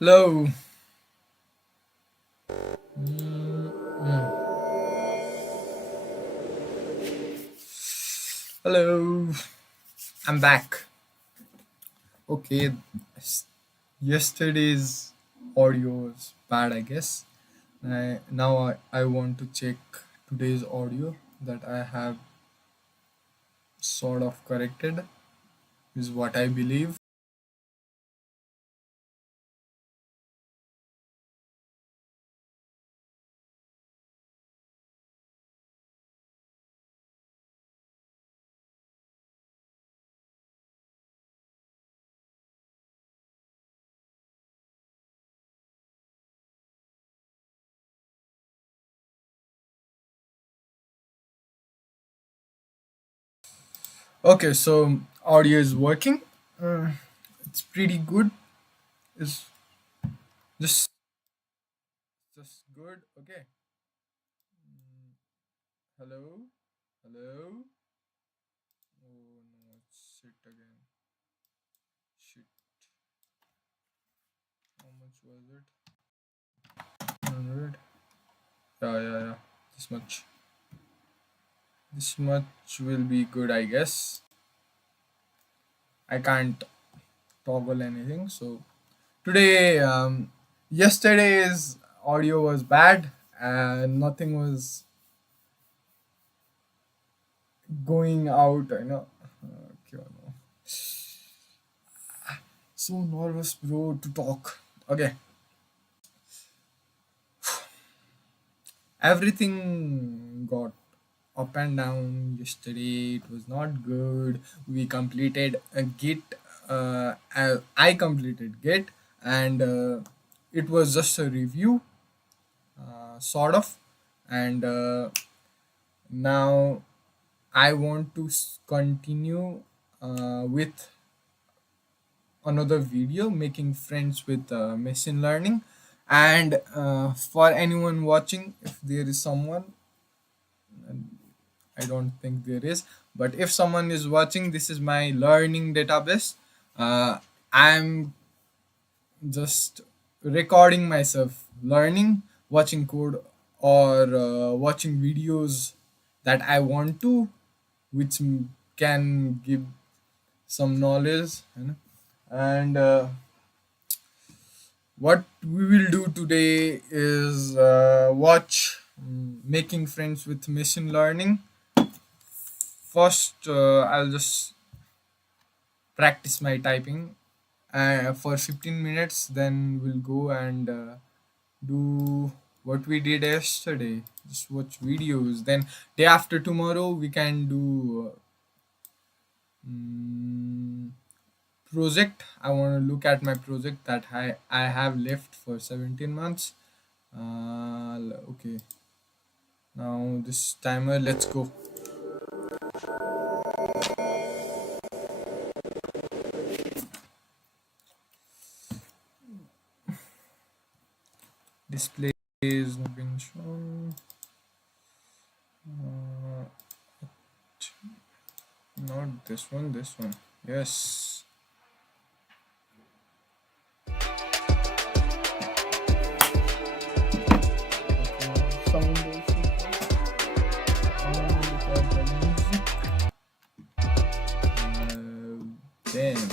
Hello. Mm. Hello. I'm back. Okay. Yesterday's audio was bad, I guess. Now I want to check today's audio that I have sort of corrected, is what I believe. Okay, so audio is working. Uh, it's pretty good. It's just just good. Okay. Mm, hello. Hello. Oh no, it's shit again. Shit. How much was it? 100. Yeah. This much. This much will be good, I guess. I can't toggle anything. So today, yesterday's audio was bad and nothing was going out. I know. Okay, no. So nervous, bro, to talk. Okay, everything got up and down yesterday. It was not good. We completed a git. I completed git, and it was just a review, sort of. And now I want to continue with another video, making friends with machine learning. And for anyone watching, if there is someone, I don't think there is, but if someone is watching, this is my learning database. I'm just recording myself learning, watching code, or watching videos that I want to, which can give some knowledge, you know. And what we will do today is watch making friends with machine learning. First, I'll just practice my typing for 15 minutes, then we'll go and do what we did yesterday, just watch videos. Then day after tomorrow we can do mm, project. I want to look at my project that I have left for 17 months. Okay, now this timer, let's go. Display is not being shown. uh, Not this one, this one. Yes. Sound also. The music. Damn.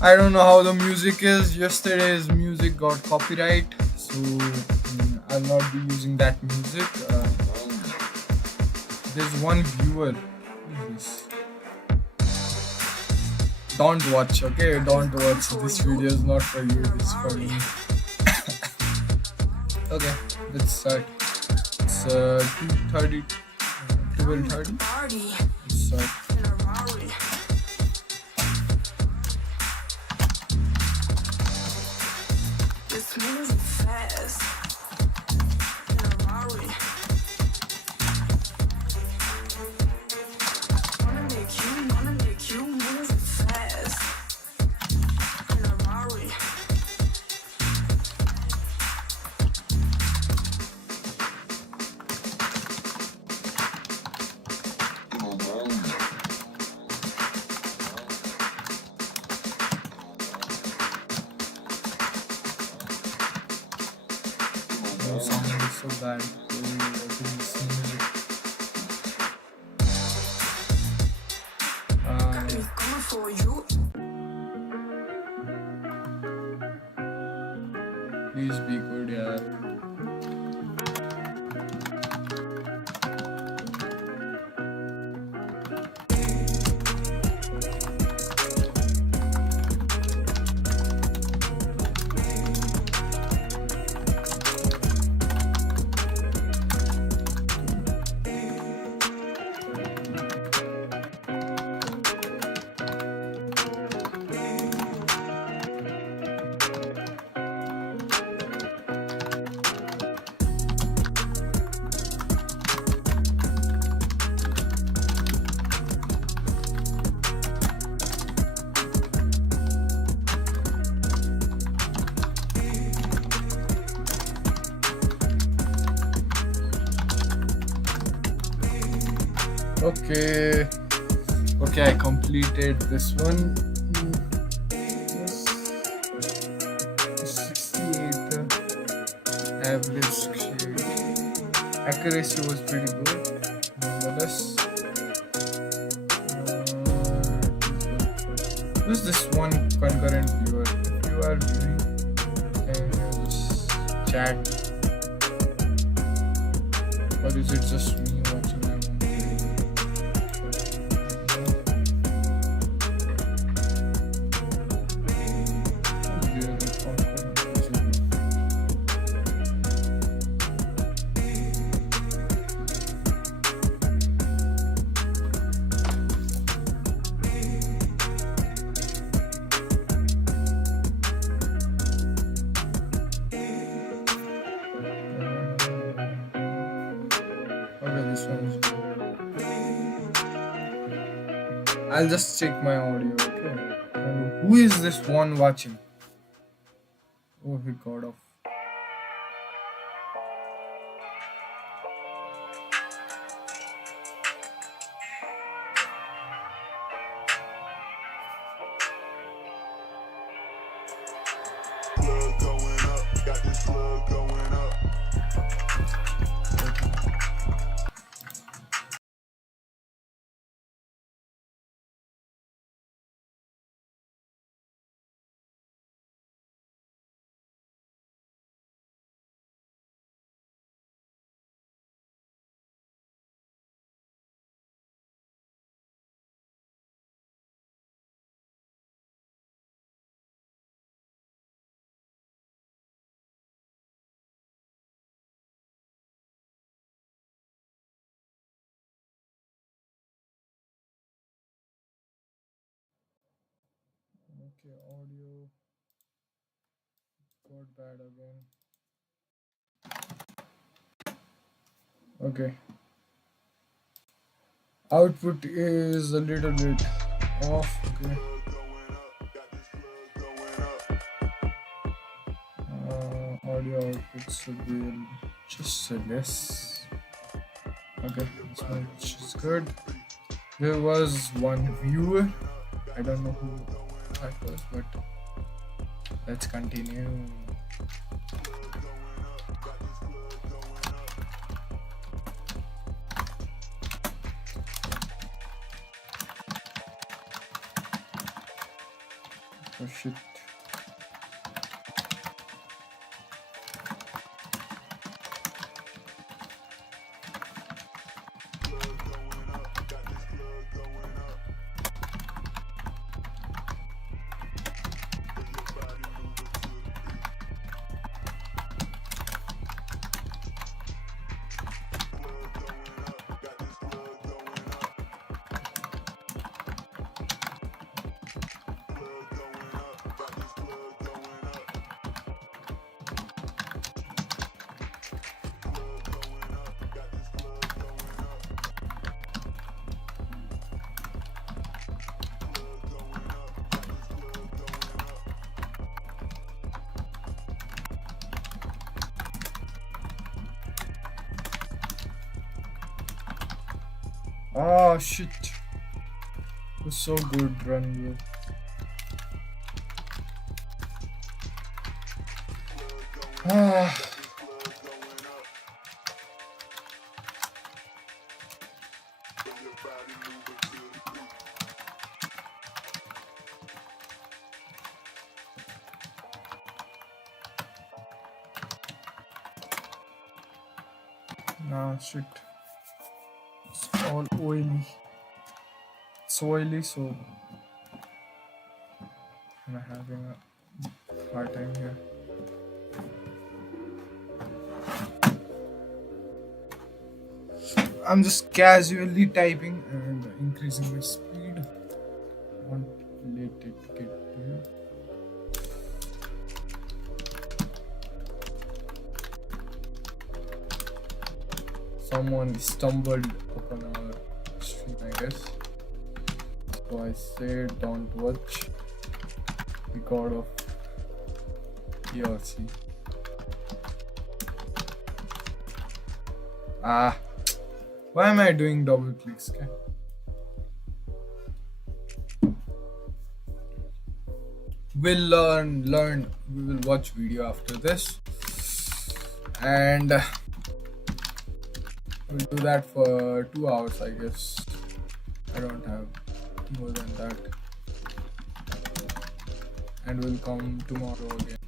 I don't know how the music is. Yesterday's music got copyright, so I'll not be using that music. There's one viewer. Who is this? Don't watch, okay? Don't watch. This video is not for you. It's for me. Okay, let's start. It's 2:30, 12:30. Let's start. so bad. So I think this music. Please be good, yeah. Okay, okay, I completed this one. Yes, 68 average shade. Accuracy was pretty good. Nonetheless, use this one concurrent viewer. If you are viewing, can you just chat, or is it just me watching my own video? Okay, this one is good. I'll just check my audio, okay? And who is this one watching? Oh, he got off. Plug going up, got this plug going up. Okay, audio got bad again. Okay, output is a little bit off. Okay, audio output should be just less. Okay, this much is good. There was one viewer. I don't know who that was, but let's continue. Oh shit. Oh shit. It was so good run here. Ah. your body moving to the beat. Nah, shit. It's all oily. It's oily, so I'm having a hard time here. I'm just casually typing and increasing my speed. Won't let it get there. Someone stumbled upon our stream, I guess. So I said, don't watch because of he or she. Ah, why am I doing double clicks? Okay? We'll learn. We will watch video after this, and we'll do that for 2 hours, I guess. I don't have more than that, and we'll come tomorrow again.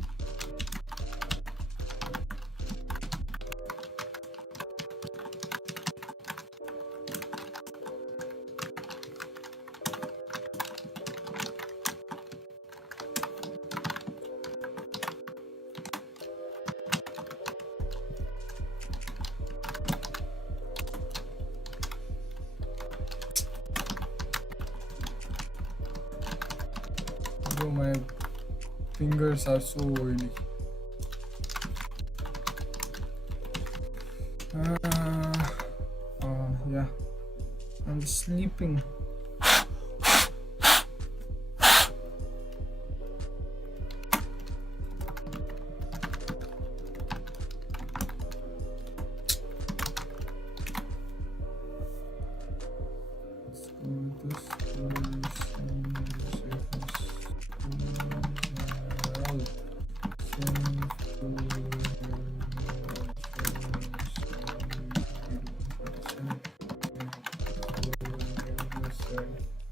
Bro, my fingers are so oily. Yeah, I'm sleeping. Let's go with this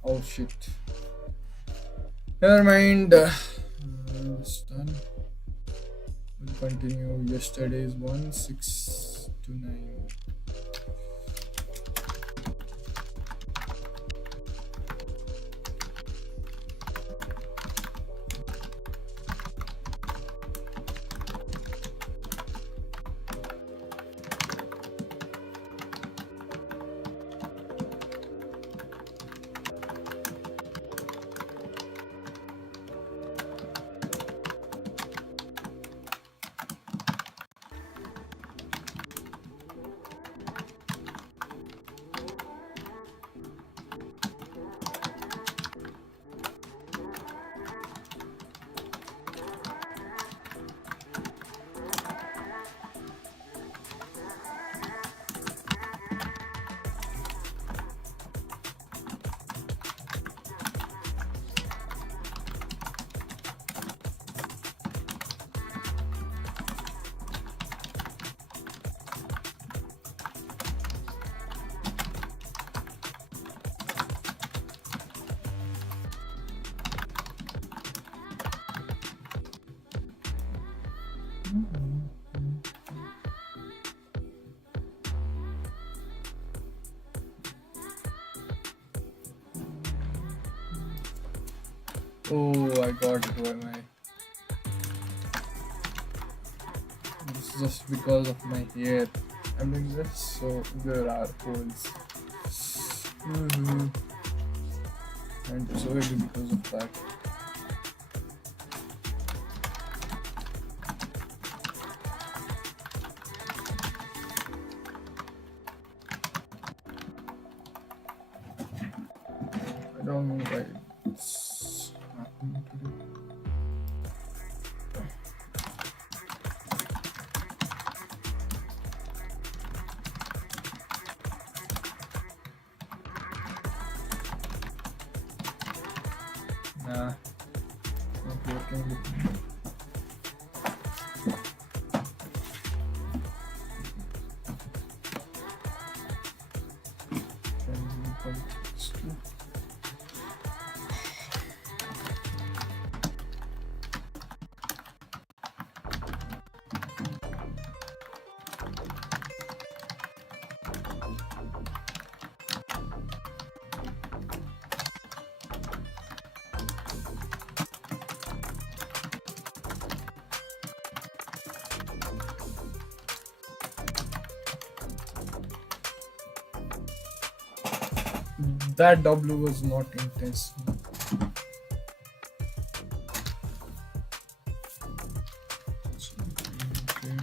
Oh shit. Never mind. It's done. We'll continue yesterday's one, 6 to 9. Oh, I got it. Why am I? It's just because of my hair. I'm doing this, so there are holes. And it's already because of that. I don't know why it's happening today. Nah, not working with me. Can That W was not intense. Okay.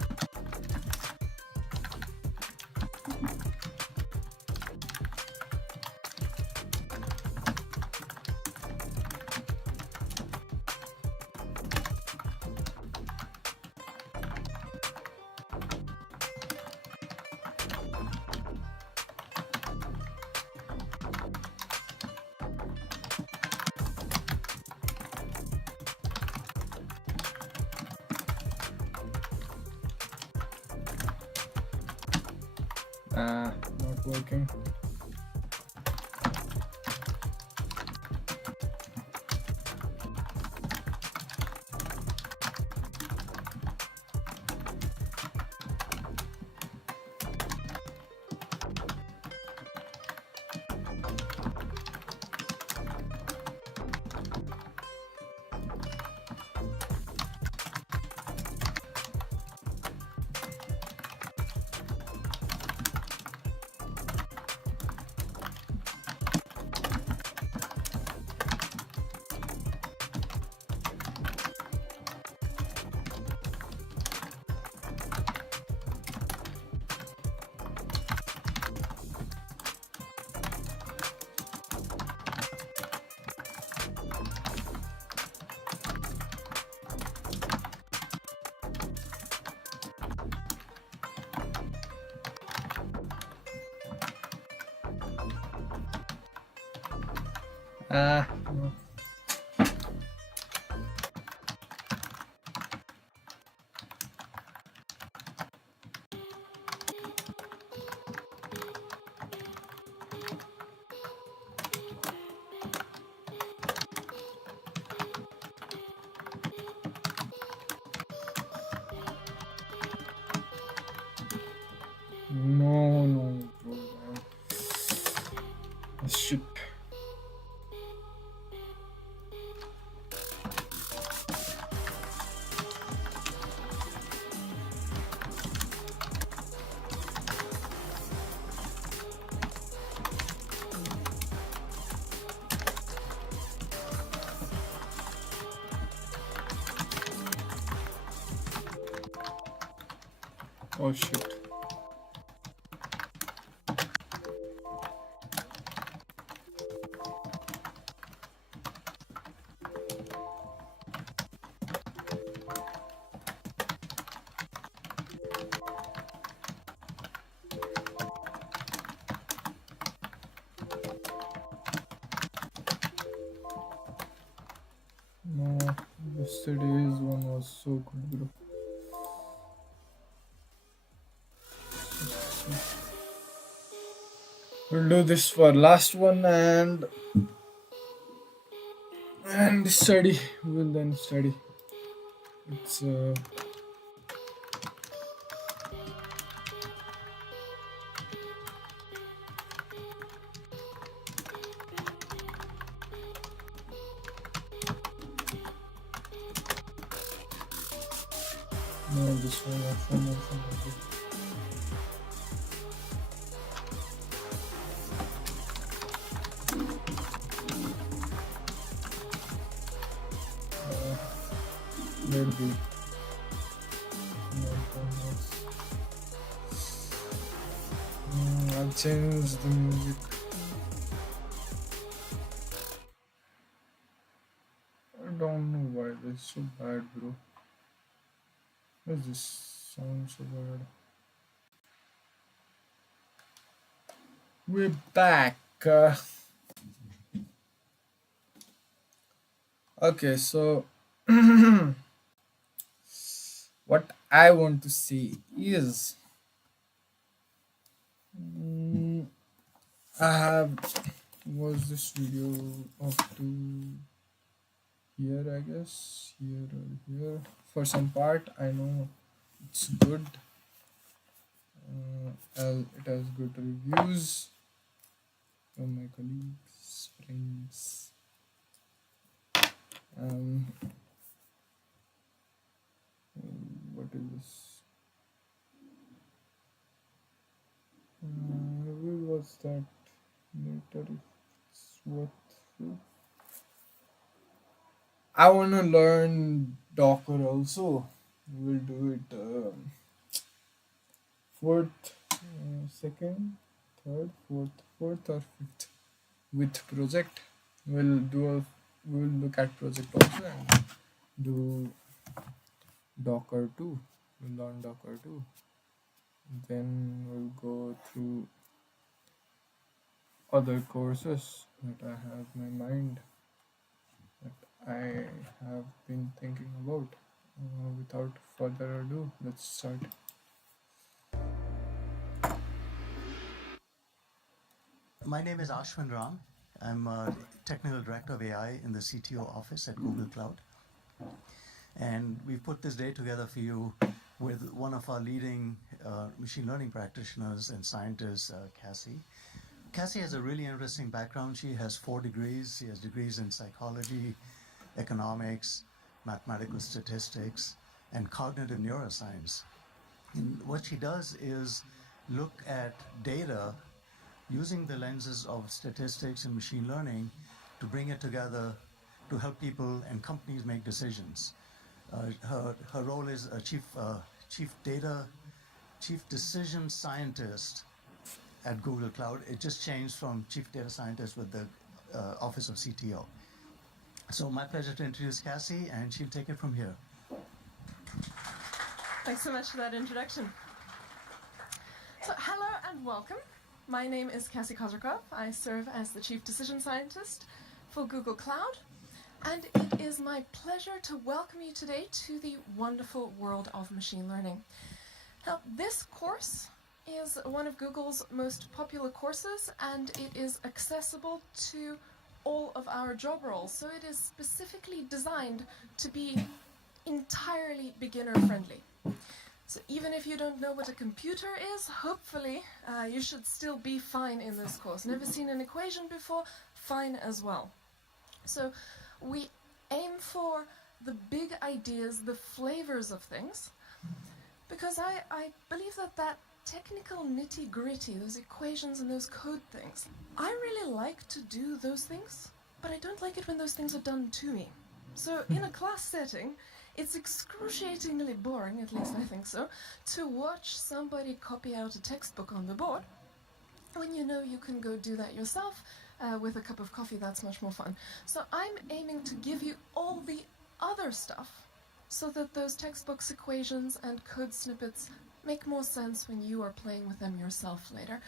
Not working. No. No, no, bro. Shit. Oh shit. No, yesterday's one was so good, bro. We'll do this for last one and study. We'll then study. It's no this one. Maybe. I'll change the music. I don't know why this is so bad, bro. Why does this sound so bad? We're back. Okay, so what I want to say is mm, I have watched this video up to here, I guess, here or here. For some part, I know it's good. It has good reviews from my colleagues, friends. Um, what is this? Who was that later? What? I want to learn Docker also. We'll do it fourth, second, third, fourth or fifth with project. We'll look at project also and do Docker too. We'll learn Docker too. Then we'll go through other courses that I have in my mind that I have been thinking about. Without further ado, let's start. My name is Ashwin Ram. I'm Technical Director of AI in the CTO office at Google Cloud. And we've put this day together for you with one of our leading machine learning practitioners and scientists, Cassie. Cassie has a really interesting background. She has 4 degrees. She has degrees in psychology, economics, mathematical statistics, and cognitive neuroscience. And what she does is look at data using the lenses of statistics and machine learning to bring it together to help people and companies make decisions. Her role is a chief decision scientist at Google Cloud. It just changed from chief data scientist with the office of CTO. So my pleasure to introduce Cassie, and she'll take it from here. Thanks so much for that introduction. So hello and welcome. My name is Cassie Kozyrkov. I serve as the Chief Decision Scientist for Google Cloud, and it is my pleasure to welcome you today to the wonderful world of machine learning. Now, this course is one of Google's most popular courses, and it is accessible to all of our job roles. So it is specifically designed to be entirely beginner friendly. So even if you don't know what a computer is, hopefully you should still be fine in this course. Never seen an equation before? Fine as well. So we aim for the big ideas, the flavors of things, because I believe that technical nitty-gritty, those equations and those code things, I really like to do those things, but I don't like it when those things are done to me. So in a class setting, it's excruciatingly boring, at least I think so, to watch somebody copy out a textbook on the board when you know you can go do that yourself with a cup of coffee. That's much more fun. So I'm aiming to give you all the other stuff so that those textbooks, equations, and code snippets make more sense when you are playing with them yourself later.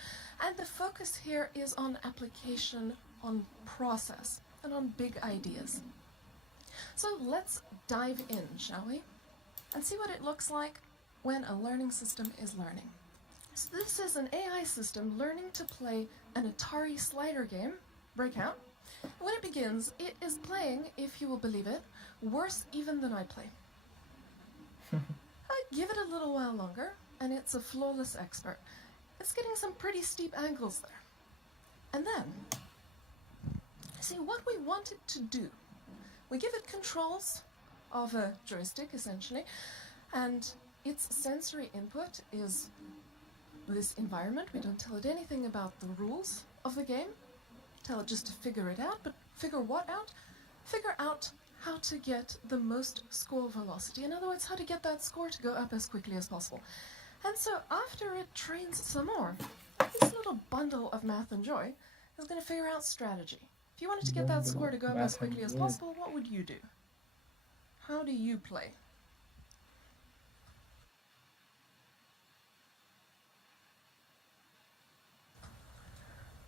And the focus here is on application, on process, and on big ideas. So let's dive in, shall we? And see what it looks like when a learning system is learning. So this is an AI system learning to play an Atari slider game, Breakout. When it begins, it is playing, if you will believe it, worse even than I play. I give it a little while longer, and it's a flawless expert. It's getting some pretty steep angles there. And then, see what we want it to do. We give it controls of a joystick, essentially, and its sensory input is this environment. We don't tell it anything about the rules of the game. Tell it just to figure it out, but figure what out? Figure out how to get the most score velocity. In other words, how to get that score to go up as quickly as possible. And so after it trains some more, this little bundle of math and joy is going to figure out strategy. If you wanted to get that score to go up as quickly as possible, what would you do? How do you play?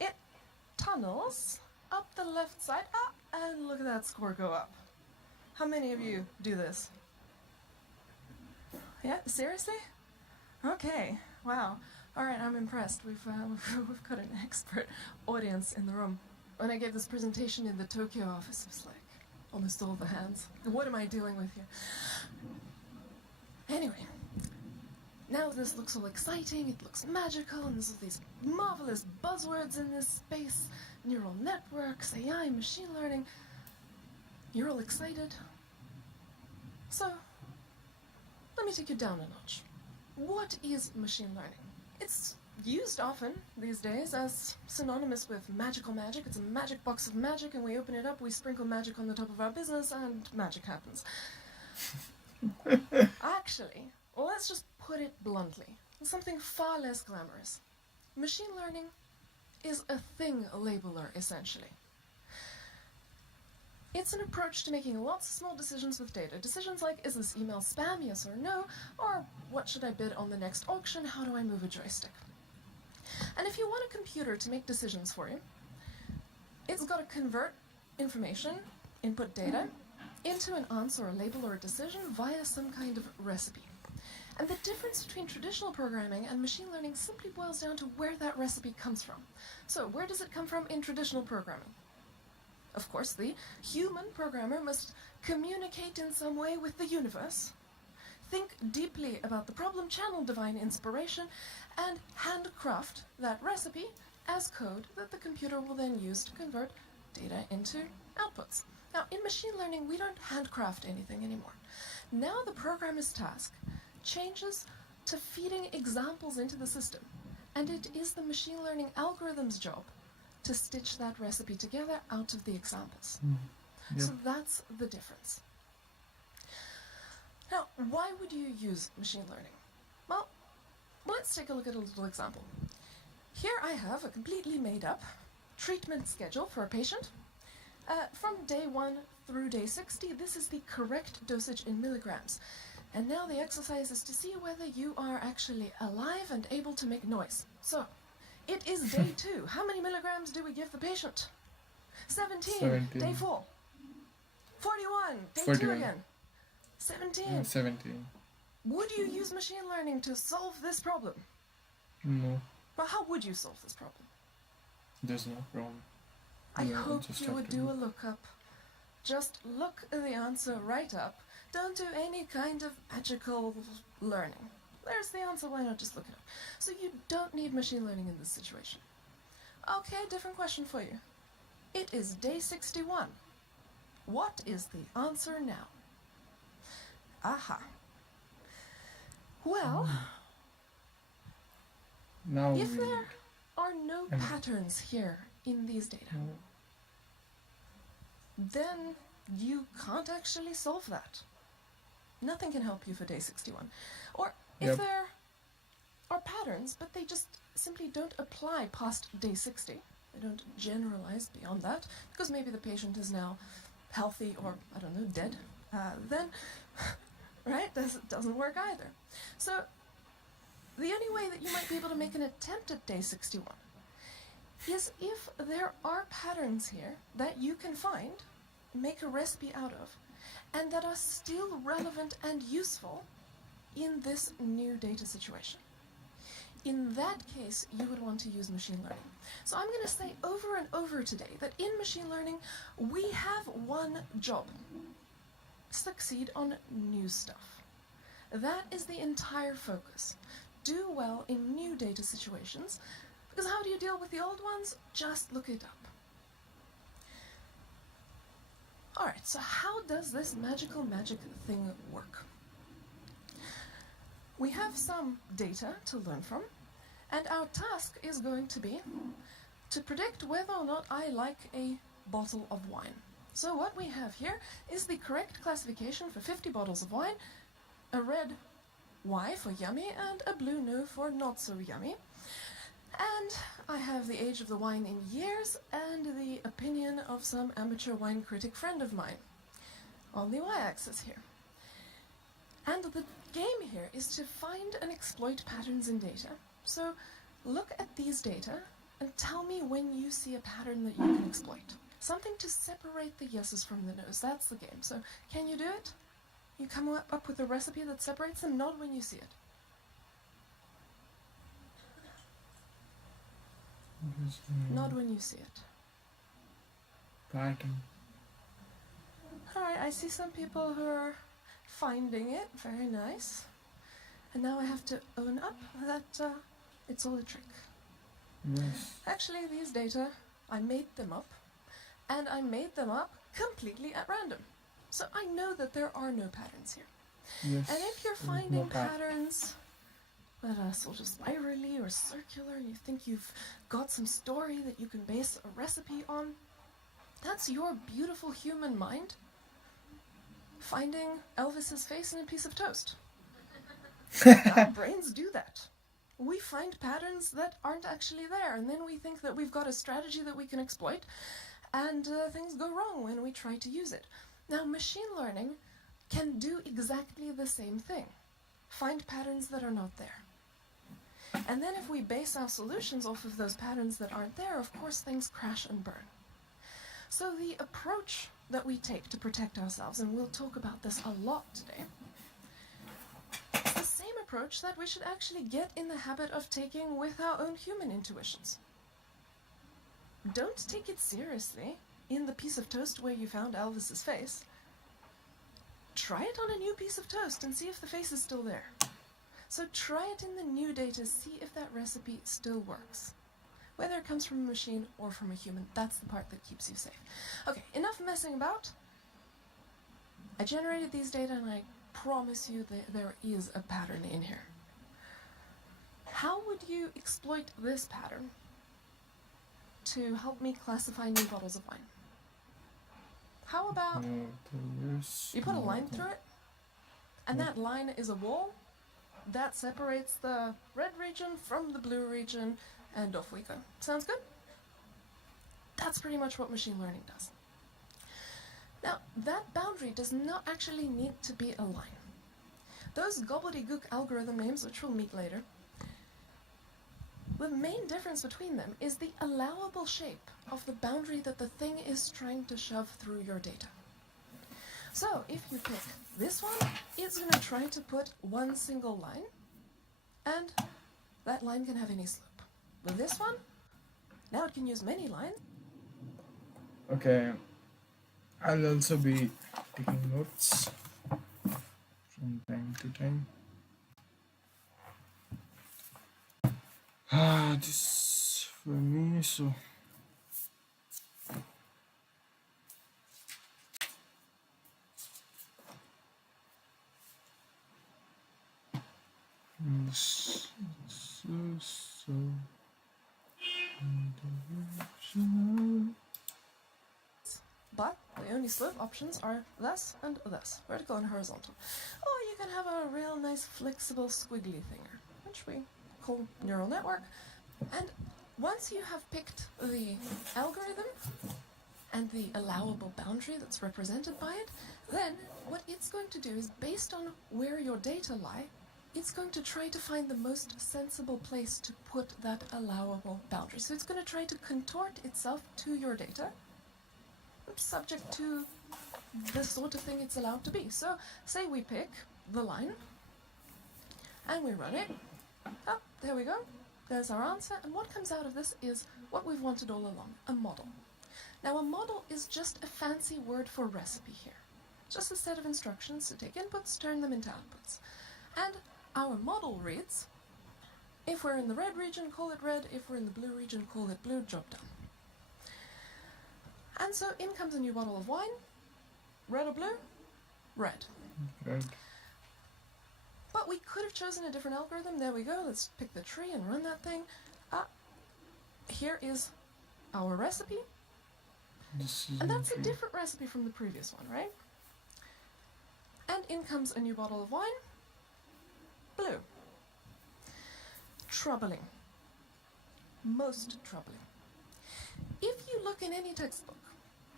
It tunnels up the left side, and look at that score go up. How many of you do this? Yeah, seriously? Okay, wow. All right, I'm impressed. We've got an expert audience in the room. When I gave this presentation in the Tokyo office, it was like almost all the hands. What am I dealing with here? Anyway, now this looks all exciting, it looks magical, and there's all these marvelous buzzwords in this space. Neural networks, AI, machine learning. You're all excited. So, let me take you down a notch. What is machine learning? It's used often these days as synonymous with magical magic. It's a magic box of magic, and we open it up, we sprinkle magic on the top of our business, and magic happens. Actually, let's just put it bluntly. Something far less glamorous. Machine learning is a thing labeler, essentially. It's an approach to making lots of small decisions with data. Decisions like, is this email spam, yes or no? Or, what should I bid on the next auction? How do I move a joystick? And if you want a computer to make decisions for you, it's got to convert information, input data, into an answer, a label, or a decision via some kind of recipe. And the difference between traditional programming and machine learning simply boils down to where that recipe comes from. So, where does it come from in traditional programming? Of course, the human programmer must communicate in some way with the universe, think deeply about the problem, channel divine inspiration, and handcraft that recipe as code that the computer will then use to convert data into outputs. Now, in machine learning, we don't handcraft anything anymore. Now the programmer's task changes to feeding examples into the system, and it is the machine learning algorithm's job to stitch that recipe together out of the examples. So that's the difference. Now, why would you use machine learning? Well, let's take a look at a little example. Here I have a completely made up treatment schedule for a patient. From day 1 through day 60, this is the correct dosage in milligrams. And now the exercise is to see whether you are actually alive and able to make noise. So, it is day 2. How many milligrams do we give the patient? 17. Day 4. 41. Day 2 again. 17. 17. Would you use machine learning to solve this problem? No, Well, how would you solve this problem? there's no problem. I Yeah, hope just you have would to do look. a lookup. Just look the answer right up. Don't do any kind of magical learning. There's the answer, why not just look it up? So you don't need machine learning in this situation. Okay, different question for you. It is day 61. What is the answer now? Aha. Well, Now if we there are no And- patterns here in these data, then you can't actually solve that. Nothing can help you for day 61. Or if Yep. there are patterns, but they just simply don't apply past day 60, they don't generalize beyond that, because maybe the patient is now healthy or, I don't know, dead, then, right, doesn't work either. So the only way that you might be able to make an attempt at day 61 is if there are patterns here that you can find, make a recipe out of, and that are still relevant and useful in this new data situation. In that case, you would want to use machine learning. So I'm going to say over and over today that in machine learning, we have one job: succeed on new stuff. That is the entire focus. Do well in new data situations, because how do you deal with the old ones? Just look it up. Alright, so how does this magical magic thing work? We have some data to learn from, and our task is going to be to predict whether or not I like a bottle of wine. So what we have here is the correct classification for 50 bottles of wine: a red Y for yummy and a blue no for not so yummy. And I have the age of the wine in years and the opinion of some amateur wine critic friend of mine on the y-axis here. And the game here is to find and exploit patterns in data. So look at these data and tell me when you see a pattern that you can exploit. Something to separate the yeses from the nos. That's the game. So can you do it? You come up with a recipe that separates them? Nod when you see it. Nod when you see it. pattern. Alright, I see some people who are finding it. Very nice. And now I have to own up that it's all a trick. Yes. Actually, these data, I made them up. And I made them up completely at random. So I know that there are no patterns here. Yes. And if you're There's no finding pattern. patterns that are sort of spirally or circular, and you think you've got some story that you can base a recipe on. That's your beautiful human mind finding Elvis's face in a piece of toast. Our brains do that. We find patterns that aren't actually there, and then we think that we've got a strategy that we can exploit, and things go wrong when we try to use it. Now, machine learning can do exactly the same thing. Find patterns that are not there. And then if we base our solutions off of those patterns that aren't there, of course things crash and burn. So the approach that we take to protect ourselves, and we'll talk about this a lot today, is the same approach that we should actually get in the habit of taking with our own human intuitions. Don't take it seriously in the piece of toast where you found Elvis's face. Try it on a new piece of toast and see if the face is still there. So try it in the new data, see if that recipe still works. Whether it comes from a machine or from a human, that's the part that keeps you safe. Okay, enough messing about. I generated these data and I promise you that there is a pattern in here. How would you exploit this pattern to help me classify new bottles of wine? How about you put a line through it, and that line is a wall that separates the red region from the blue region, and off we go. Sounds good? That's pretty much what machine learning does. Now, that boundary does not actually need to be a line. Those gobbledygook algorithm names, which we'll meet later, the main difference between them is the allowable shape of the boundary that the thing is trying to shove through your data. So, if you pick this one, it's going to try to put one single line, and that line can have any slope. With this one, now it can use many lines. Okay, I'll also be taking notes from time to time. This for me, so so But the only slope options are thus and thus, vertical and horizontal. Or you can have a real nice flexible squiggly thinger, which we call neural network. And once you have picked the algorithm and the allowable boundary that's represented by it, then what it's going to do is, based on where your data lie, it's going to try to find the most sensible place to put that allowable boundary. So it's going to try to contort itself to your data, subject to the sort of thing it's allowed to be. So say we pick the line and we run it. Oh, there we go. There's our answer. And what comes out of this is what we've wanted all along, a model. Now, a model is just a fancy word for recipe here. Just a set of instructions to take inputs, turn them into outputs. And our model reads, if we're in the red region, call it red. If we're in the blue region, call it blue. Job done. And so in comes a new bottle of wine. Red or blue? Red. red. But we could have chosen a different algorithm. There we go. Let's pick the tree and run that thing. Here is our recipe. And that's a different recipe from the previous one, right? And in comes a new bottle of wine. Blue. Troubling. Most troubling. If you look in any textbook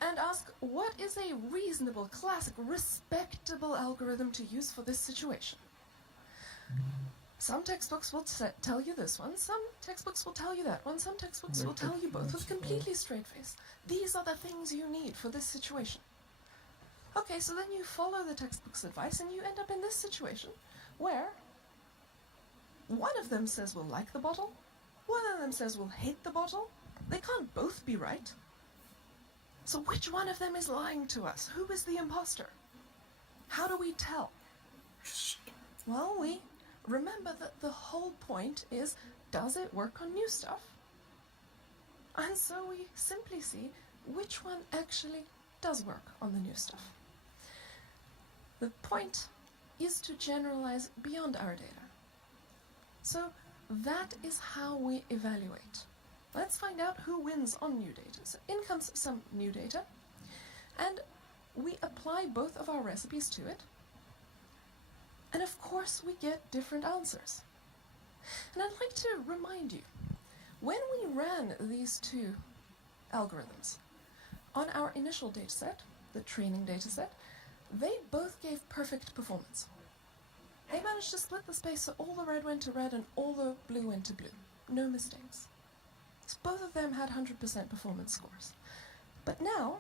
and ask what is a reasonable, classic, respectable algorithm to use for this situation, some textbooks will tell you this one, some textbooks will tell you that one, some textbooks will tell you both with completely straight face. These are the things you need for this situation. Okay, so then you follow the textbook's advice and you end up in this situation where one of them says we'll like the bottle, one of them says we'll hate the bottle. They can't both be right. So which one of them is lying to us? Who is the imposter? How do we tell? Well, we remember that the whole point is, does it work on new stuff? And so we simply see which one actually does work on the new stuff. The point is to generalize beyond our data. So that is how we evaluate. Let's find out who wins on new data. So in comes some new data, and we apply both of our recipes to it, and of course we get different answers. And I'd like to remind you, when we ran these two algorithms on our initial dataset, the training dataset, they both gave perfect performance. They managed to split the space so all the red went to red and all the blue went to blue. No mistakes. So both of them had 100% performance scores. But now,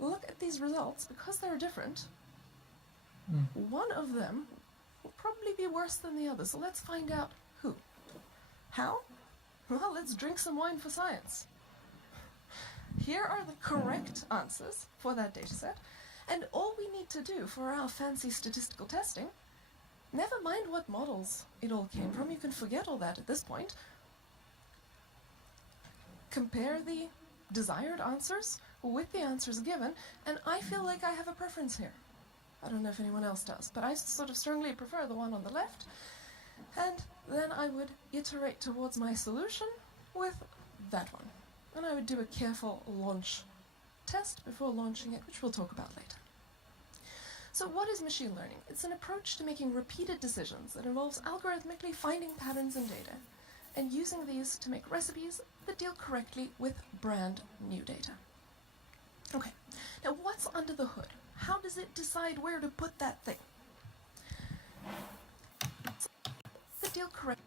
look at these results. Because they're different, one of them will probably be worse than the other. So let's find out who. How? Well, let's drink some wine for science. Here are the correct answers for that dataset, and all we need to do for our fancy statistical testing, never mind what models it all came from, you can forget all that at this point, compare the desired answers with the answers given, and I feel like I have a preference here. I don't know if anyone else does, but I sort of strongly prefer the one on the left, and then I would iterate towards my solution with that one. And I would do a careful launch test before launching it, which we'll talk about later. So what is machine learning? It's an approach to making repeated decisions that involves algorithmically finding patterns in data and using these to make recipes that deal correctly with brand new data. Okay, now what's under the hood? How does it decide where to put that thing? The deal correctly.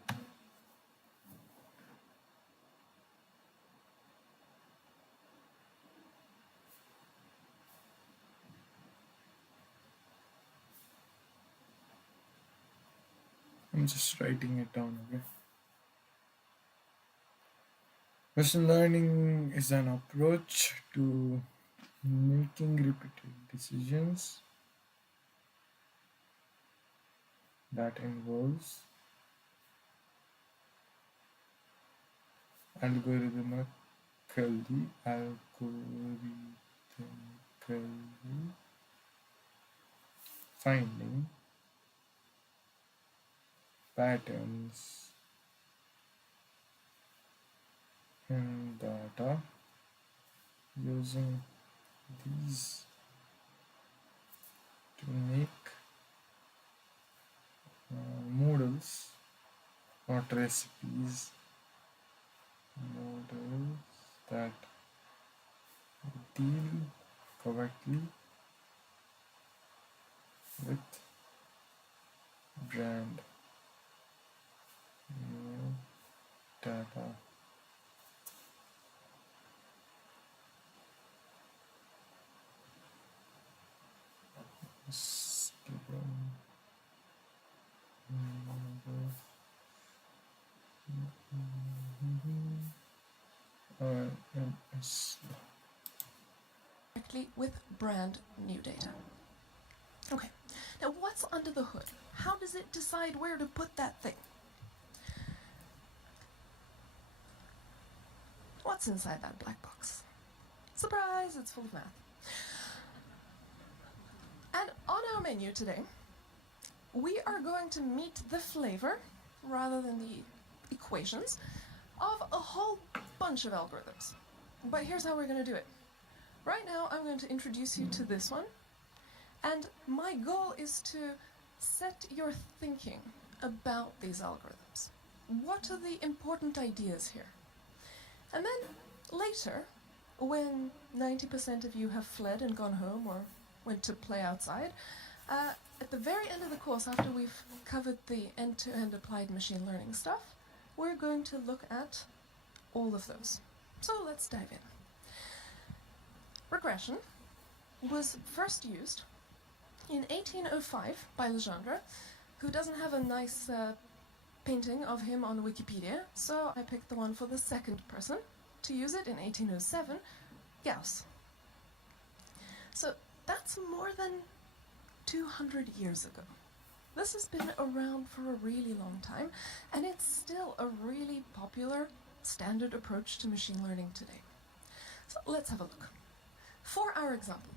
I'm just writing it down, okay? Machine learning is an approach to making repeated decisions that involves algorithmically finding patterns in data using these to make models, not recipes, models that deal correctly with brand new data. Correctly with brand new data. Okay, now what's under the hood? How does it decide where to put that thing? What's inside that black box? Surprise, it's full of math. And on our menu today, we are going to meet the flavor, rather than the equations, of a whole bunch of algorithms. But here's how we're going to do it. Right now, I'm going to introduce you to this one, and my goal is to set your thinking about these algorithms. What are the important ideas here? And then later, when 90% of you have fled and gone home or went to play outside, at the very end of the course, after we've covered the end-to-end applied machine learning stuff, we're going to look at all of those. So let's dive in. Regression was first used in 1805 by Legendre, who doesn't have a nice painting of him on Wikipedia, so I picked the one for the second person to use it in 1807, Gauss. So that's more than 200 years ago. This has been around for a really long time, and it's still a really popular standard approach to machine learning today. So let's have a look. For our example,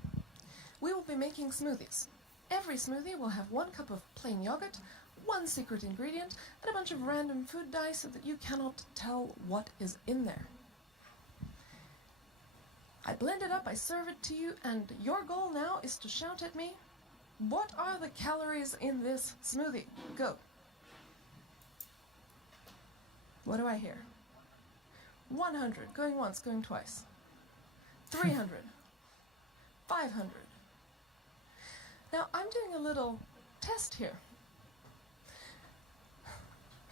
we will be making smoothies. Every smoothie will have 1 cup of plain yogurt, one secret ingredient, and a bunch of random food dye so that you cannot tell what is in there. I blend it up, I serve it to you, and your goal now is to shout at me, what are the calories in this smoothie? Go. What do I hear? 100, going once, going twice. 300, 500. Now, I'm doing a little test here.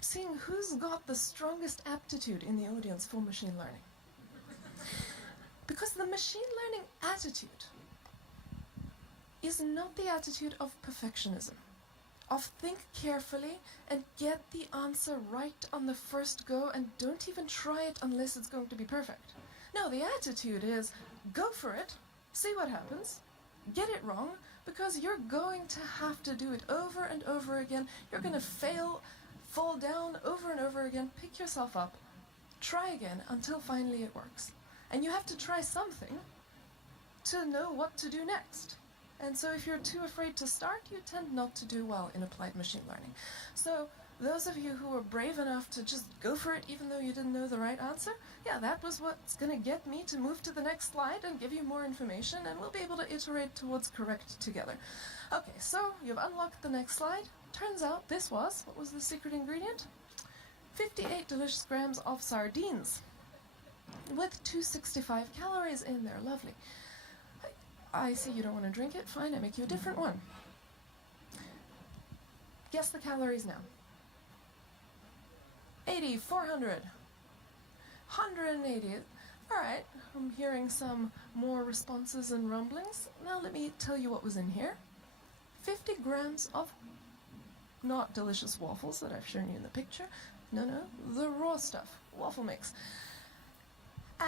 Seeing who's got the strongest aptitude in the audience for machine learning. Because the machine learning attitude is not the attitude of perfectionism, of think carefully and get the answer right on the first go and don't even try it unless it's going to be perfect. No, the attitude is go for it, see what happens, get it wrong, because you're going to have to do it over and over again. You're going to fail, fall down over and over again, pick yourself up, try again until finally it works. And you have to try something to know what to do next. And so if you're too afraid to start, you tend not to do well in applied machine learning. So those of you who are brave enough to just go for it even though you didn't know the right answer, yeah, that was what's going to get me to move to the next slide and give you more information, and we'll be able to iterate towards correct together. Okay, so you've unlocked the next slide. Turns out this was, what was the secret ingredient? 58 delicious grams of sardines with 265 calories in there. Lovely. I see you don't want to drink it. Fine, I make you a different one. Guess the calories now. 80, 400, 180. All right, I'm hearing some more responses and rumblings. Now let me tell you what was in here. 50 grams of not delicious waffles that I've shown you in the picture. No, the raw stuff, waffle mix.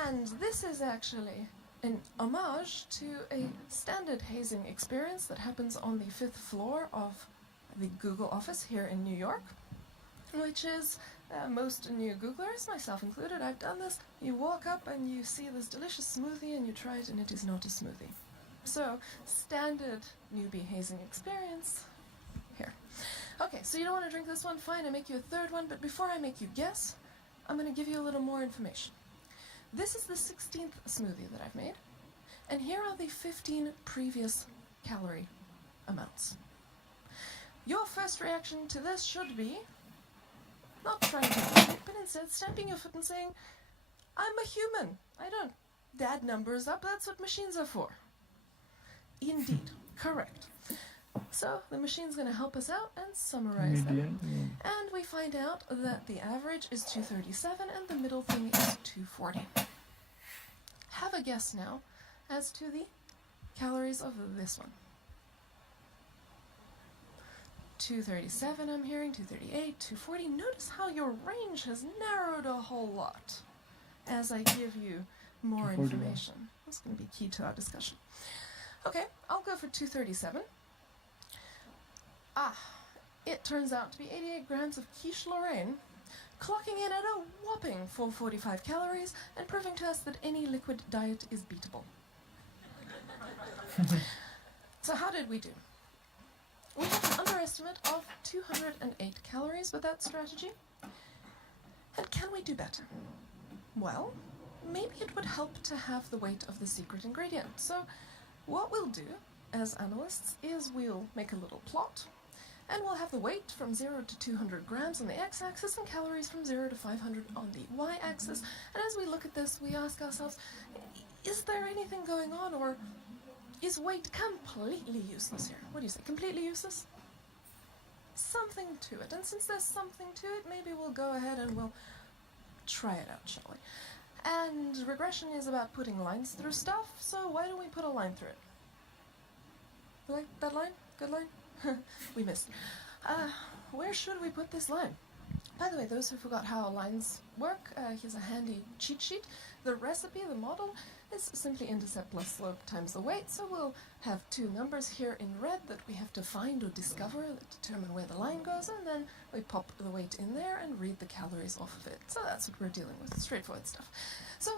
And this is actually an homage to a standard hazing experience that happens on the 5th floor of the Google office here in New York, which is most new Googlers, myself included, I've done this. You walk up and you see this delicious smoothie and you try it and it is not a smoothie. So, standard newbie hazing experience here. Okay, so you don't want to drink this one, fine, I make you a third one, but before I make you guess, I'm going to give you a little more information. This is the 16th smoothie that I've made, and here are the 15 previous calorie amounts. Your first reaction to this should be not trying to find it, but instead stamping your foot and saying, I'm a human. I don't add numbers up. That's what machines are for. Indeed. Correct. So the machine's going to help us out and summarize them. And we find out that the average is 237 and the middle thing is 240. Have a guess now as to the calories of this one. 237 I'm hearing, 238, 240. Notice how your range has narrowed a whole lot as I give you more information. That's going to be key to our discussion. Okay, I'll go for 237. It turns out to be 88 grams of quiche Lorraine, clocking in at a whopping 445 calories and proving to us that any liquid diet is beatable. So how did we do? We have an underestimate of 208 calories with that strategy. And can we do better? Well, maybe it would help to have the weight of the secret ingredient. So what we'll do as analysts is we'll make a little plot, and we'll have the weight from 0 to 200 grams on the x-axis and calories from 0 to 500 on the y-axis. And as we look at this, we ask ourselves, is there anything going on, or is weight completely useless here? What do you say, completely useless? Something to it. And since there's something to it, maybe we'll go ahead and we'll try it out, shall we? And regression is about putting lines through stuff, so why don't we put a line through it? You like that line? Good line? We missed. Where should we put this line? By the way, those who forgot how lines work, here's a handy cheat sheet. The recipe, the model, is simply intercept plus slope times the weight, so we'll have two numbers here in red that we have to find or discover that determine where the line goes, and then we pop the weight in there and read the calories off of it. So that's what we're dealing with, straightforward stuff. So,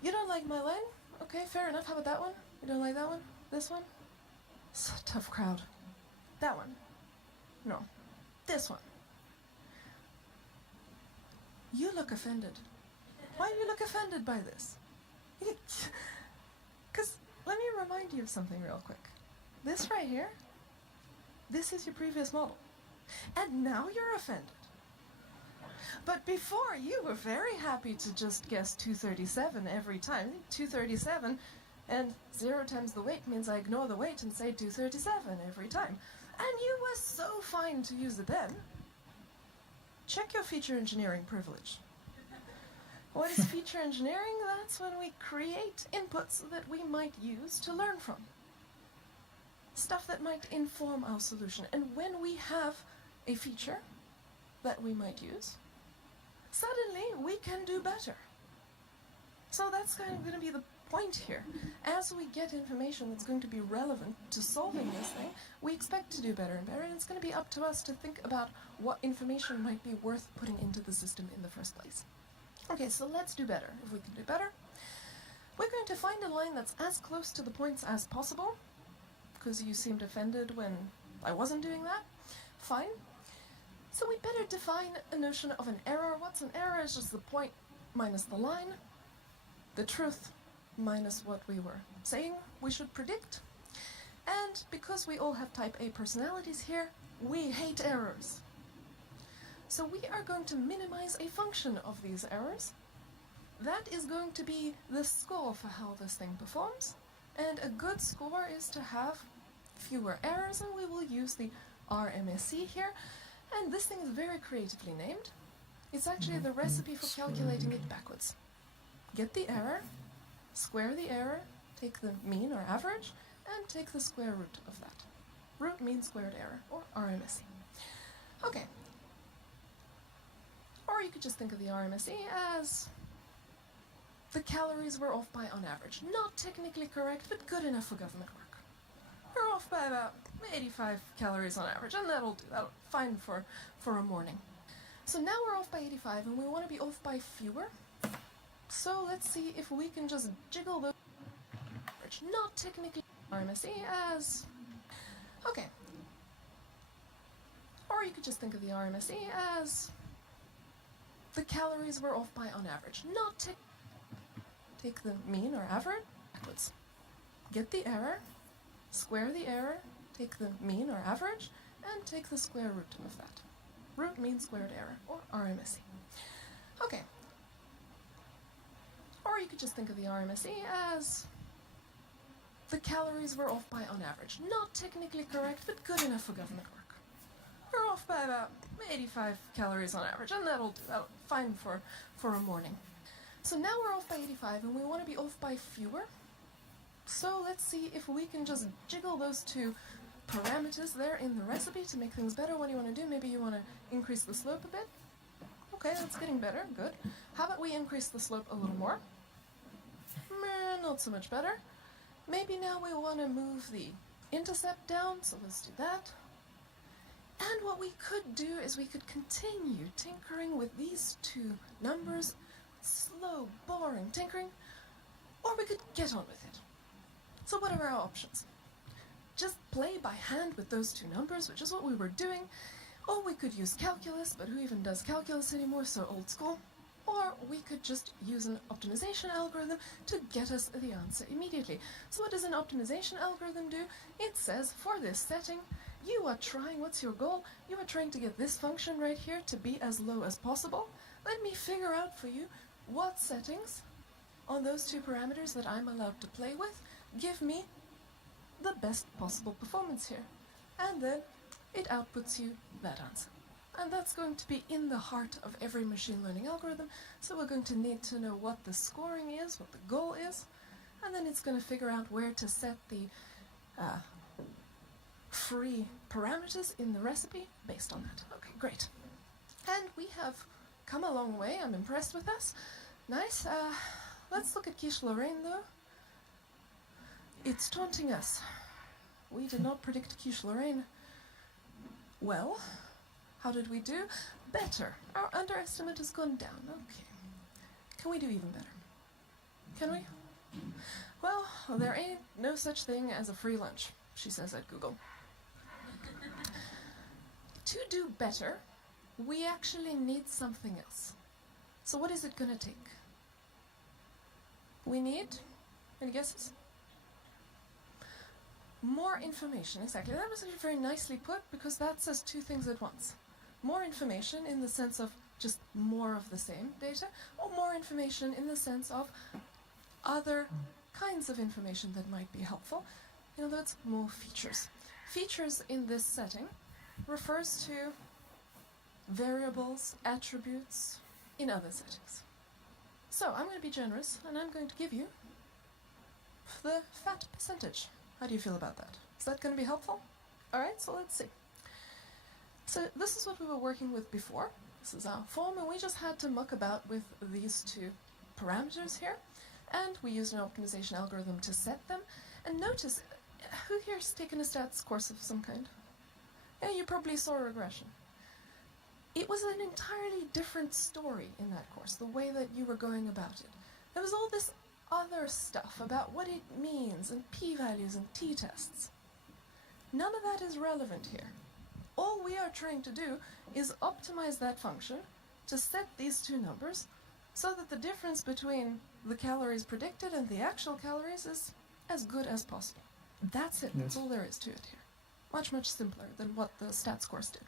you don't like my line? Okay, fair enough. How about that one? You don't like that one? This one? It's a tough crowd. That one? No. This one. You look offended. Why do you look offended by this? Because let me remind you of something real quick. This right here, this is your previous model. And now you're offended. But before, you were very happy to just guess 237 every time. 237, and 0 times the weight means I ignore the weight and say 237 every time. And you were so fine to use it then. Check your feature engineering privilege. What is feature engineering? That's when we create inputs that we might use to learn from. Stuff that might inform our solution. And when we have a feature that we might use, suddenly we can do better. So that's kind of going to be the point here. As we get information that's going to be relevant to solving this thing, we expect to do better and better, and it's going to be up to us to think about what information might be worth putting into the system in the first place. Okay, so let's do better. If we can do better, we're going to find a line that's as close to the points as possible, because you seemed offended when I wasn't doing that. Fine. So we better define a notion of an error. What's an error? Is just the point minus the line, the truth minus what we were saying we should predict. And because we all have type A personalities here, we hate errors. So we are going to minimize a function of these errors. That is going to be the score for how this thing performs. And a good score is to have fewer errors, and we will use the RMSE here. And this thing is very creatively named. It's actually the recipe for calculating it backwards. Get the error, square the error, take the mean or average, and take the square root of that. Root means squared error, or RMSE. Okay. Or you could just think of the RMSE as the calories were off by on average. Not technically correct, but good enough for government work. We're off by about 85 calories on average, and that'll do. That'll fine for a morning. So now we're off by 85, and we want to be off by fewer. So let's see if we can just jiggle those average. Not technically RMSE as okay. Or you could just think of the RMSE as the calories were off by on average. Not take the mean or average backwards. Get the error, square the error, take the mean or average, and take the square root of that. Root means squared error, or RMSE. Okay. Or you could just think of the RMSE as the calories were off by on average. Not technically correct, but good enough for government work. We're off by about 85 calories on average, and that'll do. That'll fine for a morning. So now we're off by 85, and we want to be off by fewer. So let's see if we can just jiggle those two parameters there in the recipe to make things better. What do you want to do? Maybe you want to increase the slope a bit. Okay, that's getting better. Good. How about we increase the slope a little more? Not so much better. Maybe now we want to move the intercept down, so let's do that. And what we could do is we could continue tinkering with these two numbers, slow, boring tinkering, or we could get on with it. So what are our options? Just play by hand with those two numbers, which is what we were doing, or we could use calculus, but who even does calculus anymore, so old school. Or we could just use an optimization algorithm to get us the answer immediately. So what does an optimization algorithm do? It says, for this setting, you are trying, what's your goal? You are trying to get this function right here to be as low as possible. Let me figure out for you what settings on those two parameters that I'm allowed to play with give me the best possible performance here. And then it outputs you that answer. And that's going to be in the heart of every machine learning algorithm. So we're going to need to know what the scoring is, what the goal is, and then it's going to figure out where to set the free parameters in the recipe based on that. Okay, great. And we have come a long way. I'm impressed with us. Nice. Let's look at Quiche Lorraine, though. It's taunting us. We did not predict Quiche Lorraine well. How did we do? Better. Our underestimate has gone down. Okay. Can we do even better? Can we? Well, there ain't no such thing as a free lunch, she says at Google. to do better, we actually need something else. So what is it going to take? We need, any guesses? More information, exactly. That was actually very nicely put, because that says two things at once. More information in the sense of just more of the same data, or more information in the sense of other kinds of information that might be helpful. In other words, more features. Features in this setting refers to variables, attributes in other settings. So I'm going to be generous, and I'm going to give you the fat percentage. How do you feel about that? Is that going to be helpful? All right, so let's see. So this is what we were working with before. This is our form, and we just had to muck about with these two parameters here, and we used an optimization algorithm to set them. And notice, who here's taken a stats course of some kind? Yeah, you probably saw regression. It was an entirely different story in that course, the way that you were going about it. There was all this other stuff about what it means, and p-values and t-tests. None of that is relevant here. All we are trying to do is optimize that function to set these two numbers so that the difference between the calories predicted and the actual calories is as good as possible. That's it. That's all there is to it here. Much, much simpler than what the stats course did.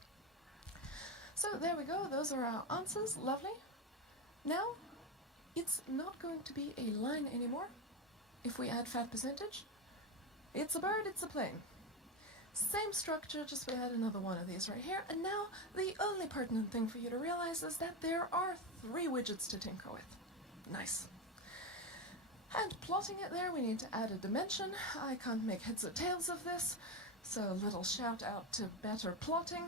So there we go. Those are our answers. Lovely. Now, it's not going to be a line anymore if we add fat percentage. It's a bird, it's a plane. Same structure, just we had another one of these right here. And now the only pertinent thing for you to realize is that there are 3 widgets to tinker with. Nice. And plotting it there, we need to add a dimension. I can't make heads or tails of this, so a little shout out to better plotting.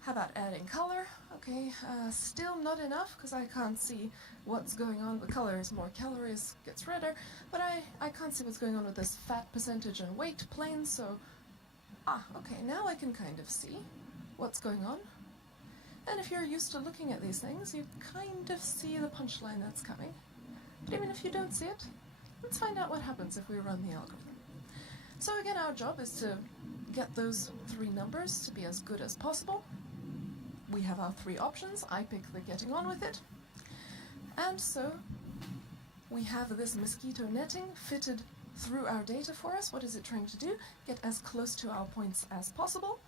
How about adding color? Okay, still not enough because I can't see what's going on. The color is more calories, gets redder, but I can't see what's going on with this fat percentage and weight plane, so okay, now I can kind of see what's going on. And if you're used to looking at these things, you kind of see the punchline that's coming. But even if you don't see it, let's find out what happens if we run the algorithm. So again, our job is to get those 3 numbers to be as good as possible. We have our 3 options. I pick the getting on with it. And so we have this mosquito netting fitted through our data for us. What is it trying to do? Get as close to our points as possible.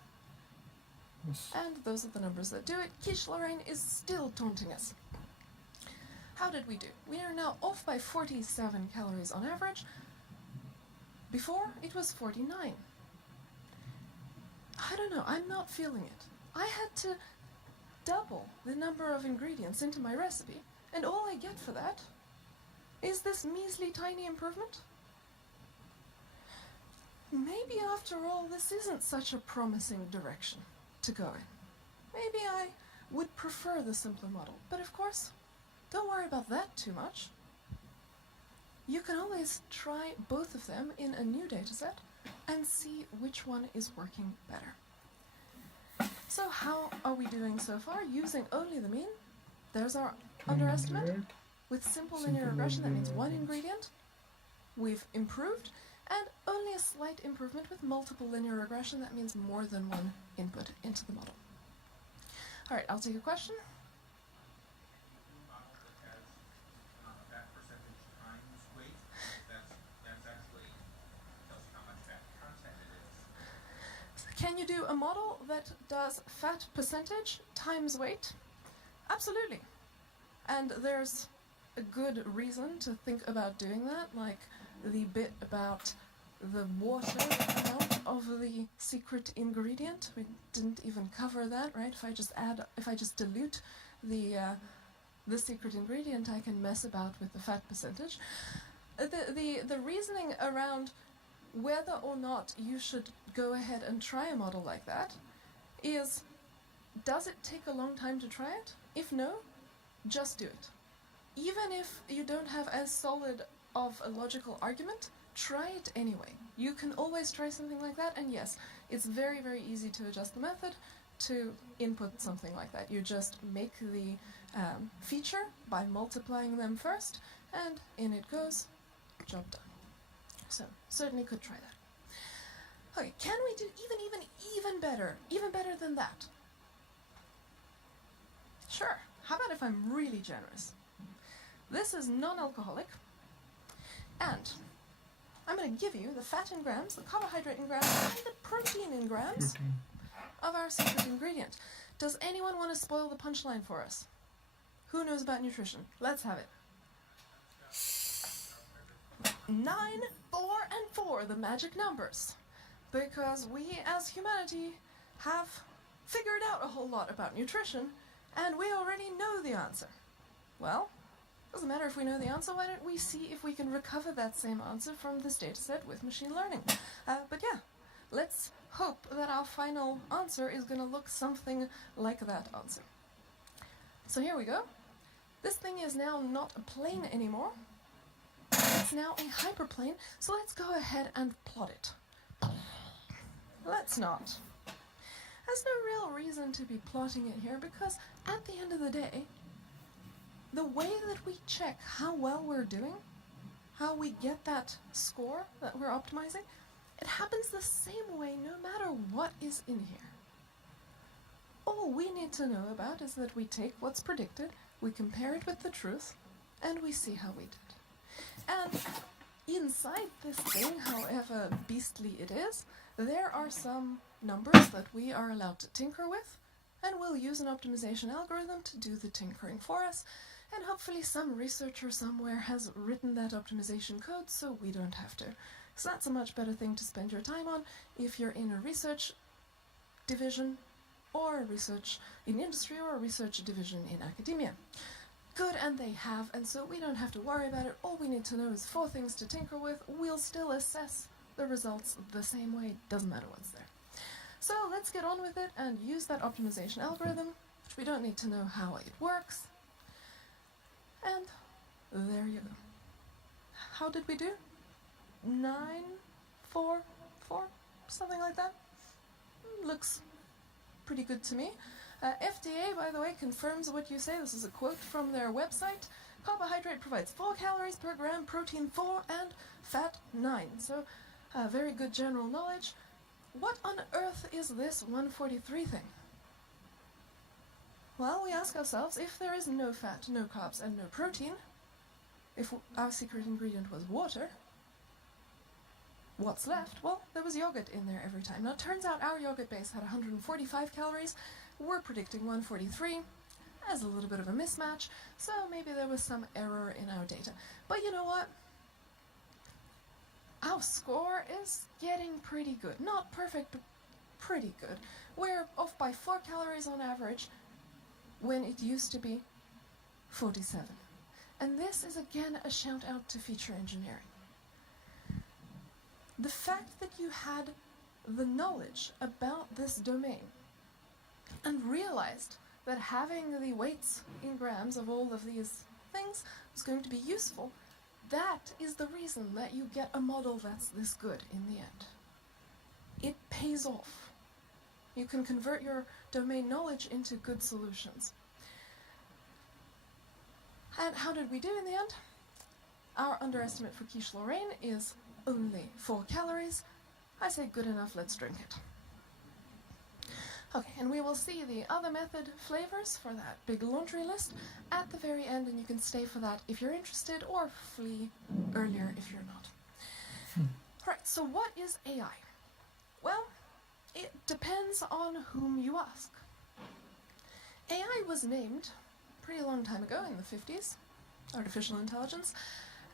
Yes. And those are the numbers that do it. Quiche Lorraine is still taunting us. How did we do? We are now off by 47 calories on average. Before, it was 49. I don't know, I'm not feeling it. I had to double the number of ingredients into my recipe, and all I get for that is this measly tiny improvement. Maybe after all, this isn't such a promising direction to go in. Maybe I would prefer the simpler model, but of course, don't worry about that too much. You can always try both of them in a new dataset and see which one is working better. So how are we doing so far? Using only the mean. There's our underestimate. With simple linear regression, that means 1 ingredient. We've improved. And only a slight improvement with multiple linear regression. That means more than 1 input into the model. All right, I'll take a question. Can you do a model that does fat percentage times weight? Absolutely. And there's a good reason to think about doing that, like the bit about the water amount of the secret ingredient. We didn't even cover that, right? If I just dilute the secret ingredient, I can mess about with the fat percentage. The reasoning around whether or not you should go ahead and try a model like that is, does it take a long time to try it? If no, just do it. Even if you don't have as solid of a logical argument, try it anyway. You can always try something like that, and yes, it's very, very easy to adjust the method to input something like that. You just make the feature by multiplying them first, and in it goes, job done. So, certainly could try that. Okay, can we do even better than that? Sure, how about if I'm really generous? This is non-alcoholic, and I'm going to give you the fat in grams, the carbohydrate in grams, and the protein in grams of our secret ingredient. Does anyone want to spoil the punchline for us? Who knows about nutrition? Let's have it. 9, 4, and 4, the magic numbers. Because we as humanity have figured out a whole lot about nutrition, and we already know the answer. Well, doesn't matter if we know the answer, why don't we see if we can recover that same answer from this dataset with machine learning? But yeah, let's hope that our final answer is going to look something like that answer. So here we go. This thing is now not a plane anymore. It's now a hyperplane, so let's go ahead and plot it. Let's not. There's no real reason to be plotting it here because at the end of the day, the way that we check how well we're doing, how we get that score that we're optimizing, it happens the same way no matter what is in here. All we need to know about is that we take what's predicted, we compare it with the truth, and we see how we did. And inside this thing, however beastly it is, there are some numbers that we are allowed to tinker with, and we'll use an optimization algorithm to do the tinkering for us, and hopefully some researcher somewhere has written that optimization code so we don't have to. So that's a much better thing to spend your time on if you're in a research division or a research in industry or a research division in academia. Good, and they have, and so we don't have to worry about it. All we need to know is 4 things to tinker with. We'll still assess the results the same way, doesn't matter what's there. So let's get on with it and use that optimization algorithm, which we don't need to know how it works. And there you go. How did we do? 9, 4, 4, something like that. Looks pretty good to me. FDA, by the way, confirms what you say. This is a quote from their website. Carbohydrate provides 4 calories per gram, protein 4, and fat 9. So, very good general knowledge. What on earth is this 143 thing? Well, we ask ourselves, if there is no fat, no carbs, and no protein, if our secret ingredient was water, what's left? Well, there was yogurt in there every time. Now, it turns out our yogurt base had 145 calories. We're predicting 143. As a little bit of a mismatch, so maybe there was some error in our data. But you know what? Our score is getting pretty good. Not perfect, but pretty good. We're off by 4 calories on average when it used to be 47. And this is again a shout out to feature engineering. The fact that you had the knowledge about this domain and realized that having the weights in grams of all of these things was going to be useful, that is the reason that you get a model that's this good in the end. It pays off. You can convert your domain knowledge into good solutions. And how did we do in the end? Our underestimate for quiche Lorraine is only 4 calories. I say good enough, let's drink it. Okay, and we will see the other method flavors for that big laundry list at the very end, and you can stay for that if you're interested, or flee earlier if you're not. Alright, so what is AI? Well, it depends on whom you ask. AI was named a pretty long time ago, in the 50s, artificial intelligence,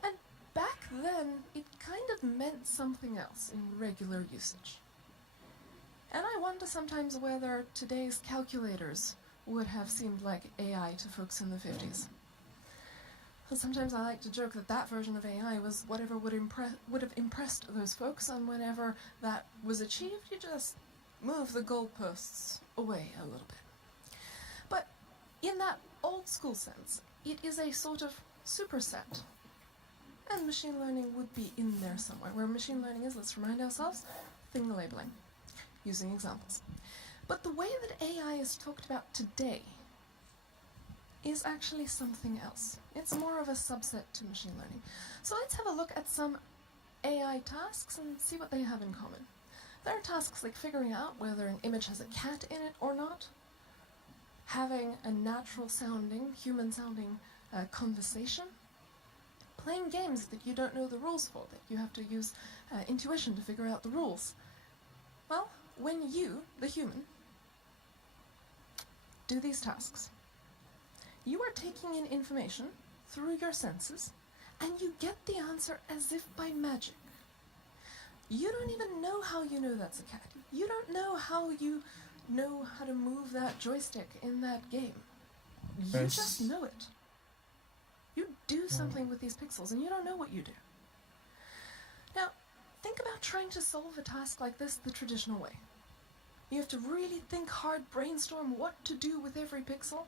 and back then it kind of meant something else in regular usage. And I wonder sometimes whether today's calculators would have seemed like AI to folks in the 50s. So sometimes I like to joke that that version of AI was whatever would have impressed those folks, and whenever that was achieved, you just move the goalposts away a little bit. But in that old school sense, it is a sort of superset. And machine learning would be in there somewhere. Where machine learning is, let's remind ourselves, thing labeling. Using examples. But the way that AI is talked about today is actually something else. It's more of a subset to machine learning. So let's have a look at some AI tasks and see what they have in common. There are tasks like figuring out whether an image has a cat in it or not, having a natural sounding, human sounding conversation, playing games that you don't know the rules for, that you have to use intuition to figure out the rules. Well, when you, the human, do these tasks, you are taking in information through your senses, and you get the answer as if by magic. You don't even know how you know that's a cat. You don't know how you know how to move that joystick in that game. You Yes. just know it. You do something with these pixels and you don't know what you do. Now, think about trying to solve a task like this the traditional way. You have to really think hard, brainstorm what to do with every pixel,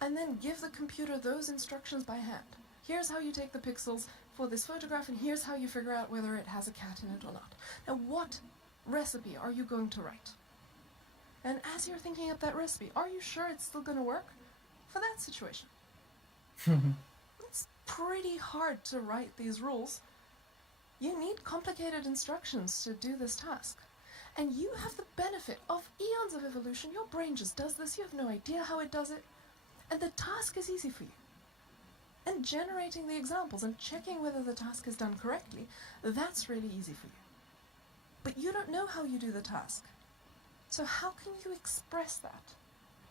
and then give the computer those instructions by hand. Here's how you take the pixels for this photograph, and here's how you figure out whether it has a cat in it or not. Now, what recipe are you going to write? And as you're thinking up that recipe, are you sure it's still going to work for that situation? It's pretty hard to write these rules. You need complicated instructions to do this task. And you have the benefit of eons of evolution. Your brain just does this. You have no idea how it does it. And the task is easy for you. And generating the examples and checking whether the task is done correctly, that's really easy for you. But you don't know how you do the task. So how can you express that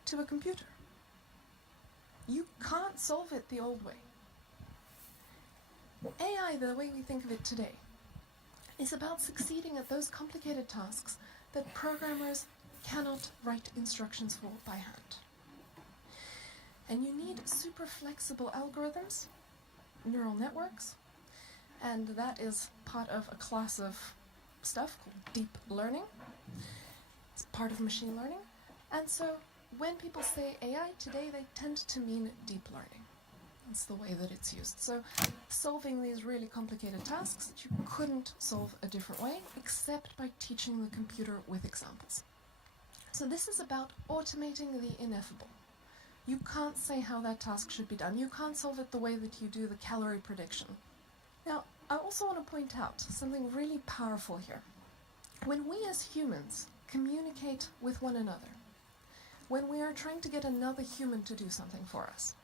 to a computer? You can't solve it the old way. AI, the way we think of it today, is about succeeding at those complicated tasks that programmers cannot write instructions for by hand. And you need super flexible algorithms, neural networks, and that is part of a class of stuff called deep learning. It's part of machine learning. And so when people say AI today, they tend to mean deep learning. That's the way that it's used. So solving these really complicated tasks that you couldn't solve a different way, except by teaching the computer with examples. So this is about automating the ineffable. You can't say how that task should be done. You can't solve it the way that you do the calorie prediction. Now, I also want to point out something really powerful here. When we as humans communicate with one another, when we are trying to get another human to do something for us,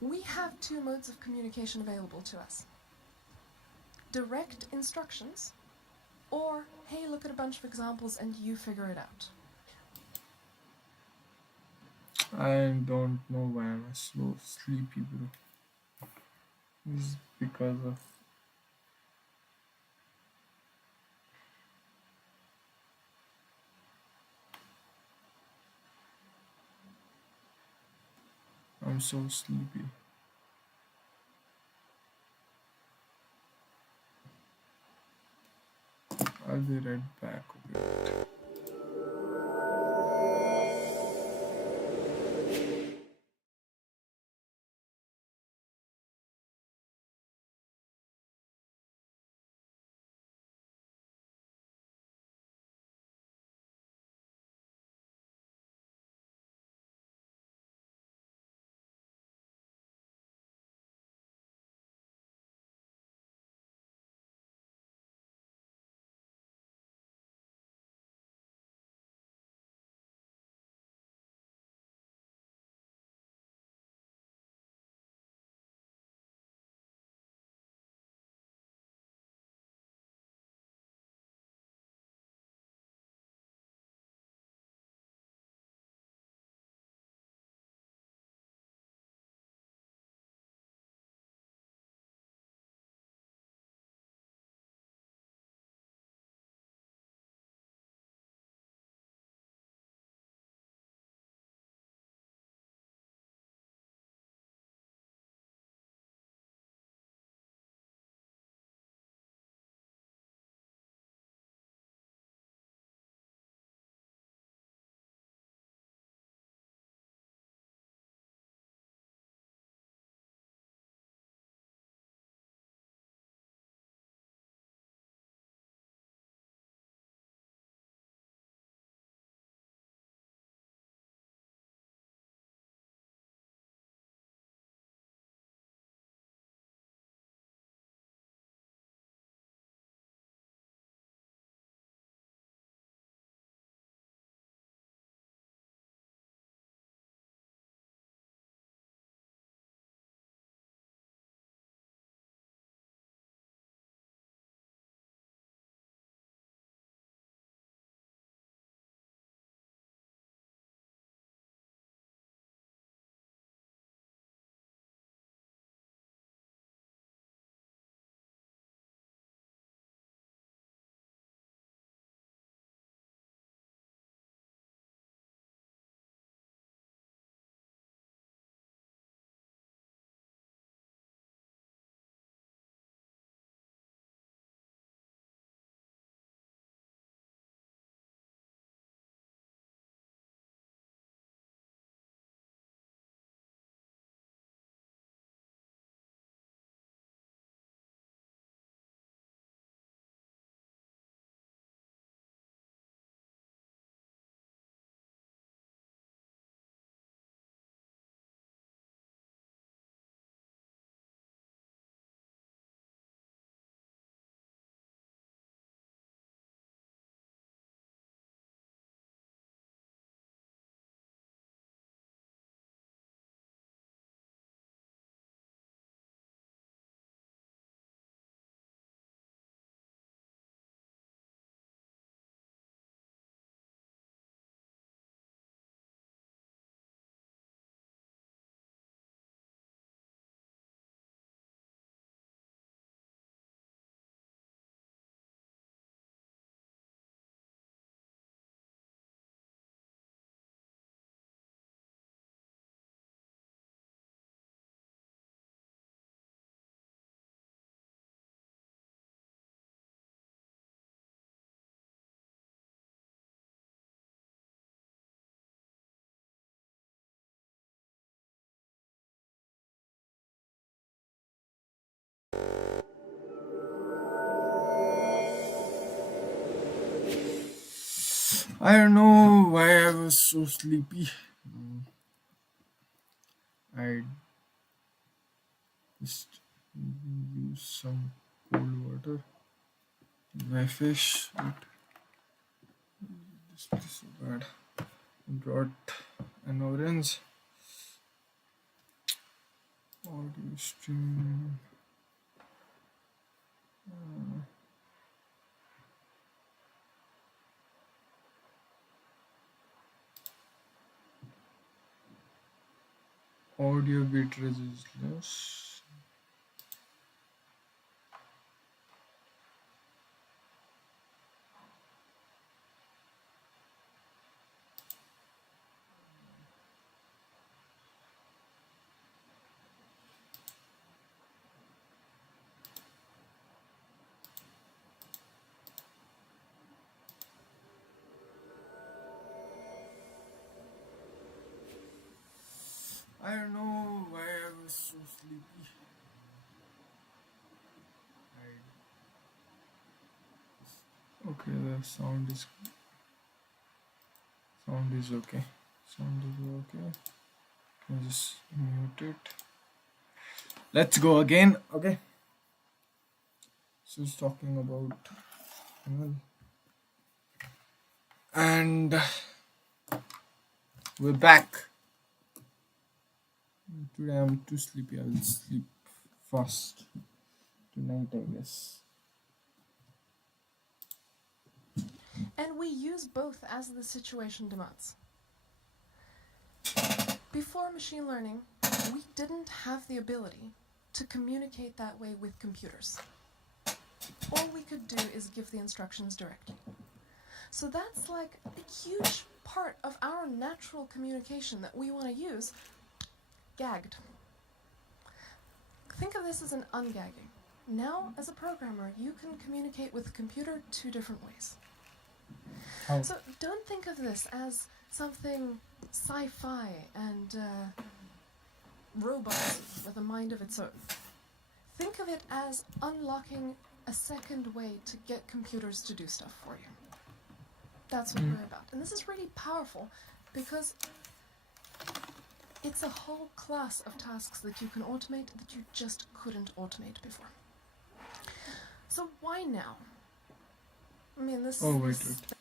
we have two modes of communication available to us. Direct instructions, or, hey, look at a bunch of examples and you figure it out. I don't know why I'm so sleepy, bro. It's because of I'm so sleepy. I'll be right back. Okay. I don't know why I was so sleepy. Mm, I just use some cold water in my fish. This is so bad. Brought an orange. Audio stream. Audio bitrate is less. I don't know why I was so sleepy. Okay, the sound is okay. Sound is okay. Can just mute it. Let's go again. Okay. So it's talking about well, and we're back. Today I'm too sleepy. I'll sleep fast tonight, I guess. And we use both as the situation demands. Before machine learning, we didn't have the ability to communicate that way with computers. All we could do is give the instructions directly. So that's like a huge part of our natural communication that we want to use, gagged. Think of this as an ungagging. Now, as a programmer, you can communicate with the computer two different ways. How? So don't think of this as something sci-fi and robots with a mind of its own. Think of it as unlocking a second way to get computers to do stuff for you. That's what we're about. And this is really powerful because it's a whole class of tasks that you can automate that you just couldn't automate before. So why now? I mean, this. Oh, wait, this wait.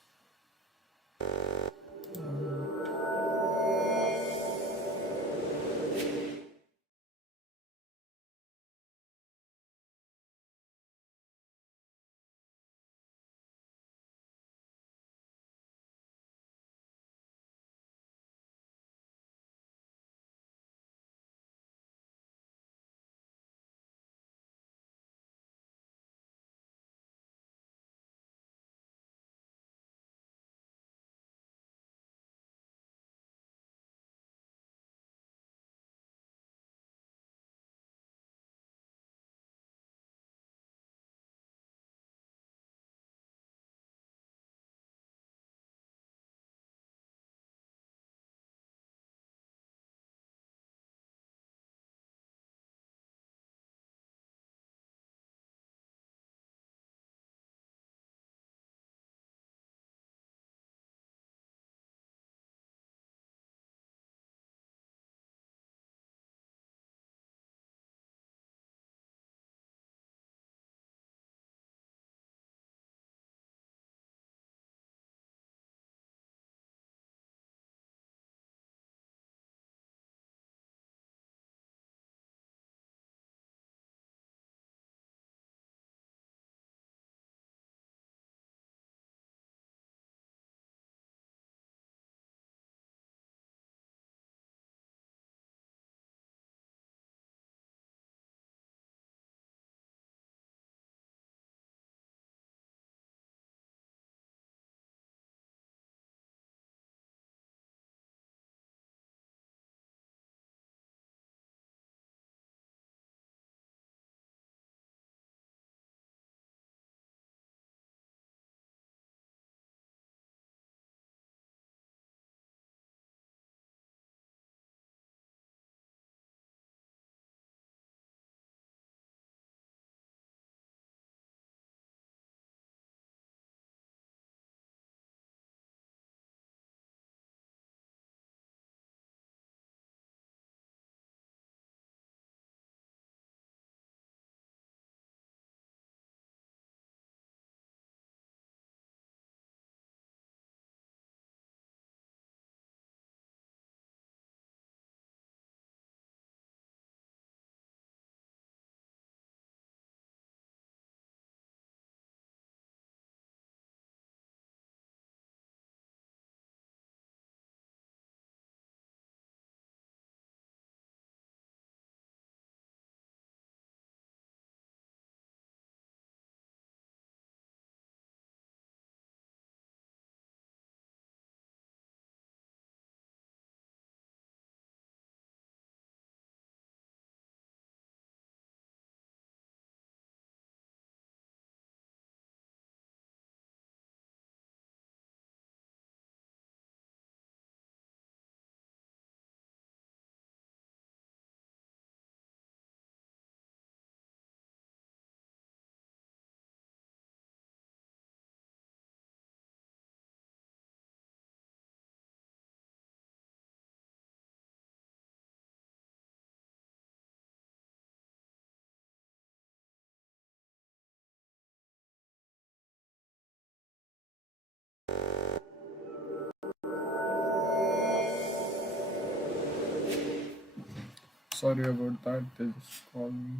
Sorry about that. They just called me.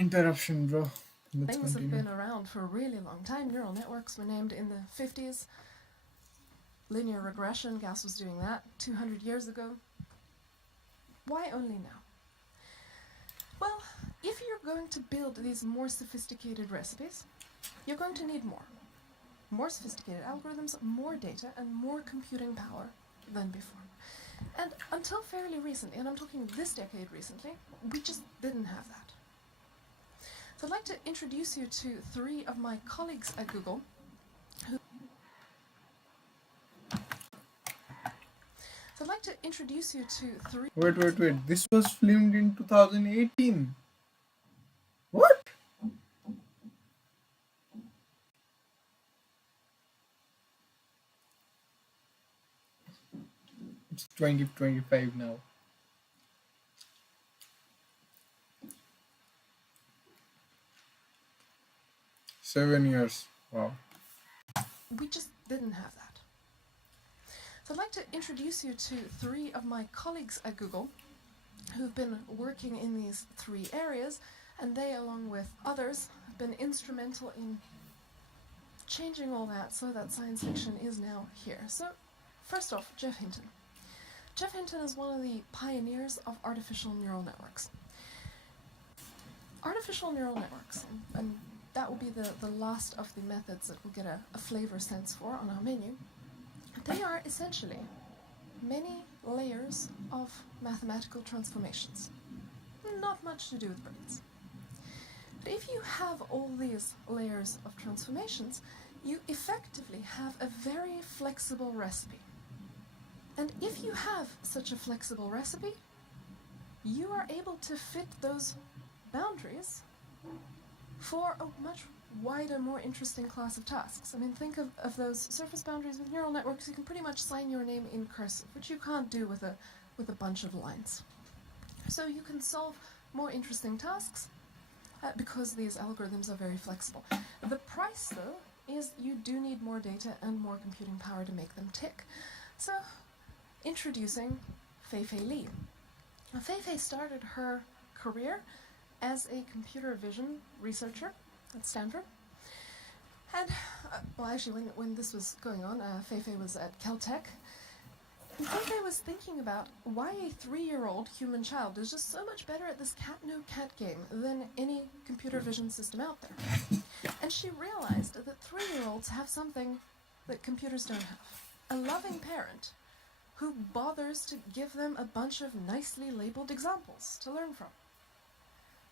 Interruption, bro. Let's Things have continue. been around for a really long time. Neural networks were named in the 50s. Linear regression, Gauss was doing that 200 years ago. Why only now? Well, if you're going to build these more sophisticated recipes, you're going to need more. More sophisticated algorithms, more data, and more computing power than before. And until fairly recently, and I'm talking this decade recently, we just didn't have that. So I'd like to introduce you to three of my colleagues at Google who So I'd like to introduce you to three. Wait. This was filmed in 2018. What? It's 2025 now. 7 years. Wow. We just didn't have that. So I'd like to introduce you to three of my colleagues at Google who've been working in these three areas, and they, along with others, have been instrumental in changing all that so that science fiction is now here. So, first off, Geoff Hinton. Geoff Hinton is one of the pioneers of artificial neural networks. Artificial neural networks, and that will be the last of the methods that we'll get a flavor sense for on our menu. They are essentially many layers of mathematical transformations. Not much to do with brains. But if you have all these layers of transformations, you effectively have a very flexible recipe. And if you have such a flexible recipe, you are able to fit those boundaries for a much wider, more interesting class of tasks. I mean, think of those surface boundaries with neural networks. You can pretty much sign your name in cursive, which you can't do with a bunch of lines. So you can solve more interesting tasks because these algorithms are very flexible. The price, though, is you do need more data and more computing power to make them tick. So, introducing Fei-Fei Li. Now, Fei-Fei started her career as a computer vision researcher at Stanford. And, well, actually, when this was going on, Fei-Fei was at Caltech. And Fei-Fei was thinking about why a 3-year-old human child is just so much better at this cat-no-cat game than any computer vision system out there. And she realized that 3-year-olds have something that computers don't have. A loving parent who bothers to give them a bunch of nicely labeled examples to learn from.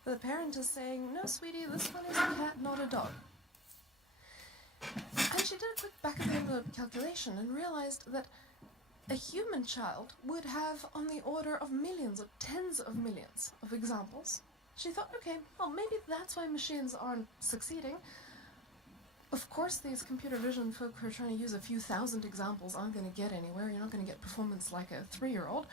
The parent is saying, "No, sweetie, this one is a cat, not a dog." And she did a quick back-of-the-envelope calculation and realized that a human child would have on the order of millions or tens of millions of examples. She thought, okay, well, maybe that's why machines aren't succeeding. Of course, these computer vision folk who are trying to use a few thousand examples aren't going to get anywhere. You're not going to get performance like a 3-year-old.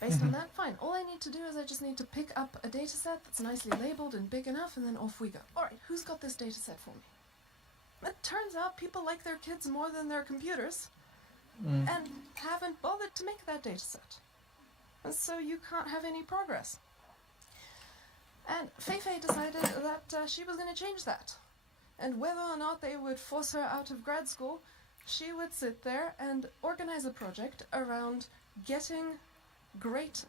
Based on that, fine. All I need to do is I just need to pick up a data set that's nicely labeled and big enough, and then off we go. All right, who's got this data set for me? It turns out people like their kids more than their computers and haven't bothered to make that data set. And so you can't have any progress. And Fei-Fei decided that she was going to change that. And whether or not they would force her out of grad school, she would sit there and organize a project around getting great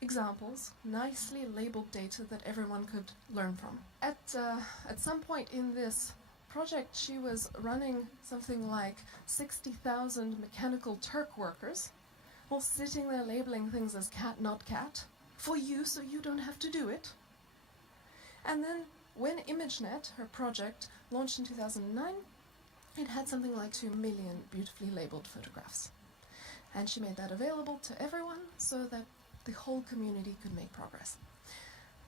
examples, nicely labeled data that everyone could learn from. At some point in this project, she was running something like 60,000 mechanical Turk workers, all sitting there labeling things as cat, not cat, for you so you don't have to do it. And then when ImageNet, her project, launched in 2009, it had something like 2 million beautifully labeled photographs. And she made that available to everyone so that the whole community could make progress.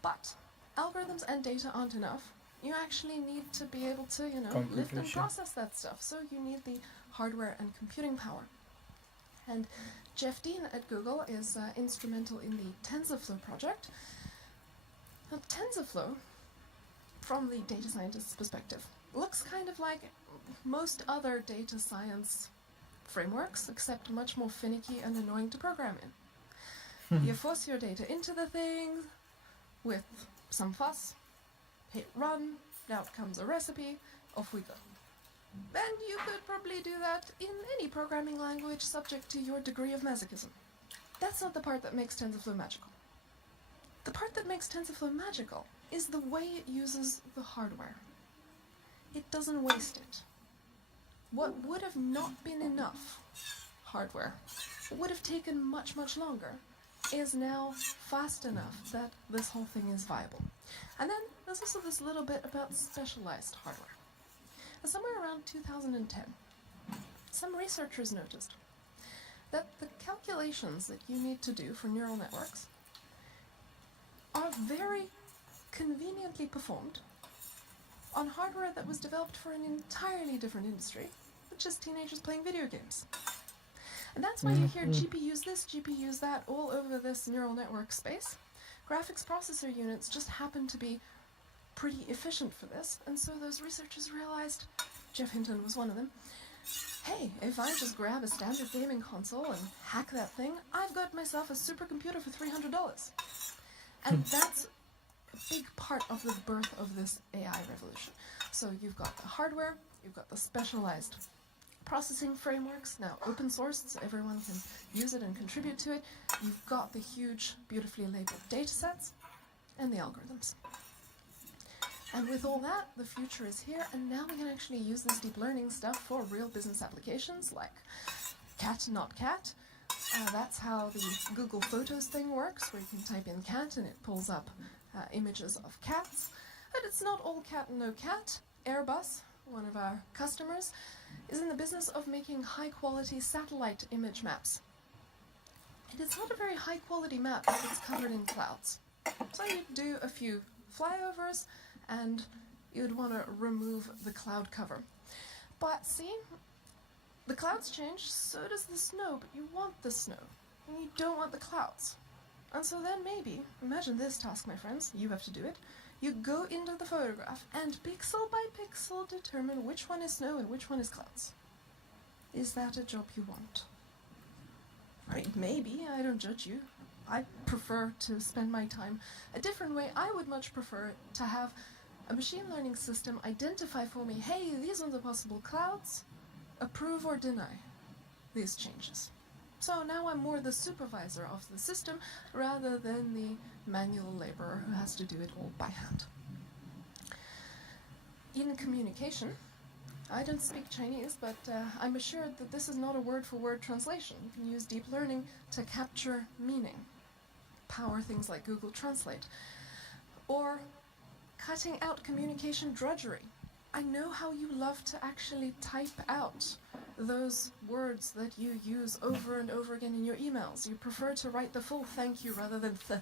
But algorithms and data aren't enough. You actually need to be able to, lift and process that stuff. So you need the hardware and computing power. And Jeff Dean at Google is instrumental in the TensorFlow project. Now, TensorFlow, from the data scientist's perspective, looks kind of like most other data science frameworks, except much more finicky and annoying to program in. You force your data into the thing with some fuss, hit run, out comes a recipe, off we go. And you could probably do that in any programming language subject to your degree of masochism. That's not the part that makes TensorFlow magical. The part that makes TensorFlow magical is the way it uses the hardware. It doesn't waste it. What would have not been enough hardware, would have taken much, much longer, is now fast enough that this whole thing is viable. And then there's also this little bit about specialized hardware. And somewhere around 2010, some researchers noticed that the calculations that you need to do for neural networks are very conveniently performed on hardware that was developed for an entirely different industry, which is teenagers playing video games. And that's why you hear GPUs this, GPUs that, all over this neural network space. Graphics processor units just happen to be pretty efficient for this, and so those researchers realized, Jeff Hinton was one of them, hey, if I just grab a standard gaming console and hack that thing, I've got myself a supercomputer for $300. And that's a big part of the birth of this AI revolution. So you've got the hardware, you've got the specialized processing frameworks, now open source, so everyone can use it and contribute to it. You've got the huge, beautifully labeled datasets, and the algorithms. And with all that, the future is here, and now we can actually use this deep learning stuff for real business applications, like cat, not cat. That's how the Google Photos thing works, where you can type in cat and it pulls up images of cats. But it's not all cat and no cat. Airbus, one of our customers, is in the business of making high-quality satellite image maps. And it's not a very high-quality map if it's covered in clouds. So you'd do a few flyovers, and you'd want to remove the cloud cover. But see, the clouds change, so does the snow, but you want the snow, and you don't want the clouds. And so then maybe, imagine this task, my friends, you have to do it. You go into the photograph and pixel by pixel determine which one is snow and which one is clouds. Is that a job you want? Right, maybe, I don't judge you. I prefer to spend my time a different way. I would much prefer to have a machine learning system identify for me, hey, these are the possible clouds, approve or deny these changes. So now I'm more the supervisor of the system rather than the manual laborer who has to do it all by hand. In communication, I don't speak Chinese, but I'm assured that this is not a word-for-word translation. You can use deep learning to capture meaning, power things like Google Translate, or cutting out communication drudgery. I know how you love to actually type out those words that you use over and over again in your emails. You prefer to write the full thank you rather than th.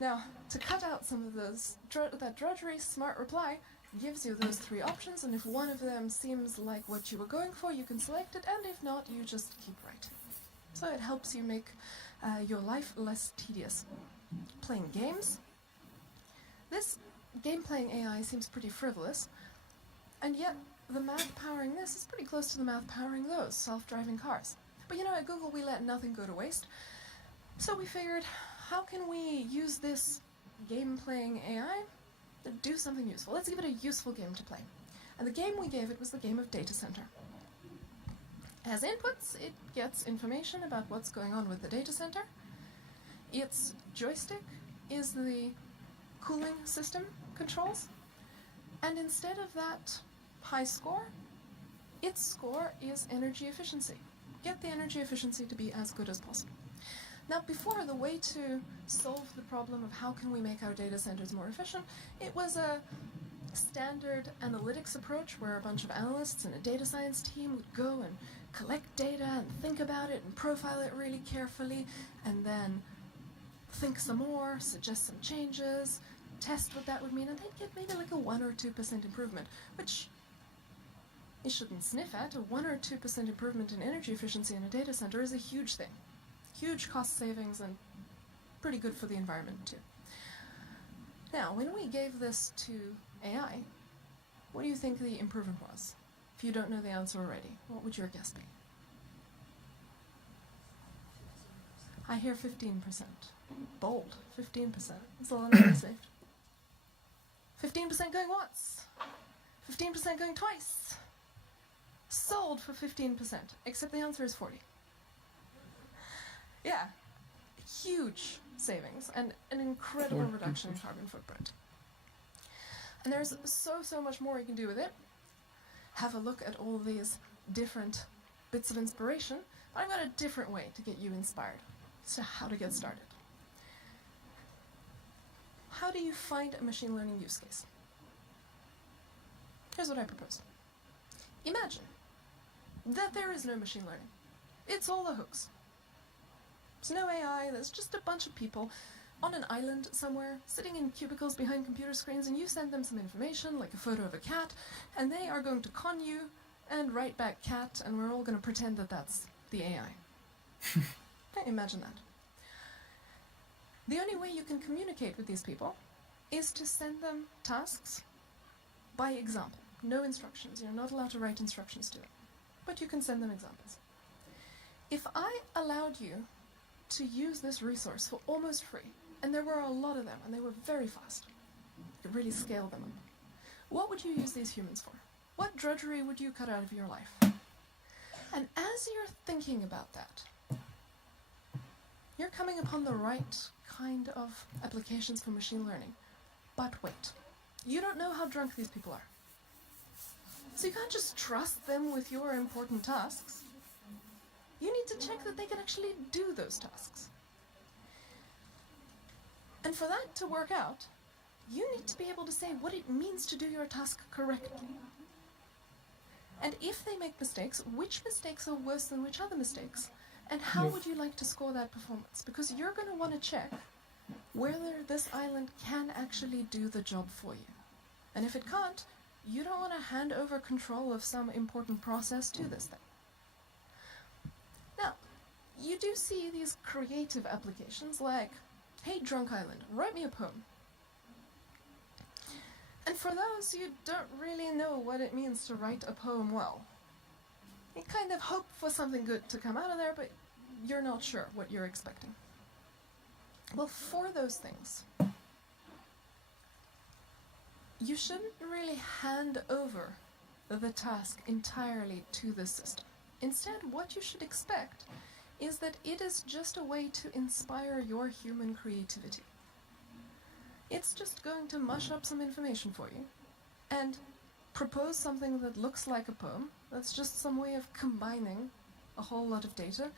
Now, to cut out some of those that drudgery, Smart Reply gives you those three options, and if one of them seems like what you were going for, you can select it, and if not, you just keep writing. So it helps you make your life less tedious. Playing games. This game-playing AI seems pretty frivolous, and yet the math powering this is pretty close to the math powering those self-driving cars. But you know, at Google we let nothing go to waste, so we figured, how can we use this game-playing AI to do something useful? Let's give it a useful game to play. And the game we gave it was the game of Data Center. As inputs, it gets information about what's going on with the data center. Its joystick is the cooling system controls, and instead of that high score, its score is energy efficiency. Get the energy efficiency to be as good as possible. Now, before, the way to solve the problem of how can we make our data centers more efficient, it was a standard analytics approach where a bunch of analysts and a data science team would go and collect data and think about it and profile it really carefully, and then think some more, suggest some changes, test what that would mean, and they'd get maybe like a 1 or 2% improvement, which you shouldn't sniff at. A 1 or 2% improvement in energy efficiency in a data center is a huge thing. Huge cost savings and pretty good for the environment too. Now, when we gave this to AI, what do you think the improvement was? If you don't know the answer already, what would your guess be? I hear 15%. Bold, 15%. That's a lot of money saved. 15% going once. 15% going twice. Sold for 15%, except the answer is 40. Yeah, huge savings and an incredible reduction in carbon footprint. And there's so much more you can do with it. Have a look at all these different bits of inspiration. I've got a different way to get you inspired as to how to get started. How do you find a machine learning use case? Here's what I propose. Imagine that there is no machine learning. It's all a hoax. There's no AI, there's just a bunch of people on an island somewhere, sitting in cubicles behind computer screens, and you send them some information, like a photo of a cat, and they are going to con you and write back cat, and we're all going to pretend that that's the AI. Imagine that. The only way you can communicate with these people is to send them tasks by example. No instructions. You're not allowed to write instructions to them, but you can send them examples. If I allowed you to use this resource for almost free, and there were a lot of them, and they were very fast, you could really scale them up, what would you use these humans for? What drudgery would you cut out of your life? And as you're thinking about that, you're coming upon the right kind of applications for machine learning. But wait, you don't know how drunk these people are. So you can't just trust them with your important tasks. You need to check that they can actually do those tasks. And for that to work out, you need to be able to say what it means to do your task correctly. And if they make mistakes, which mistakes are worse than which other mistakes? And how would you like to score that performance? Because you're going to want to check whether this island can actually do the job for you. And if it can't, you don't want to hand over control of some important process to this thing. Now, you do see these creative applications like, hey, Drunk Island, write me a poem. And for those, you don't really know what it means to write a poem well. You kind of hope for something good to come out of there, but you're not sure what you're expecting. Well, for those things, you shouldn't really hand over the task entirely to the system. Instead, what you should expect is that it is just a way to inspire your human creativity. It's just going to mush up some information for you and propose something that looks like a poem. That's just some way of combining a whole lot of data.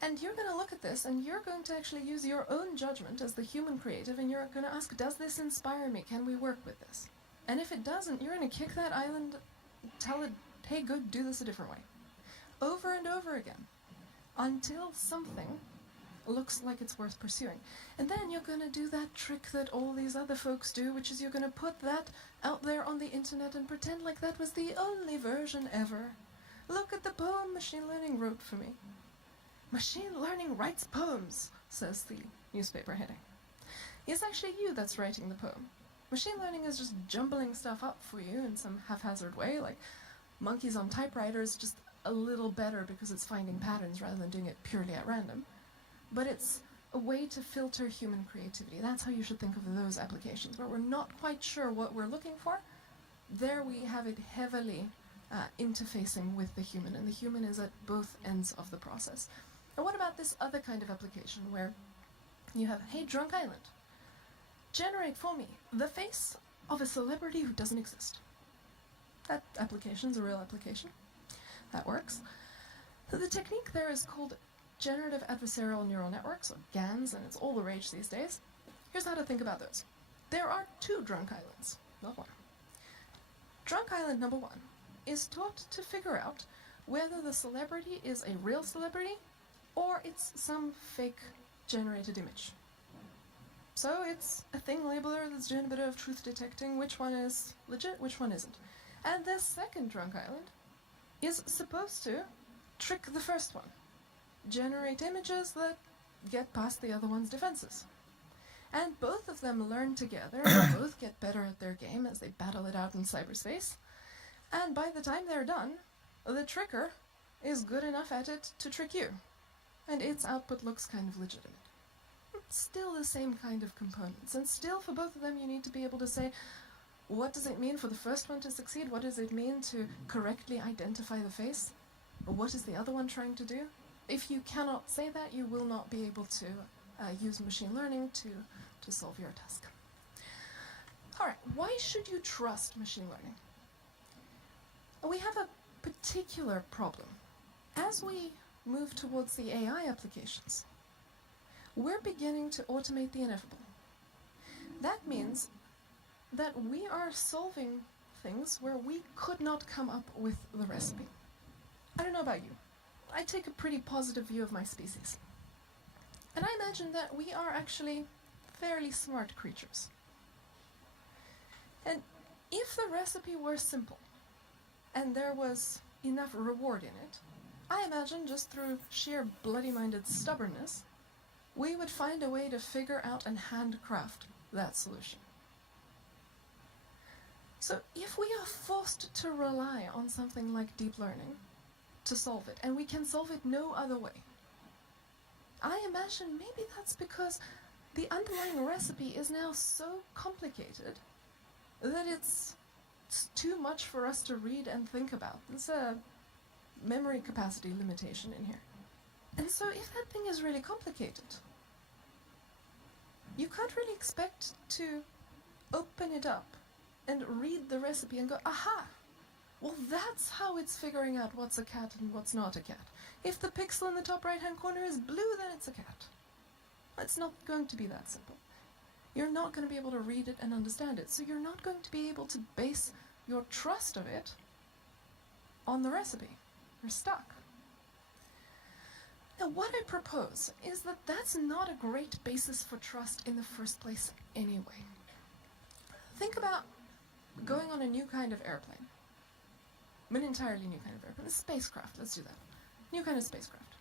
And you're going to look at this and you're going to actually use your own judgment as the human creative, and you're going to ask, does this inspire me? Can we work with this? And if it doesn't, you're going to kick that island, tell it, hey, good, do this a different way. Over and over again, until something looks like it's worth pursuing. And then you're going to do that trick that all these other folks do, which is you're going to put that out there on the internet and pretend like that was the only version ever. Look at the poem machine learning wrote for me. Machine learning writes poems, says the newspaper heading. It's actually you that's writing the poem. Machine learning is just jumbling stuff up for you in some haphazard way, like monkeys on typewriters, just a little better because it's finding patterns rather than doing it purely at random. But it's a way to filter human creativity. That's how you should think of those applications, where we're not quite sure what we're looking for. There we have it heavily interfacing with the human, and the human is at both ends of the process. And what about this other kind of application where you have, hey, Drunk Island, generate for me the face of a celebrity who doesn't exist. That application's a real application. That works. So the technique there is called generative adversarial neural networks, or GANs, and it's all the rage these days. Here's how to think about those. There are two Drunk Islands, not one. Drunk Island number one is taught to figure out whether the celebrity is a real celebrity or it's some fake generated image. So it's a thing labeler that's doing a bit of truth detecting, which one is legit, which one isn't. And the second Drunk Island is supposed to trick the first one, generate images that get past the other one's defenses. And both of them learn together, and both get better at their game as they battle it out in cyberspace. And by the time they're done, the tricker is good enough at it to trick you. and its output looks kind of legitimate. Still the same kind of components, and still for both of them you need to be able to say, what does it mean for the first one to succeed? What does it mean to correctly identify the face? Or what is the other one trying to do? If you cannot say that, you will not be able to use machine learning to solve your task. Alright, why should you trust machine learning? We have a particular problem. As we move towards the AI applications, we're beginning to automate the ineffable. That means that we are solving things where we could not come up with the recipe. I don't know about you. I take a pretty positive view of my species. And I imagine that we are actually fairly smart creatures. And if the recipe were simple, and there was enough reward in it, I imagine just through sheer bloody-minded stubbornness, we would find a way to figure out and handcraft that solution. So if we are forced to rely on something like deep learning to solve it, and we can solve it no other way, I imagine maybe that's because the underlying recipe is now so complicated that it's too much for us to read and think about. There's a memory capacity limitation in here. And so if that thing is really complicated, you can't really expect to open it up and read the recipe and go, aha, well that's how it's figuring out what's a cat and what's not a cat. If the pixel in the top right hand corner is blue, then it's a cat. It's not going to be that simple. You're not going to be able to read it and understand it, so you're not going to be able to base your trust of it on the recipe. You're stuck. Now what I propose is that that's not a great basis for trust in the first place anyway. Think about going on a new kind of airplane. An entirely new kind of airplane. A spacecraft, let's do that. New kind of spacecraft.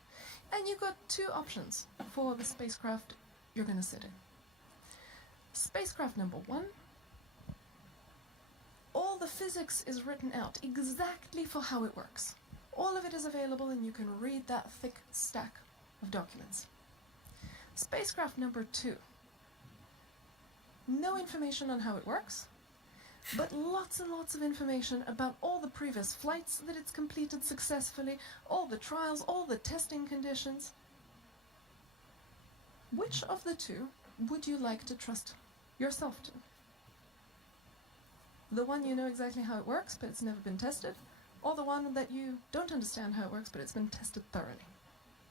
And you've got two options for the spacecraft you're going to sit in. Spacecraft number 1, all the physics is written out exactly for how it works. All of it is available and you can read that thick stack of documents. Spacecraft number 2, no information on how it works, but lots and lots of information about all the previous flights that it's completed successfully, all the trials, all the testing conditions. Which of the two would you like to trust yourself to? The one you know exactly how it works, but it's never been tested, or the one that you don't understand how it works, but it's been tested thoroughly?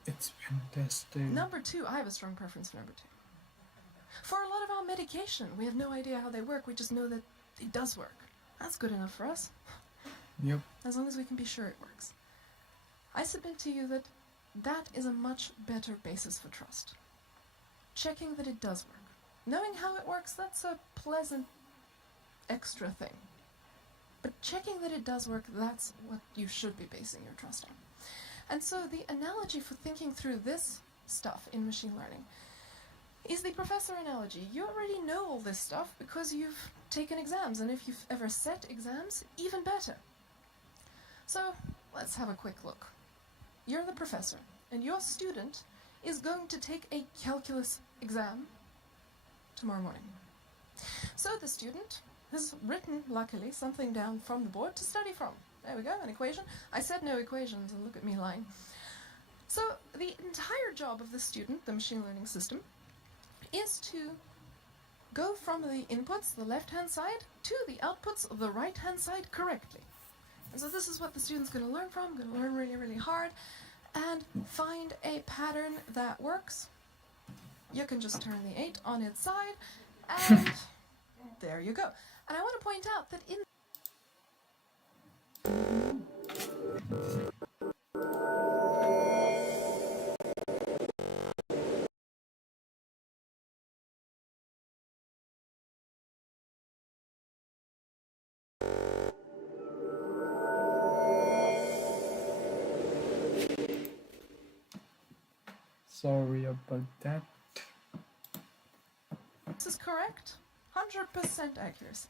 It's been tested. Number 2, I have a strong preference for number 2. For a lot of our medication, we have no idea how they work, we just know that it does work. That's good enough for us. Yep. As long as we can be sure it works. I submit to you that that is a much better basis for trust. Checking that it does work. Knowing how it works, that's a pleasant extra thing. But checking that it does work, that's what you should be basing your trust on. And so the analogy for thinking through this stuff in machine learning is the professor analogy. You already know all this stuff because you've taken exams, and if you've ever set exams, even better. So let's have a quick look. You're the professor, and your student is going to take a calculus exam tomorrow morning. So the student has written, luckily, something down from the board to study from. There we go, an equation. I said no equations, and look at me lying. So the entire job of the student, the machine learning system, is to go from the inputs, the left-hand side, to the outputs, the right-hand side, correctly. And so this is what the student's going to learn from, going to learn really, really hard, and find a pattern that works. You can just turn the 8 on its side, and there you go. And I want to point out that in Sorry about that. this is correct, 100% accuracy.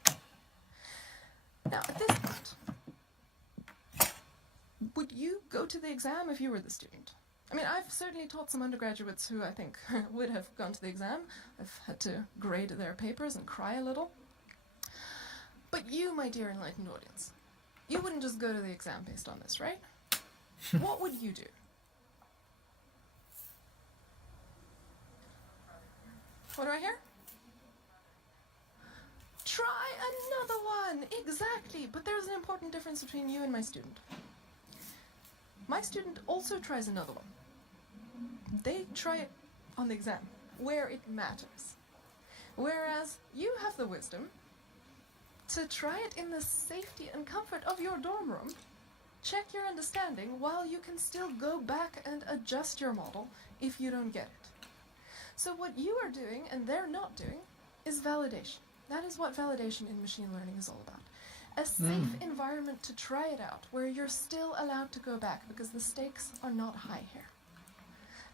Now, at this point, would you go to the exam if you were the student? I mean, I've certainly taught some undergraduates who I think would have gone to the exam. I've had to grade their papers and cry a little. But you, my dear enlightened audience, you wouldn't just go to the exam based on this, right? What would you do? What do I hear? Try another one! Exactly! But there's an important difference between you and my student. My student also tries another one. They try it on the exam, where it matters. Whereas you have the wisdom to try it in the safety and comfort of your dorm room, check your understanding while you can still go back and adjust your model if you don't get it. So what you are doing and they're not doing is validation. That is what validation in machine learning is all about. A safe environment to try it out, where you're still allowed to go back because the stakes are not high here.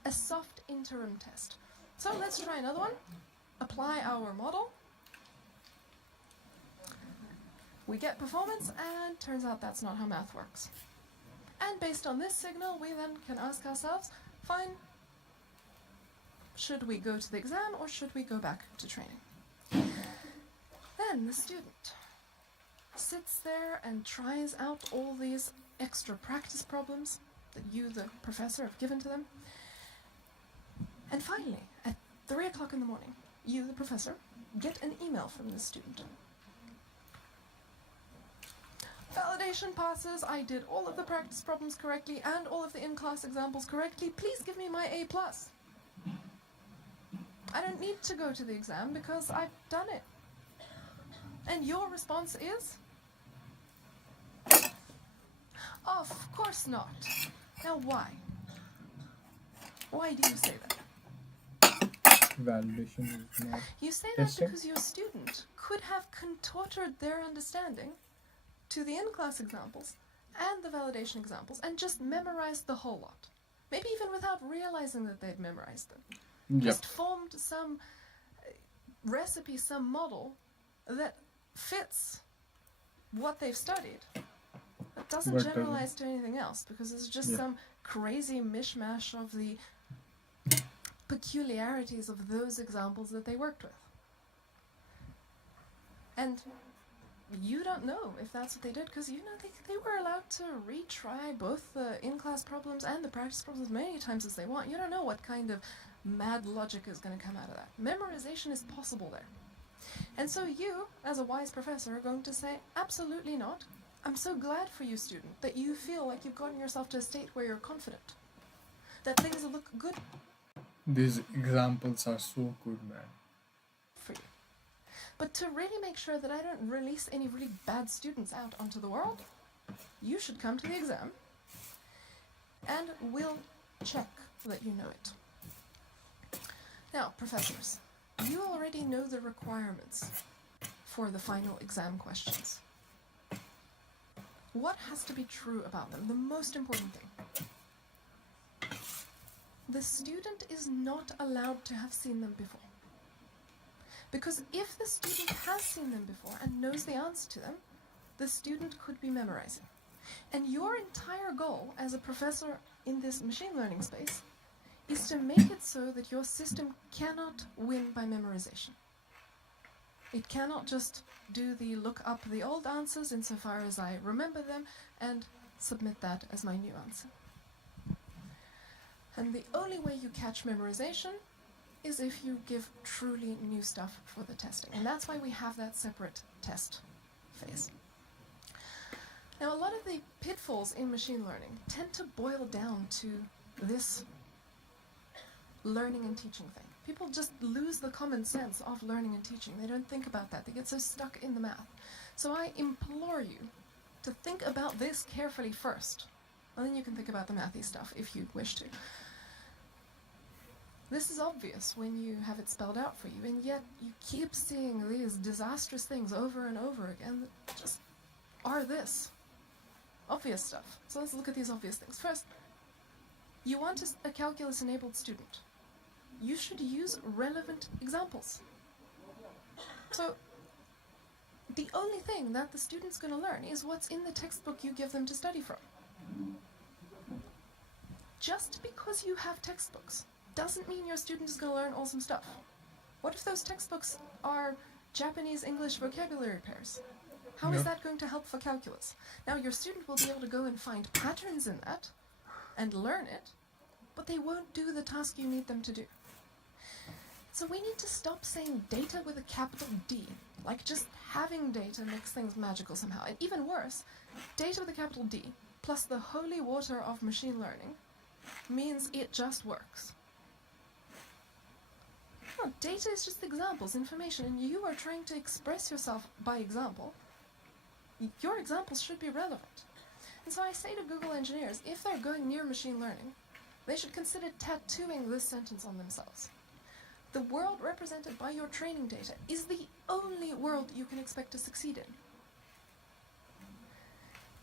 A soft interim test. So let's try another one. Apply our model. We get performance, and turns out that's not how math works. And based on this signal, we then can ask ourselves, fine, should we go to the exam or should we go back to training? Then the student sits there and tries out all these extra practice problems that you, the professor, have given to them. And finally, at 3 o'clock in the morning, you, the professor, get an email from the student. Validation passes. I did all of the practice problems correctly and all of the in-class examples correctly. Please give me my A+. I don't need to go to the exam because I've done it. And your response is? Of course not. Now why? Why do you say that? Validation is not You say that testing. because your student could have contorted their understanding to the in-class examples and the validation examples and just memorized the whole lot. Maybe even without realizing that they'd memorized them. Yep. Just formed some recipe, some model that fits what they've studied. It doesn't But doesn't. generalize to anything else because it's just Yeah. some crazy mishmash of the peculiarities of those examples that they worked with. And you don't know if that's what they did because you know they were allowed to retry both the in-class problems and the practice problems as many times as they want. You don't know what kind of mad logic is going to come out of that. Memorization is possible there. And so you, as a wise professor, are going to say, absolutely not. I'm so glad for you, student, that you feel like you've gotten yourself to a state where you're confident, that things look good These examples are so good, man. for you. But to really make sure that I don't release any really bad students out onto the world, you should come to the exam and we'll check that you know it. Now, professors, you already know the requirements for the final exam questions. What has to be true about them? The most important thing. The student is not allowed to have seen them before. Because if the student has seen them before and knows the answer to them, the student could be memorizing. And your entire goal as a professor in this machine learning space is to make it so that your system cannot win by memorization. It cannot just do the look up the old answers insofar as I remember them and submit that as my new answer. And the only way you catch memorization is if you give truly new stuff for the testing. And that's why we have that separate test phase. Now, a lot of the pitfalls in machine learning tend to boil down to this learning and teaching thing. People just lose the common sense of learning and teaching. They don't think about that. They get so stuck in the math. So I implore you to think about this carefully first. And then you can think about the mathy stuff if you wish to. This is obvious when you have it spelled out for you, and yet you keep seeing these disastrous things over and over again that just are this. Obvious stuff. So let's look at these obvious things. First, you want a calculus-enabled student. You should use relevant examples. So the only thing that the student's going to learn is what's in the textbook you give them to study from. Just because you have textbooks doesn't mean your student is going to learn awesome stuff. What if those textbooks are Japanese-English vocabulary pairs? How is that going to help for calculus? Now, your student will be able to go and find patterns in that and learn it, but they won't do the task you need them to do. So we need to stop saying data with a capital D, like just having data makes things magical somehow. And even worse, data with a capital D plus the holy water of machine learning means it just works. No, data is just examples, information, and you are trying to express yourself by example. Your examples should be relevant. And so I say to Google engineers, if they're going near machine learning, they should consider tattooing this sentence on themselves. The world represented by your training data is the only world you can expect to succeed in.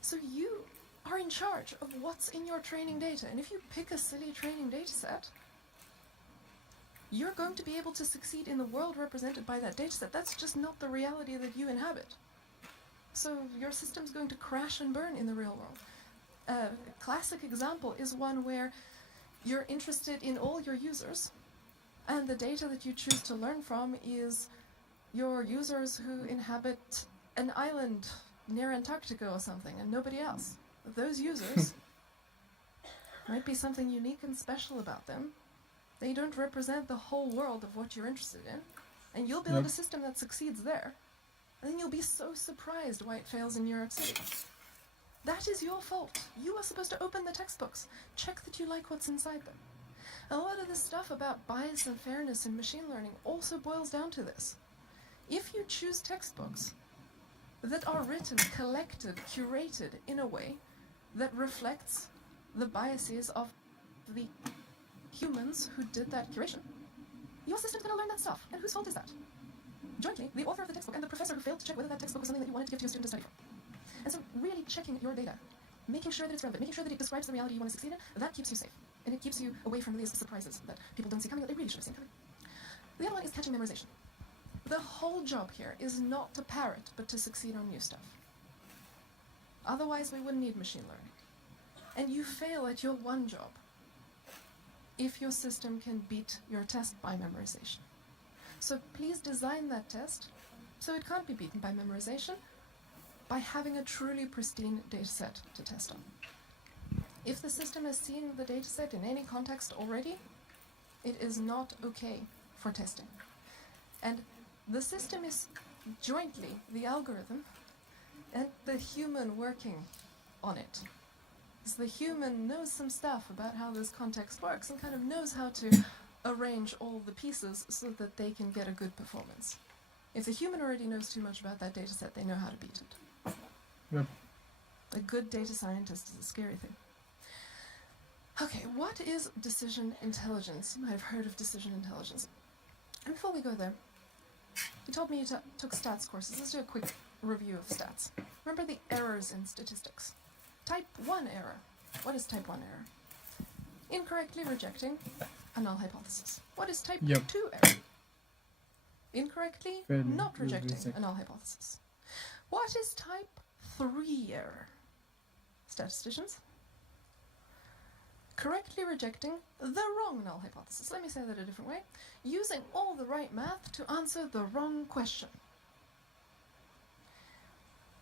So you are in charge of what's in your training data, and if you pick a silly training data set, you're going to be able to succeed in the world represented by that data set. That's just not the reality that you inhabit. So your system's going to crash and burn in the real world. A classic example is one where you're interested in all your users, and the data that you choose to learn from is your users who inhabit an island near Antarctica or something, and nobody else. Those users might be something unique and special about them. They don't represent the whole world of what you're interested in, and you'll build a system that succeeds there, and then you'll be so surprised why it fails in New York City. That is your fault. You are supposed to open the textbooks, check that you like what's inside them. A lot of this stuff about bias and fairness in machine learning also boils down to this. If you choose textbooks that are written, collected, curated in a way that reflects the biases of the humans who did that curation, your system's going to learn that stuff. And whose fault is that? Jointly, the author of the textbook and the professor who failed to check whether that textbook was something that you wanted to give to your student to study from. And so really checking your data, making sure that it's relevant, making sure that it describes the reality you want to succeed in, that keeps you safe. And it keeps you away from these surprises that people don't see coming that they really should have seen coming. The other one is catching memorization. The whole job here is not to parrot, but to succeed on new stuff. Otherwise, we wouldn't need machine learning. And you fail at your one job if your system can beat your test by memorization. So please design that test so it can't be beaten by memorization by having a truly pristine data set to test on. If the system has seen the data set in any context already, it is not okay for testing. And the system is jointly the algorithm and the human working on it. So the human knows some stuff about how this context works and kind of knows how to arrange all the pieces so that they can get a good performance. If the human already knows too much about that data set, they know how to beat it. Yep. A good data scientist is a scary thing. Okay, what is decision intelligence? You might have heard of decision intelligence. And before we go there, you told me you took stats courses. Let's do a quick review of stats. Remember the errors in statistics. Type 1 error. What is type 1 error? Incorrectly rejecting a null hypothesis. What is type 2 error? Incorrectly not rejecting a null hypothesis. What is type 3 error? Statisticians? Correctly rejecting the wrong null hypothesis. Let me say that a different way. Using all the right math to answer the wrong question.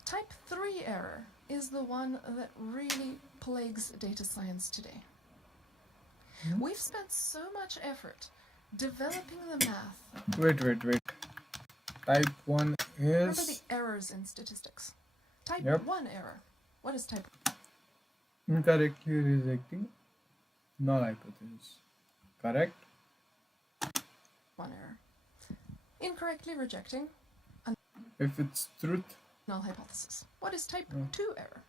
Type 3 error is the one that really plagues data science today. We've spent so much effort developing the math. Wait. Type 1 Remember the is errors in statistics. Type 1 error. What is type? incorrectly rejecting null hypothesis. Correct? 1 error. Incorrectly rejecting If it's truth, null hypothesis. What is type 2 error?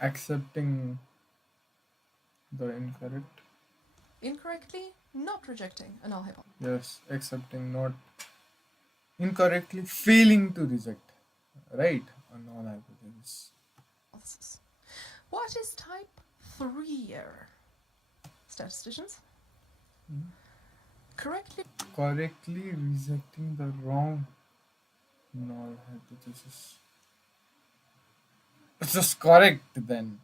accepting the incorrect. Incorrectly not rejecting a null hypothesis. Yes, accepting, not incorrectly failing to reject. Right? A null hypothesis. What is type 3 error? Statisticians? Correctly Rejecting the wrong null hypothesis. It's just correct then.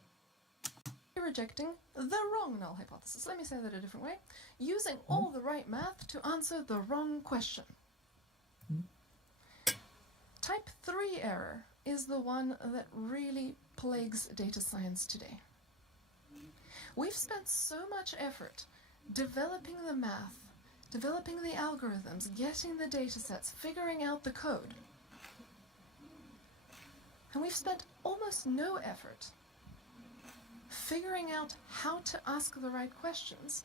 rejecting the wrong null hypothesis. Let me say that a different way. Using all the right math to answer the wrong question. Type 3 error is the one that really plagues data science today. We've spent so much effort developing the math, developing the algorithms, getting the data sets, figuring out the code. And we've spent almost no effort figuring out how to ask the right questions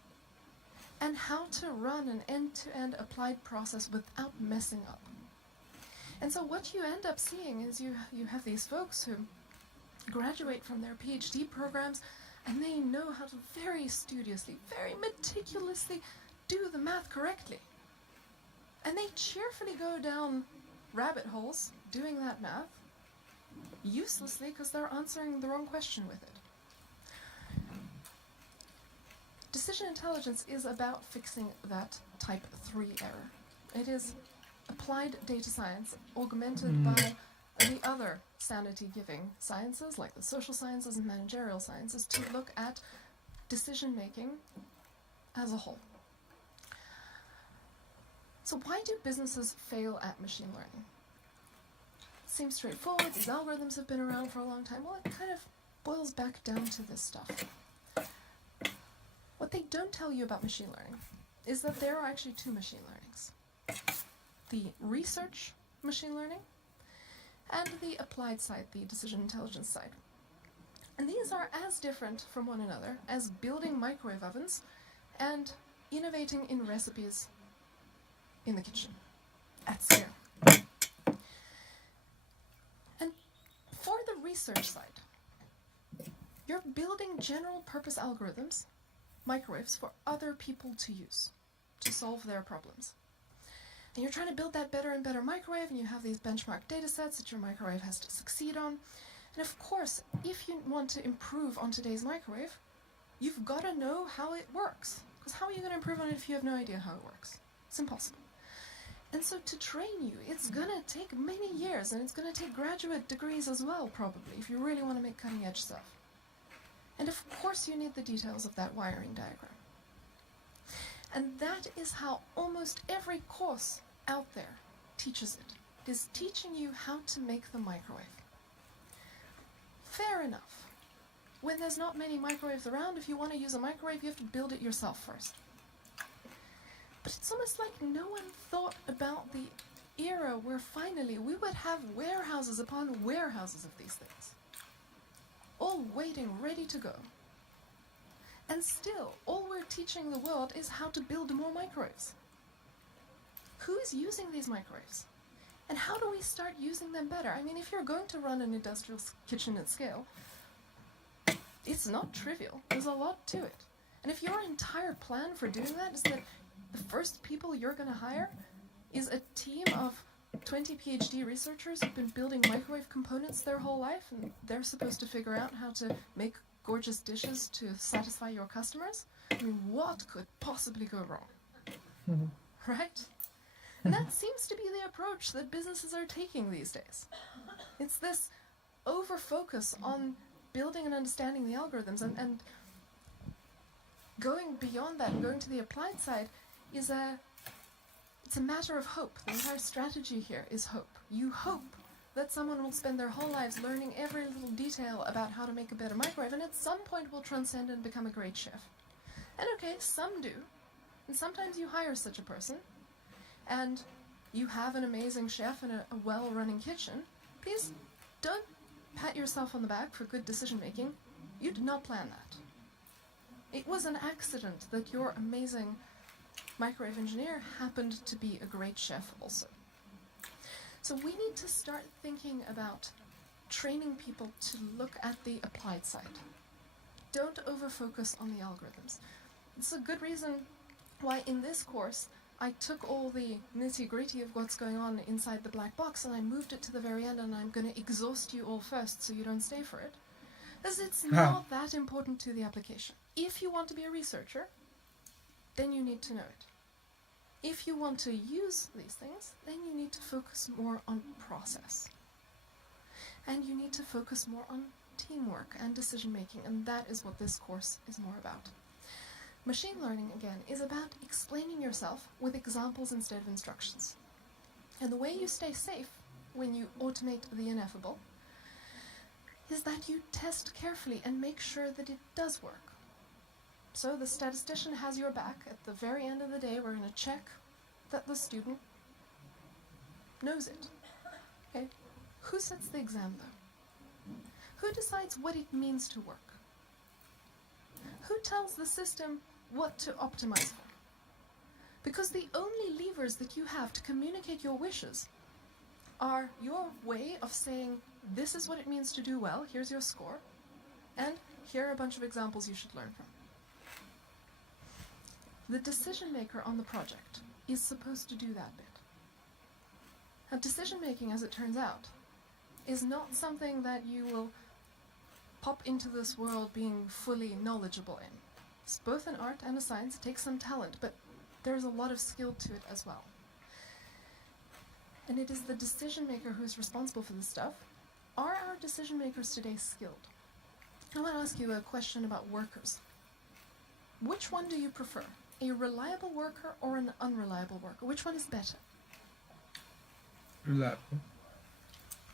and how to run an end-to-end applied process without messing up. And so what you end up seeing is you have these folks who graduate from their PhD programs and they know how to very studiously, very meticulously do the math correctly. And they cheerfully go down rabbit holes doing that math uselessly because they're answering the wrong question with it. Decision intelligence is about fixing that type 3 error. It is applied data science augmented by the other sanity-giving sciences like the social sciences and managerial sciences to look at decision-making as a whole. So why do businesses fail at machine learning? Seems straightforward. These algorithms have been around for a long time. Well, it kind of boils back down to this stuff. What they don't tell you about machine learning is that there are actually two machine learnings. The research machine learning and the applied side, the decision intelligence side. And these are as different from one another as building microwave ovens and innovating in recipes in the kitchen at scale. And for the research side, you're building general purpose algorithms, microwaves, for other people to use to solve their problems. And you're trying to build that better and better microwave, and you have these benchmark data sets that your microwave has to succeed on. And of course, if you want to improve on today's microwave, you've got to know how it works. Because how are you going to improve on it if you have no idea how it works? It's impossible. And so to train you, it's going to take many years, and it's going to take graduate degrees as well, probably, if you really want to make cutting-edge stuff. And of course you need the details of that wiring diagram. And that is how almost every course out there teaches it. It is teaching you how to make the microwave. Fair enough. When there's not many microwaves around, if you want to use a microwave, you have to build it yourself first. But it's almost like no one thought about the era where finally we would have warehouses upon warehouses of these things, all waiting, ready to go. And still, all we're teaching the world is how to build more microwaves. Who's using these microwaves? And how do we start using them better? I mean, if you're going to run an industrial kitchen at scale, it's not trivial. There's a lot to it. And if your entire plan for doing that is that the first people you're going to hire is a team of 20 PhD researchers who've been building microwave components their whole life, and they're supposed to figure out how to make gorgeous dishes to satisfy your customers, I mean, what could possibly go wrong? Right? And that seems to be the approach that businesses are taking these days. It's this over-focus on building and understanding the algorithms, and going beyond that and going to the applied side it's a matter of hope. The entire strategy here is hope. You hope that someone will spend their whole lives learning every little detail about how to make a better microwave, and at some point will transcend and become a great chef. And okay, some do. And sometimes you hire such a person, and you have an amazing chef in a well-running kitchen. Please don't pat yourself on the back for good decision-making. You did not plan that. It was an accident that your amazing microwave engineer happened to be a great chef also. So we need to start thinking about training people to look at the applied side. Don't over-focus on the algorithms. It's a good reason why in this course I took all the nitty-gritty of what's going on inside the black box and I moved it to the very end, and I'm going to exhaust you all first so you don't stay for it. Because it's not that important to the application. If you want to be a researcher, then you need to know it. If you want to use these things, then you need to focus more on process. And you need to focus more on teamwork and decision making, and that is what this course is more about. Machine learning, again, is about explaining yourself with examples instead of instructions. And the way you stay safe when you automate the ineffable is that you test carefully and make sure that it does work. So the statistician has your back. At the very end of the day, we're going to check that the student knows it. Okay? Who sets the exam, though? Who decides what it means to work? Who tells the system what to optimize for? Because the only levers that you have to communicate your wishes are your way of saying, this is what it means to do well, here's your score, and here are a bunch of examples you should learn from. The decision maker on the project is supposed to do that bit. And decision making, as it turns out, is not something that you will pop into this world being fully knowledgeable in. It's both an art and a science. It takes some talent, but there's a lot of skill to it as well. And it is the decision maker who is responsible for this stuff. Are our decision makers today skilled? I want to ask you a question about workers. Which one do you prefer? A reliable worker or an unreliable worker? Which one is better? Reliable.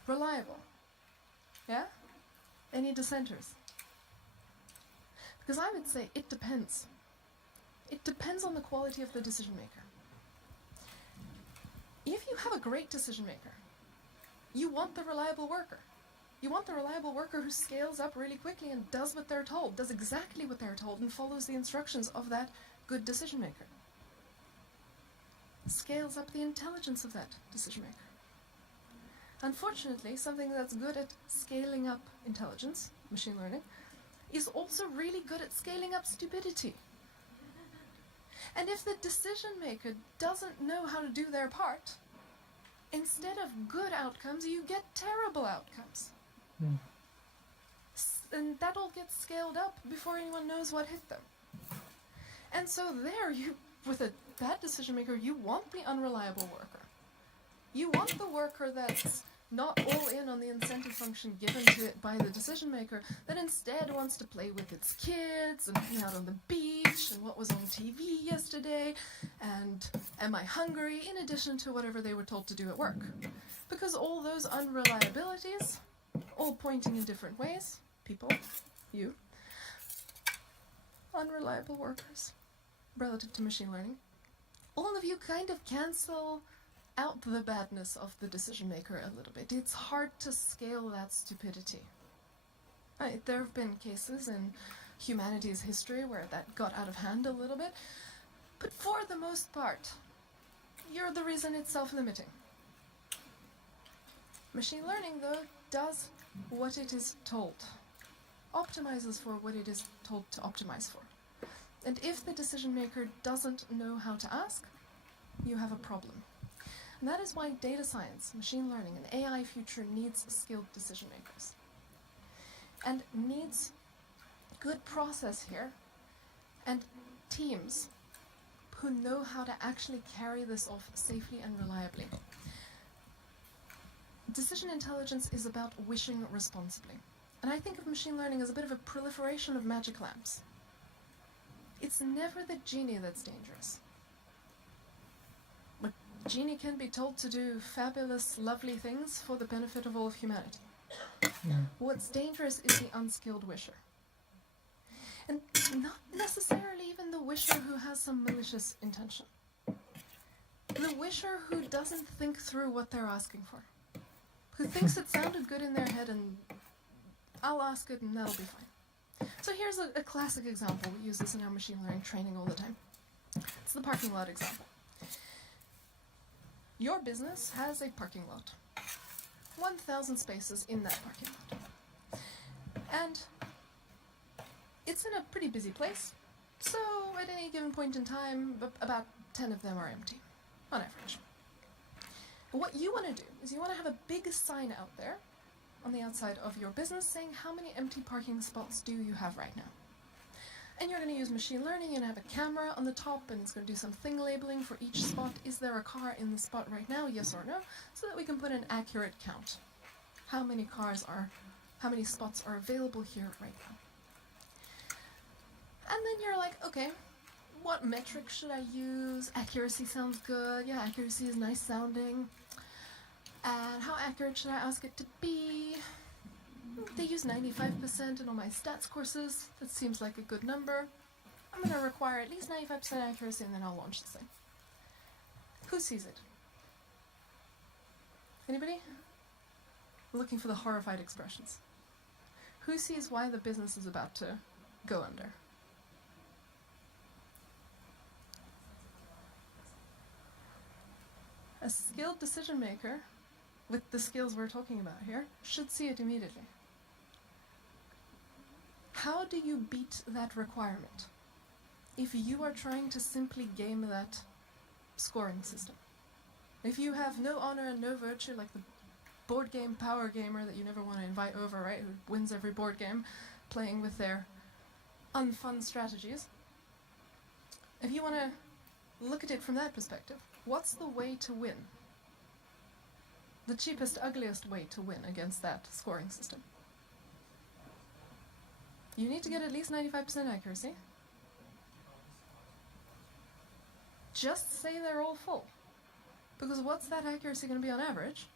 Reliable. Yeah? Any dissenters? Because I would say it depends. It depends on the quality of the decision maker. If you have a great decision maker, you want the reliable worker. You want the reliable worker who scales up really quickly and does what they're told, does exactly what they're told, and follows the instructions of that good decision maker. Scales up the intelligence of that decision maker. Unfortunately, something that's good at scaling up intelligence, machine learning, is also really good at scaling up stupidity. And if the decision maker doesn't know how to do their part, instead of good outcomes, you get terrible outcomes. And that all gets scaled up before anyone knows what hit them. And so there, with a bad decision maker, you want the unreliable worker. You want the worker that's not all in on the incentive function given to it by the decision maker, that instead wants to play with its kids and hang out on the beach and what was on TV yesterday and am I hungry, in addition to whatever they were told to do at work. Because all those unreliabilities, all pointing in different ways, people, you, unreliable workers, relative to machine learning, all of you kind of cancel out the badness of the decision maker a little bit. It's hard to scale that stupidity. Right, there have been cases in humanity's history where that got out of hand a little bit, but for the most part, you're the reason it's self-limiting. Machine learning, though, does what it is told, optimizes for what it is told to optimize for. And if the decision maker doesn't know how to ask, you have a problem. And that is why data science, machine learning, and AI future needs skilled decision makers. And needs good process here and teams who know how to actually carry this off safely and reliably. Decision intelligence is about wishing responsibly. And I think of machine learning as a bit of a proliferation of magic lamps. It's never the genie that's dangerous. But genie can be told to do fabulous, lovely things for the benefit of all of humanity. What's dangerous is the unskilled wisher. And not necessarily even the wisher who has some malicious intention. The wisher who doesn't think through what they're asking for. Who thinks it sounded good in their head and I'll ask it and that'll be fine. So here's a classic example. We use this in our machine learning training all the time. It's the parking lot example. Your business has a parking lot. 1,000 spaces in that parking lot. And it's in a pretty busy place, so at any given point in time, about 10 of them are empty, on average. What you want to do is you want to have a big sign out there on the outside of your business saying how many empty parking spots do you have right now. And you're going to use machine learning and have a camera on the top and it's going to do some thing labeling for each spot. Is there a car in the spot right now, yes or no? So that we can put an accurate count. How many cars are how many spots are available here right now. And then you're like, okay, what metric should I use? Accuracy sounds good. Yeah, accuracy is nice sounding. And how accurate should I ask it to be? They use 95% in all my stats courses. That seems like a good number. I'm going to require at least 95% accuracy and then I'll launch this thing. Who sees it? Anybody? Looking for the horrified expressions. Who sees why the business is about to go under? A skilled decision maker with the skills we're talking about here should see it immediately. How do you beat that requirement if you are trying to simply game that scoring system? If you have no honor and no virtue, like the board game power gamer that you never want to invite over, right, who wins every board game playing with their unfun strategies, if you want to look at it from that perspective, what's the way to win? The cheapest, ugliest way to win against that scoring system? You need to get at least 95% accuracy. Just say they're all full. Because what's that accuracy going to be on average?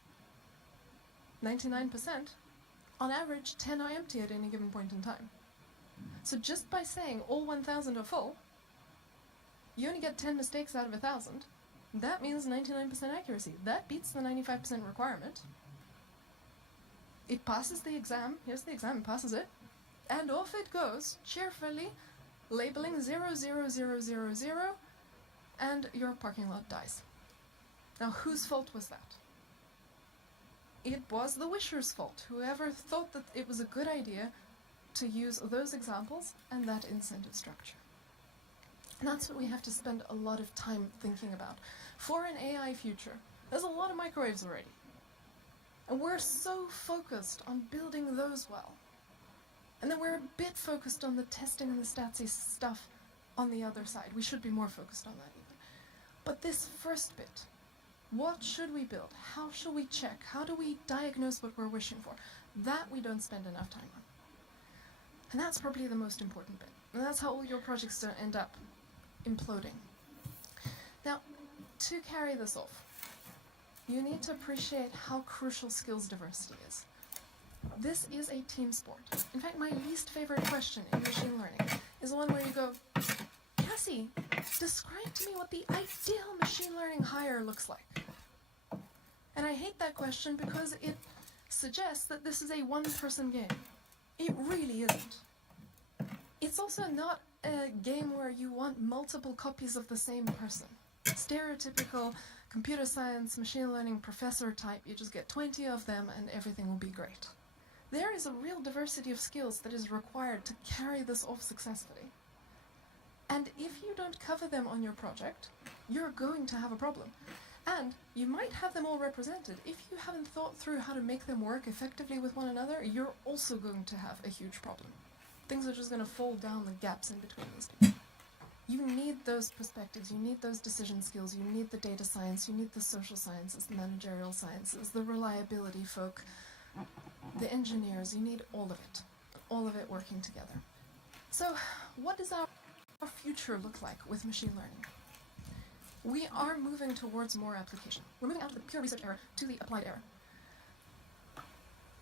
99%. On average, 10 are empty at any given point in time. So just by saying all 1,000 are full, you only get 10 mistakes out of 1,000. That means 99% accuracy. That beats the 95% requirement. It passes the exam. Here's the exam, it passes it. And off it goes, cheerfully, labeling 00000, and your parking lot dies. Now, whose fault was that? It was the wisher's fault. Whoever thought that it was a good idea to use those examples and that incentive structure. And that's what we have to spend a lot of time thinking about. For an AI future, there's a lot of microwaves already. And we're so focused on building those well. And then we're a bit focused on the testing and the statsy stuff on the other side. We should be more focused on that even. But this first bit, what should we build? How should we check? How do we diagnose what we're wishing for? That we don't spend enough time on. And that's probably the most important bit. And that's how all your projects end up imploding. Now, to carry this off, you need to appreciate how crucial skills diversity is. This is a team sport. In fact, my least favorite question in machine learning is the one where you go, Cassie, describe to me what the ideal machine learning hire looks like. And I hate that question because it suggests that this is a one-person game. It really isn't. It's also not a game where you want multiple copies of the same person. Stereotypical computer science, machine learning professor type, you just get 20 of them and everything will be great. There is a real diversity of skills that is required to carry this off successfully. And if you don't cover them on your project, you're going to have a problem. And you might have them all represented. If you haven't thought through how to make them work effectively with one another, you're also going to have a huge problem. Things are just going to fall down the gaps in between these people. You need those perspectives, you need those decision skills, you need the data science, you need the social sciences, the managerial sciences, the reliability folk, the engineers, you need all of it working together. So what does our future look like with machine learning? We are moving towards more application. We're moving out of the pure research era to the applied era.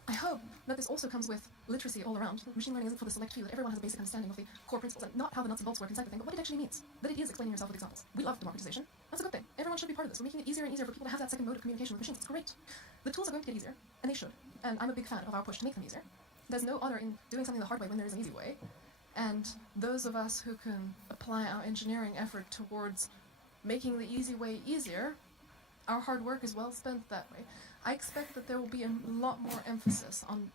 I hope that this also comes with literacy all around. Machine learning isn't for the select few, that everyone has a basic understanding of the core principles and not how the nuts and bolts work inside the thing, but what it actually means. That it is explaining yourself with examples. We love democratization. That's a good thing. Everyone should be part of this. We're making it easier and easier for people to have that second mode of communication with machines. It's great. The tools are going to get easier, and they should. And I'm a big fan of our push to make them easier. There's no honor in doing something the hard way when there is an easy way. And those of us who can apply our engineering effort towards making the easy way easier, our hard work is well spent that way. I expect that there will be a lot more emphasis on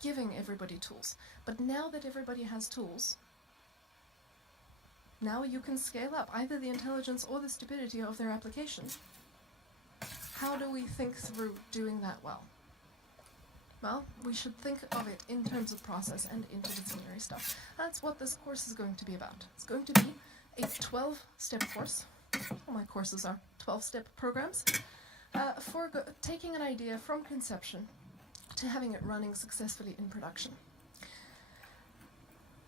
giving everybody tools. But now that everybody has tools, now you can scale up either the intelligence or the stupidity of their application. How do we think through doing that well? Well, we should think of it in terms of process and interdisciplinary stuff. That's what this course is going to be about. It's going to be a 12-step course. All my courses are 12-step programs. For taking an idea from conception to having it running successfully in production.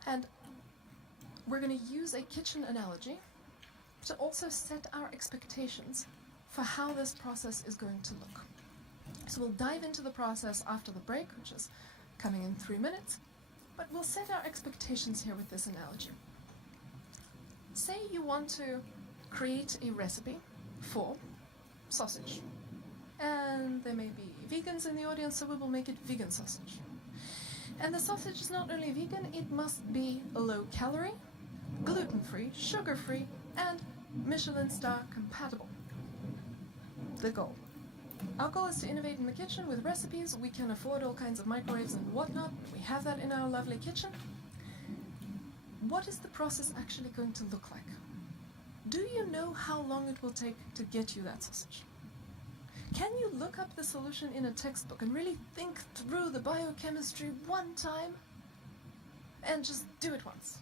And we're going to use a kitchen analogy to also set our expectations for how this process is going to look. So we'll dive into the process after the break, which is coming in 3 minutes, but we'll set our expectations here with this analogy. Say you want to create a recipe for sausage, and there may be vegans in the audience, so we will make it vegan sausage. And the sausage is not only vegan, it must be low calorie, gluten-free, sugar-free, and Michelin star compatible. The goal. Our goal is to innovate in the kitchen with recipes. We can afford all kinds of microwaves and whatnot. We have that in our lovely kitchen. What is the process actually going to look like? Do you know how long it will take to get you that sausage? Can you look up the solution in a textbook and really think through the biochemistry one time and just do it once?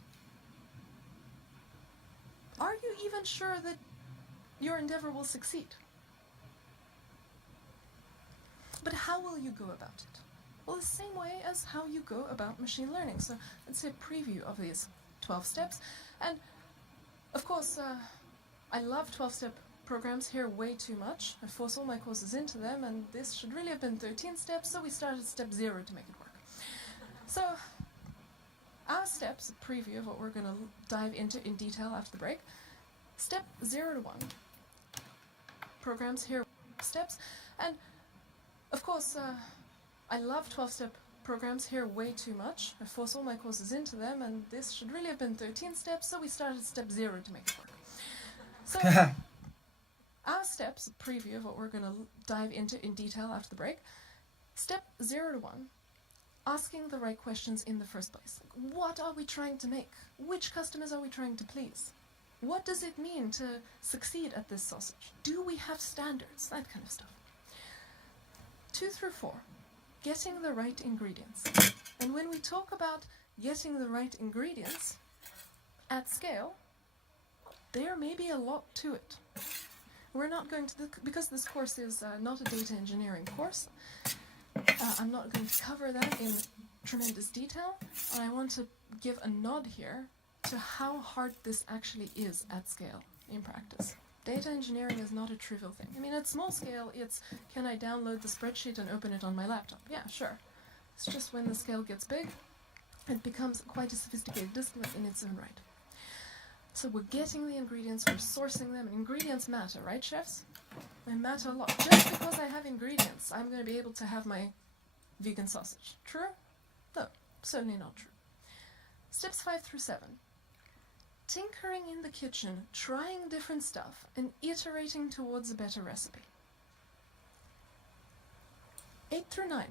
Are you even sure that your endeavor will succeed? But how will you go about it? Well, the same way as how you go about machine learning. So let's say a preview of these 12 steps. And of course, I love 12-step programs here way too much. I force all my courses into them, and this should really have been 13 steps, so we started step 0 to make it work. So our steps, a preview of what we're going to dive into in detail after the break. Step 0 to 1. Programs here, steps. And of course, I love 12-step programs here way too much. I force all my courses into them, and this should really have been 13 steps, so we started step 0 to make it work. So our steps, a preview of what we're going to dive into in detail after the break. Step 0 to 1, asking the right questions in the first place. What are we trying to make? Which customers are we trying to please? What does it mean to succeed at this sausage? Do we have standards? That kind of stuff. 2 through 4, getting the right ingredients. And when we talk about getting the right ingredients at scale, there may be a lot to it. We're not going to, because this course is not a data engineering course, I'm not going to cover that in tremendous detail, and I want to give a nod here to how hard this actually is at scale in practice. Data engineering is not a trivial thing. I mean, at small scale, it's, can I download the spreadsheet and open it on my laptop? Yeah, sure. It's just when the scale gets big, it becomes quite a sophisticated discipline in its own right. So we're getting the ingredients, we're sourcing them, and ingredients matter, right, chefs? They matter a lot. Just because I have ingredients, I'm going to be able to have my vegan sausage. True? No, certainly not true. Steps 5 through 7. Tinkering in the kitchen, trying different stuff, and iterating towards a better recipe. 8 through 9.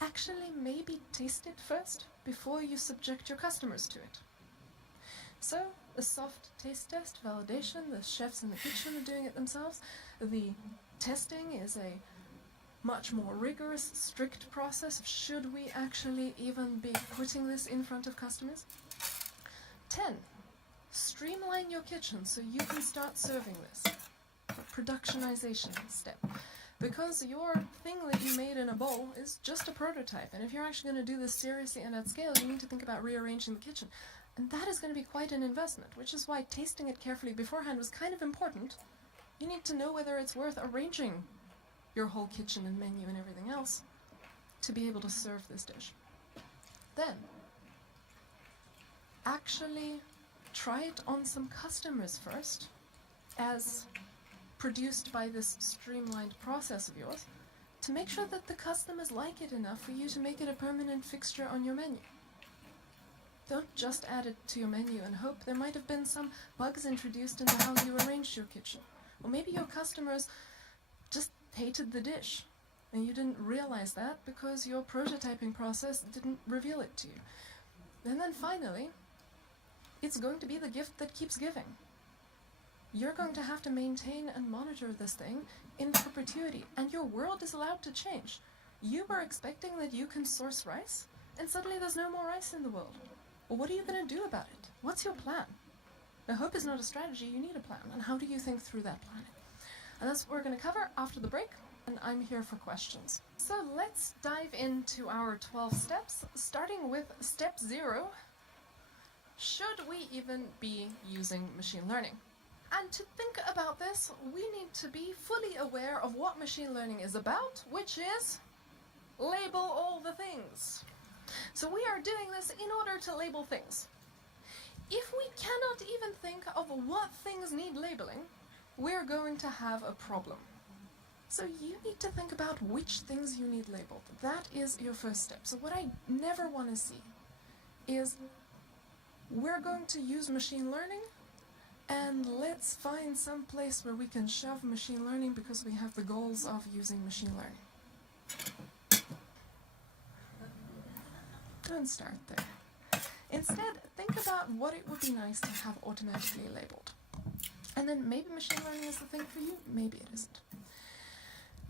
Actually, maybe taste it first before you subject your customers to it. So, a soft taste test, validation, the chefs in the kitchen are doing it themselves. The testing is a much more rigorous, strict process of should we actually even be putting this in front of customers? 10. Streamline your kitchen so you can start serving this. Productionization step. Because your thing that you made in a bowl is just a prototype, and if you're actually going to do this seriously and at scale, you need to think about rearranging the kitchen. And that is going to be quite an investment, which is why tasting it carefully beforehand was kind of important. You need to know whether it's worth arranging your whole kitchen and menu and everything else to be able to serve this dish. Then, actually try it on some customers first, as produced by this streamlined process of yours, to make sure that the customers like it enough for you to make it a permanent fixture on your menu. Don't just add it to your menu and hope. There might have been some bugs introduced into how you arranged your kitchen. Or maybe your customers just hated the dish, and you didn't realize that because your prototyping process didn't reveal it to you. And then finally, it's going to be the gift that keeps giving. You're going to have to maintain and monitor this thing in perpetuity, and your world is allowed to change. You were expecting that you can source rice, and suddenly there's no more rice in the world. Well, what are you going to do about it? What's your plan? Now, hope is not a strategy, you need a plan. And how do you think through that planning? And that's what we're going to cover after the break. and I'm here for questions. So let's dive into our 12 steps, starting with step 0. Should we even be using machine learning? And to think about this, we need to be fully aware of what machine learning is about, which is label all the things. So we are doing this in order to label things. If we cannot even think of what things need labeling, we're going to have a problem. So you need to think about which things you need labeled. That is your first step. So what I never want to see is we're going to use machine learning and let's find some place where we can shove machine learning because we have the goals of using machine learning. Don't start there. Instead, think about what it would be nice to have automatically labeled. And then maybe machine learning is the thing for you, maybe it isn't.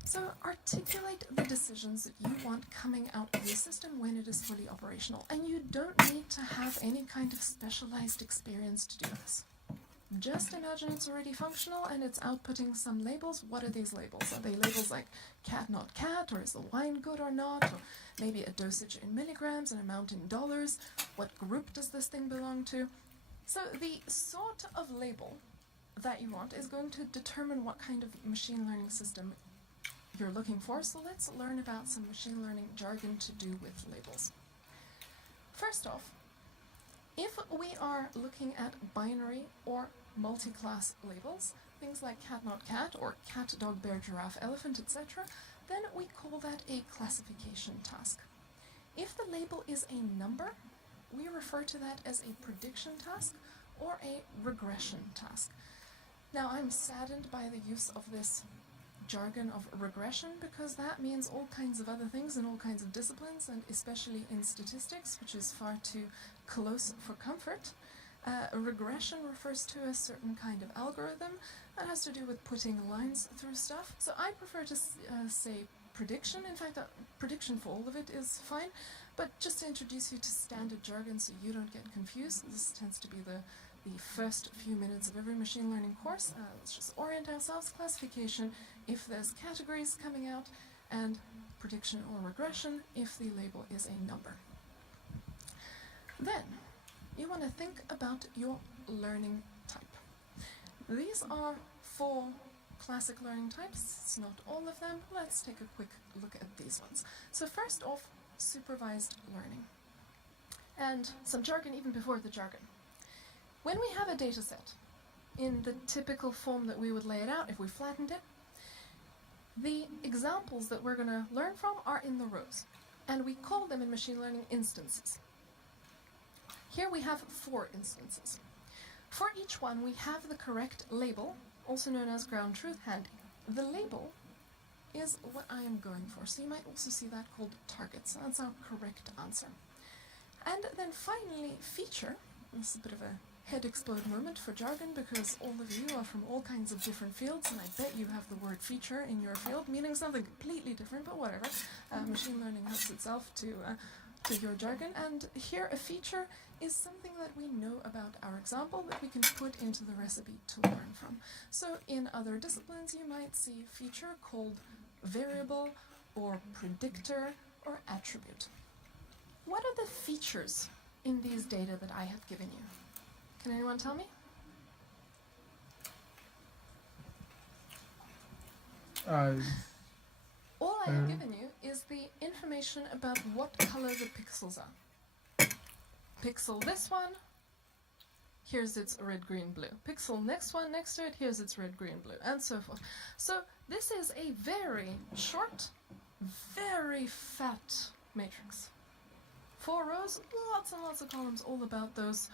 So articulate the decisions that you want coming out of your system when it is fully operational. And you don't need to have any kind of specialized experience to do this. Just imagine it's already functional and it's outputting some labels. What are these labels? Are they labels like cat, not cat, or is the wine good or not? Or maybe a dosage in milligrams, an amount in dollars? What group does this thing belong to? So the sort of label that you want is going to determine what kind of machine learning system you're looking for. So let's learn about some machine learning jargon to do with labels. First off, if we are looking at binary or multi-class labels, things like cat not cat or cat dog bear giraffe elephant etc., then we call that a classification task. If the label is a number, we refer to that as a prediction task or a regression task. Now I'm saddened by the use of this jargon of regression because that means all kinds of other things in all kinds of disciplines, and especially in statistics, which is far too close for comfort. A regression refers to a certain kind of algorithm that has to do with putting lines through stuff. So I prefer to say prediction. In fact, prediction for all of it is fine, but just to introduce you to standard jargon so you don't get confused. This tends to be the first few minutes of every machine learning course. Let's just orient ourselves. Classification if there's categories coming out, and prediction or regression if the label is a number. Then you want to think about your learning type. These are 4 classic learning types. It's not all of them. Let's take a quick look at these ones. So first off, supervised learning. And some jargon even before the jargon. When we have a data set in the typical form that we would lay it out if we flattened it, the examples that we're going to learn from are in the rows, and we call them in machine learning instances. Here we have 4 instances. For each one we have the correct label, also known as ground truth, handy. The label is what I am going for, so you might also see that called targets. That's our correct answer. And then finally, feature. This is a bit of a head explode moment for jargon because all of you are from all kinds of different fields, and I bet you have the word feature in your field meaning something completely different, but whatever. Machine learning helps itself to your jargon, and here a feature is something that we know about our example that we can put into the recipe to learn from. So in other disciplines you might see feature called variable or predictor or attribute. What are the features in these data that I have given you? Can anyone tell me? All I have given you is the information about what color the pixels are. Pixel this one, here's its red, green, blue. Pixel next one next to it, here's its red, green, blue, and so forth. So this is a very short, very fat matrix. 4 rows, lots and lots of columns, all about those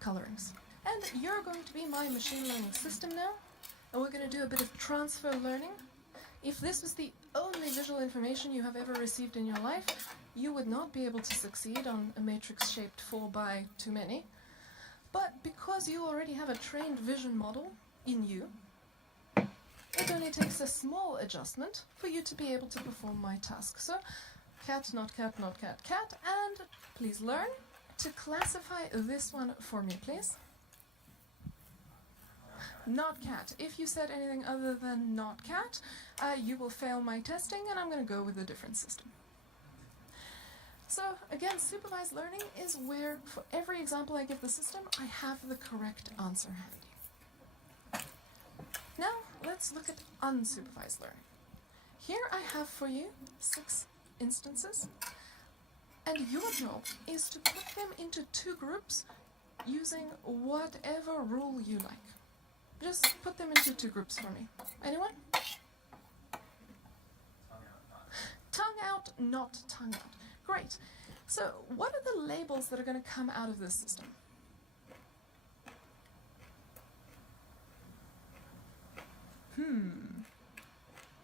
colorings. And you're going to be my machine learning system now, and we're going to do a bit of transfer learning. If this was the only visual information you have ever received in your life, you would not be able to succeed on a matrix shaped 4 by too many. But because you already have a trained vision model in you, it only takes a small adjustment for you to be able to perform my task. So, cat, not cat, not cat, cat, and please learn to classify this one for me, please. Not cat. If you said anything other than not cat, you will fail my testing, and I'm going to go with a different system. So again, supervised learning is where for every example I give the system, I have the correct answer handy. Now let's look at unsupervised learning. Here I have for you 6 instances, and your job is to put them into 2 groups using whatever rule you like. Just put them into 2 groups for me. Anyone? Tongue out, not tongue out. Great. So what are the labels that are going to come out of this system?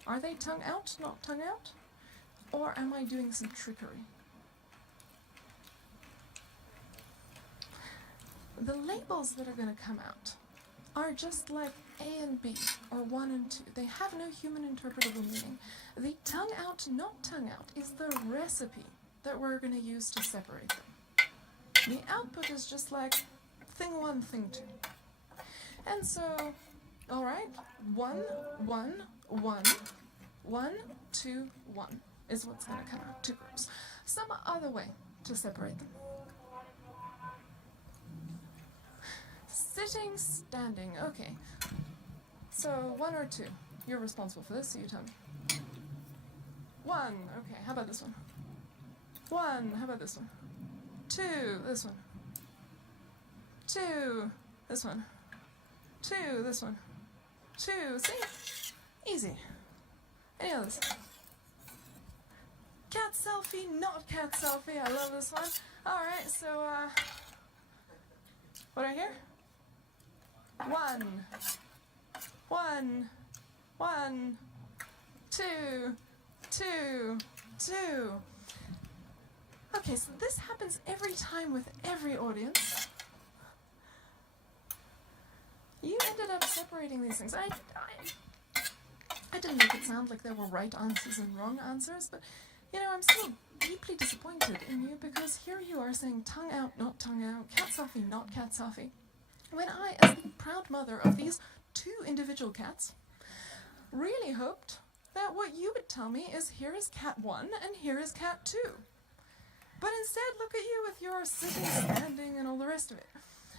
Are they tongue out, not tongue out? Or am I doing some trickery? The labels that are going to come out are just like A and B, or 1 and 2. They have no human interpretable meaning. The tongue out, not tongue out, is the recipe that we're going to use to separate them. The output is just like thing 1, thing 2. And so, alright, 1, 1, 1, 1, 2, 1 is what's going to come out, 2 groups. Some other way to separate them. Sitting, standing, okay. So 1 or 2? You're responsible for this, so you tell me. 1, okay, how about this one? 1, how about this one? 2, this one. 2, this one. 2, this one. 2, see? Easy. Any others? Cat selfie, not cat selfie, I love this one. Alright, so, what do I hear? 1, 1, 1, 2, 2, 2. Okay, so this happens every time with every audience. You ended up separating these things. I didn't make it sound like there were right answers and wrong answers, but, you know, I'm still deeply disappointed in you because here you are saying tongue out, not tongue out, cat selfie, not cat selfie. When I, as the proud mother of these 2 individual cats, really hoped that what you would tell me is here is cat 1 and here is cat 2. But instead, look at you with your sitting, standing, and all the rest of it.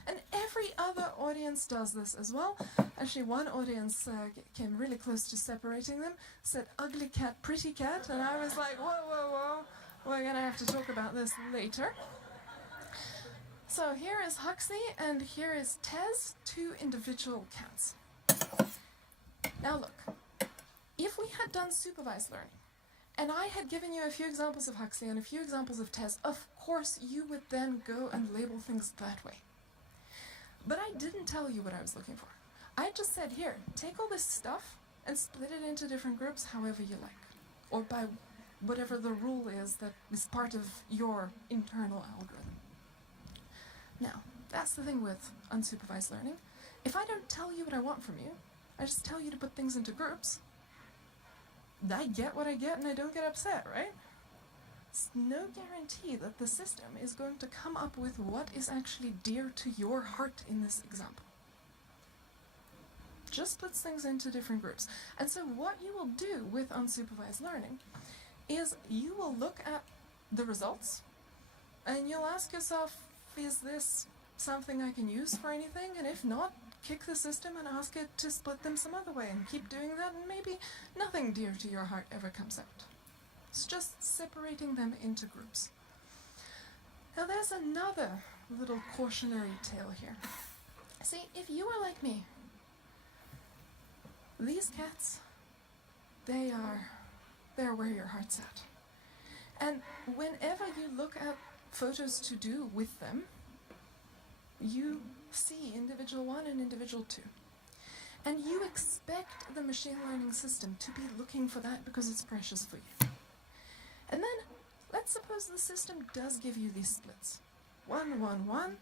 And every other audience does this as well. Actually, one audience came really close to separating them, said ugly cat, pretty cat, and I was like, whoa, whoa, whoa, we're going to have to talk about this later. So here is Huxley, and here is Tez, 2 individual cats. Now look, if we had done supervised learning, and I had given you a few examples of Huxley and a few examples of Tez, of course you would then go and label things that way. But I didn't tell you what I was looking for. I just said, here, take all this stuff and split it into different groups however you like, or by whatever the rule is that is part of your internal algorithm. Now, that's the thing with unsupervised learning. If I don't tell you what I want from you, I just tell you to put things into groups, I get what I get and I don't get upset, right? It's no guarantee that the system is going to come up with what is actually dear to your heart in this example. Just splits things into different groups. And so what you will do with unsupervised learning is you will look at the results and you'll ask yourself, is this something I can use for anything? And if not, kick the system and ask it to split them some other way and keep doing that, and maybe nothing dear to your heart ever comes out. It's just separating them into groups. Now there's another little cautionary tale here. See, if you are like me, these cats, they're where your heart's at. And whenever you look at photos to do with them, you see individual 1 and individual 2. And you expect the machine learning system to be looking for that because it's precious for you. And then, let's suppose the system does give you these splits. 1, 1, 1,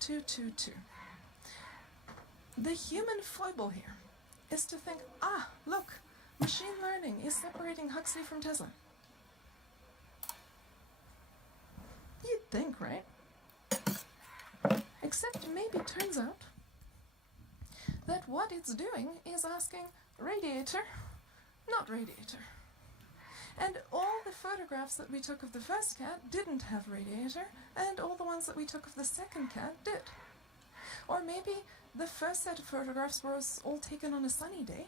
2, 2, 2. The human foible here is to think, look, machine learning is separating Huxley from Tesla. You'd think, right? Except maybe it turns out that what it's doing is asking radiator, not radiator. And all the photographs that we took of the first cat didn't have radiator, and all the ones that we took of the second cat did. Or maybe the first set of photographs was all taken on a sunny day,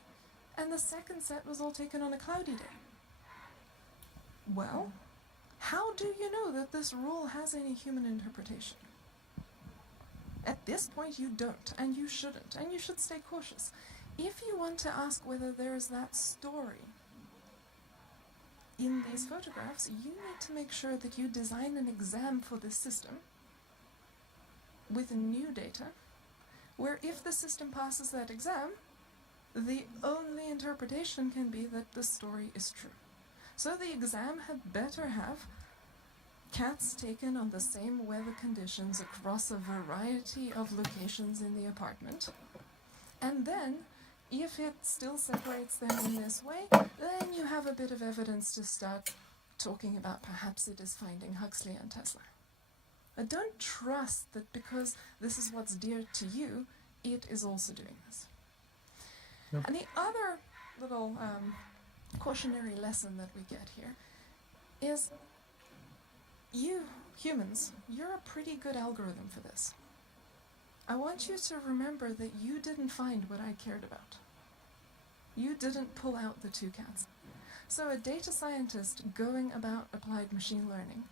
and the second set was all taken on a cloudy day. Well, how do you know that this rule has any human interpretation? At this point you don't, and you shouldn't, and you should stay cautious. If you want to ask whether there is that story in these photographs, you need to make sure that you design an exam for this system with new data, where if the system passes that exam, the only interpretation can be that the story is true. So the exam had better have cats taken on the same weather conditions across a variety of locations in the apartment, and then if it still separates them in this way, then you have a bit of evidence to start talking about perhaps it is finding Huxley and Tesla. But don't trust that because this is what's dear to you, it is also doing this. Yep. And the other little cautionary lesson that we get here is you, humans, you're a pretty good algorithm for this. I want you to remember that you didn't find what I cared about. You didn't pull out the two cats. So a data scientist going about applied machine learning,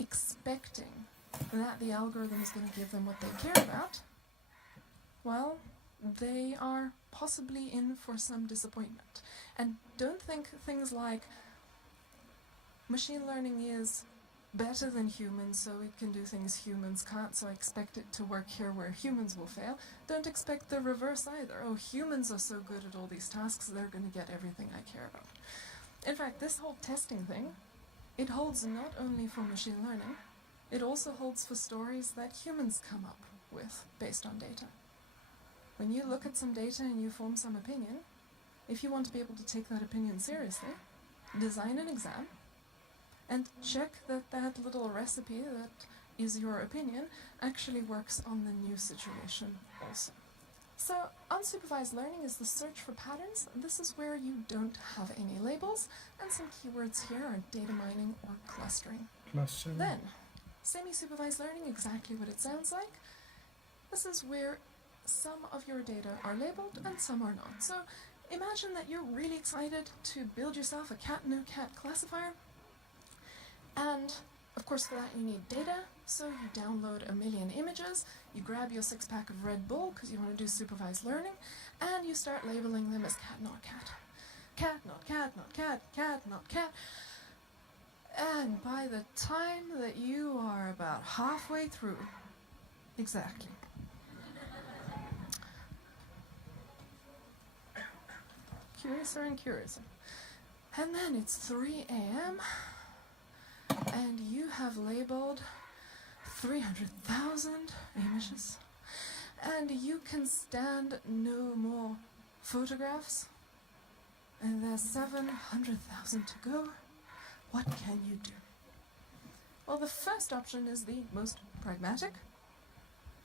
expecting that the algorithm is going to give them what they care about, well, they are possibly in for some disappointment. And don't think things like machine learning is better than humans, so it can do things humans can't, so I expect it to work here where humans will fail. Don't expect the reverse either. Oh, humans are so good at all these tasks, they're going to get everything I care about. In fact, this whole testing thing, it holds not only for machine learning, it also holds for stories that humans come up with based on data. When you look at some data and you form some opinion, if you want to be able to take that opinion seriously, design an exam, and check that that little recipe that is your opinion actually works on the new situation also. So unsupervised learning is the search for patterns. This is where you don't have any labels, and some keywords here are data mining or clustering. Then, semi-supervised learning, exactly what it sounds like. This is where some of your data are labeled and some are not. So imagine that you're really excited to build yourself a cat no cat classifier. And of course for that you need data, so you download 1 million images, you grab your 6-pack of Red Bull because you want to do supervised learning, and you start labeling them as cat not cat. Cat not cat not cat, cat not cat. And by the time that you are about halfway through, exactly, curiouser and curiouser, and then it's 3 a.m. and you have labeled 300,000 images, and you can stand no more photographs, and there's 700,000 to go. What can you do? Well, the first option is the most pragmatic.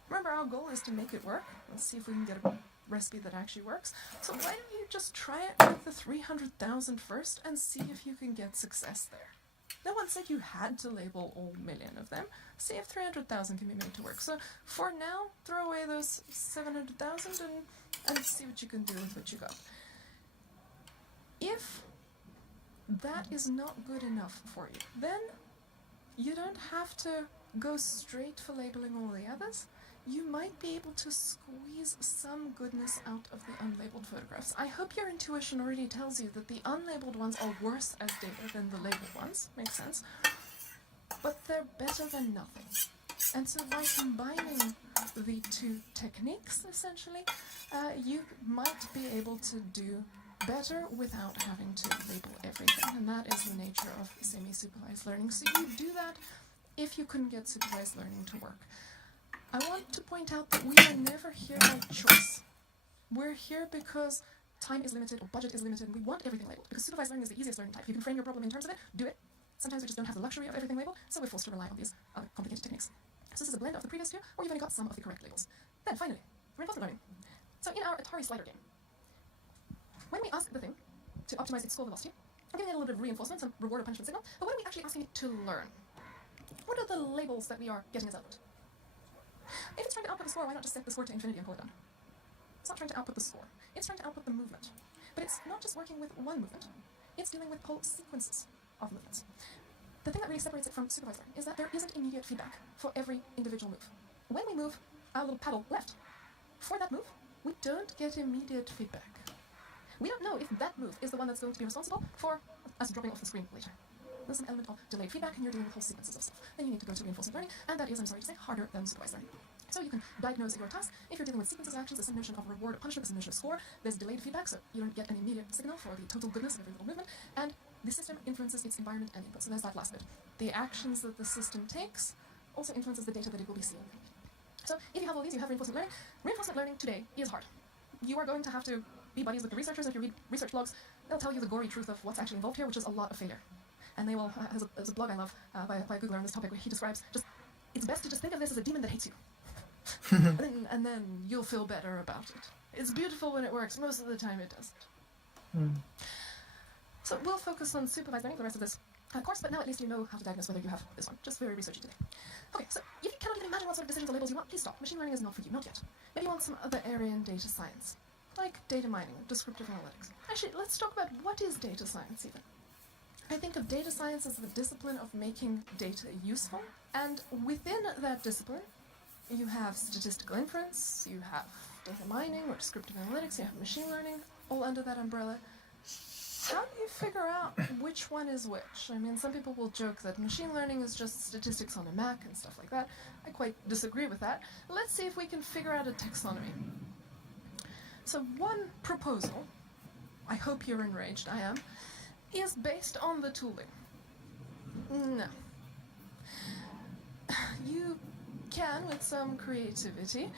Remember, our goal is to make it work. Let's see if we can get a recipe that actually works. So why don't you just try it with the 300,000 first and see if you can get success there. No one said you had to label all 1 million of them. See if 300,000 can be made to work. So for now, throw away those 700,000 and see what you can do with what you got. If that is not good enough for you, then you don't have to go straight for labeling all the others. You might be able to squeeze some goodness out of the unlabeled photographs. I hope your intuition already tells you that the unlabeled ones are worse as data than the labeled ones. Makes sense. But they're better than nothing. And so by combining the two techniques, essentially, you might be able to do better without having to label everything. And that is the nature of semi-supervised learning. So you do that if you couldn't get supervised learning to work. I want to point out that we are never here by choice. We're here because time is limited or budget is limited, and we want everything labeled. Because supervised learning is the easiest learning type. If you can frame your problem in terms of it, do it. Sometimes we just don't have the luxury of everything labeled, so we're forced to rely on these other complicated techniques. So this is a blend of the previous two, or you've only got some of the correct labels. Then finally, reinforcement learning. So in our Atari slider game, when we ask the thing to optimize its score velocity, I'm giving it a little bit of reinforcement, some reward or punishment signal, but what are we actually asking it to learn? What are the labels that we are getting as output? If it's trying to output the score, why not just set the score to infinity and pull it down? It's not trying to output the score. It's trying to output the movement. But it's not just working with one movement. It's dealing with whole sequences of movements. The thing that really separates it from supervised learning is that there isn't immediate feedback for every individual move. When we move our little paddle left, for that move, we don't get immediate feedback. We don't know if that move is the one that's going to be responsible for us dropping off the screen later. There's some element of delayed feedback, and you're dealing with whole sequences of stuff. Then you need to go to reinforcement learning, and that is, I'm sorry to say, harder than supervised learning. So you can diagnose your task. If you're dealing with sequences of actions, there's some notion of reward or punishment, there's some notion of score. There's delayed feedback, so you don't get an immediate signal for the total goodness of every little movement. And the system influences its environment and input. So there's that last bit. The actions that the system takes also influences the data that it will be seeing. So if you have all these, you have reinforcement learning. Reinforcement learning today is hard. You are going to have to be buddies with the researchers. If you read research blogs, they'll tell you the gory truth of what's actually involved here, which is a lot of failure. And they will, there's a blog I love by a Googler on this topic where he describes just, it's best to just think of this as a demon that hates you. and then you'll feel better about it. It's beautiful when it works. Most of the time it doesn't. So we'll focus on supervised learning for the rest of this course, but now at least you know how to diagnose whether you have this one. Just very researchy today. Okay, so if you cannot even imagine what sort of decisions or labels you want, please stop. Machine learning is not for you, not yet. Maybe you want some other area in data science, like data mining, descriptive analytics. Actually, let's talk about what is data science even. I think of data science as the discipline of making data useful, and within that discipline, you have statistical inference, you have data mining or descriptive analytics, you have machine learning, all under that umbrella. How do you figure out which one is which? I mean, some people will joke that machine learning is just statistics on a Mac and stuff like that. I quite disagree with that. Let's see if we can figure out a taxonomy. So one proposal, I hope you're enraged, I am, is based on the tooling. No. You can, with some creativity,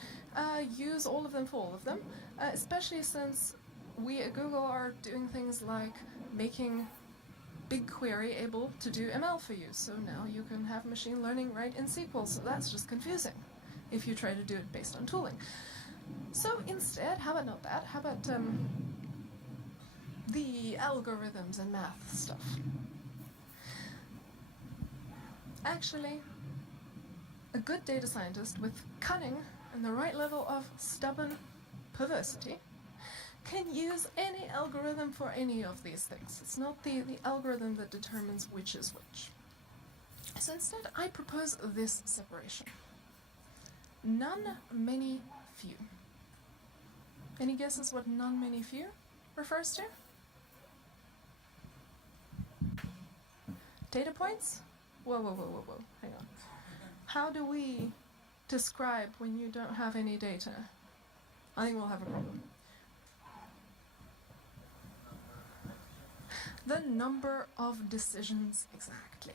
use all of them for all of them, especially since we at Google are doing things like making BigQuery able to do ML for you. So now you can have machine learning right in SQL, so that's just confusing if you try to do it based on tooling. So instead, how about not that? How about the algorithms and math stuff? Actually, a good data scientist with cunning and the right level of stubborn perversity can use any algorithm for any of these things. It's not the algorithm that determines which is which. So instead, I propose this separation. None, many, few. Any guesses what none, many, few refers to? Data points? Whoa, hang on. How do we describe when you don't have any data? I think we'll have a problem. The number of decisions exactly.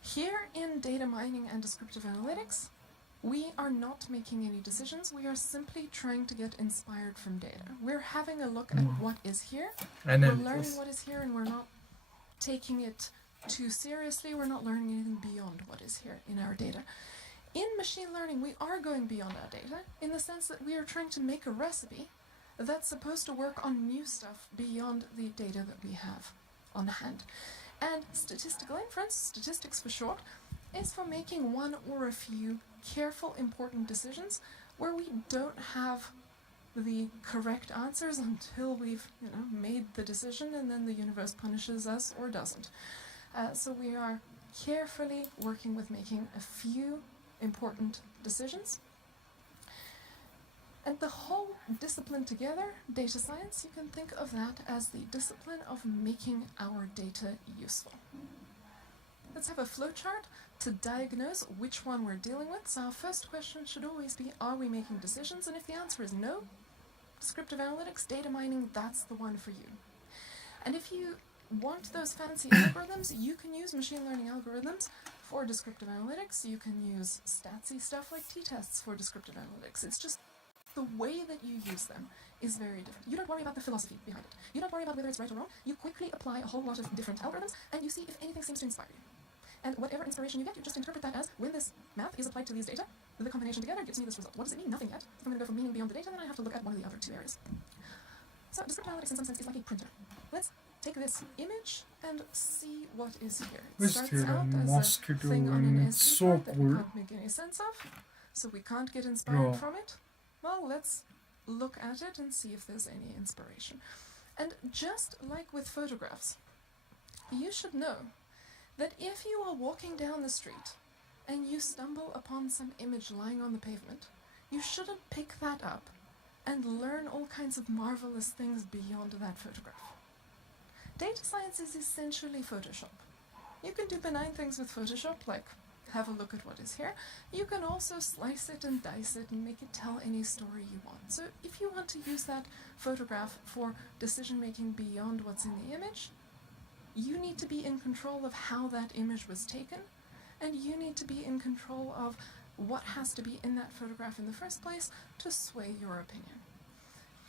Here in data mining and descriptive analytics, we are not making any decisions. We are simply trying to get inspired from data. We're having a look at what is here. And we're then learning what is here, and we're not taking it too seriously. We're not learning anything beyond what is here in our data. In machine learning, we are going beyond our data in the sense that we are trying to make a recipe that's supposed to work on new stuff beyond the data that we have on hand. And statistical inference, statistics for short, is for making one or a few careful, important decisions where we don't have the correct answers until we've made the decision, and then the universe punishes us or doesn't. So we are carefully working with making a few important decisions. And the whole discipline together, data science, you can think of that as the discipline of making our data useful. Let's have a flowchart to diagnose which one we're dealing with. So our first question should always be, are we making decisions? And if the answer is no, descriptive analytics, data mining, that's the one for you. And if you want those fancy algorithms, you can use machine learning algorithms for descriptive analytics. You can use statsy stuff like t-tests for descriptive analytics. It's just the way that you use them is very different. You don't worry about the philosophy behind it. You don't worry about whether it's right or wrong. You quickly apply a whole lot of different algorithms, and you see if anything seems to inspire you. And whatever inspiration you get, you just interpret that as, when this math is applied to these data, the combination together gives me this result. What does it mean? Nothing yet. If I'm going to go for meaning beyond the data, then I have to look at one of the other two areas. So descriptive analytics in some sense is like a printer. Let's take this image and see what is here. It Which starts there out a as mosquito a thing on and an it's SD so card that we cold. can't make any sense of, so we can't get inspired Bro. from it. Well, let's look at it and see if there's any inspiration. And just like with photographs, you should know that if you are walking down the street and you stumble upon some image lying on the pavement, you shouldn't pick that up and learn all kinds of marvelous things beyond that photograph. Data science is essentially Photoshop. You can do benign things with Photoshop, like have a look at what is here. You can also slice it and dice it and make it tell any story you want. So if you want to use that photograph for decision making beyond what's in the image, you need to be in control of how that image was taken, and you need to be in control of what has to be in that photograph in the first place to sway your opinion.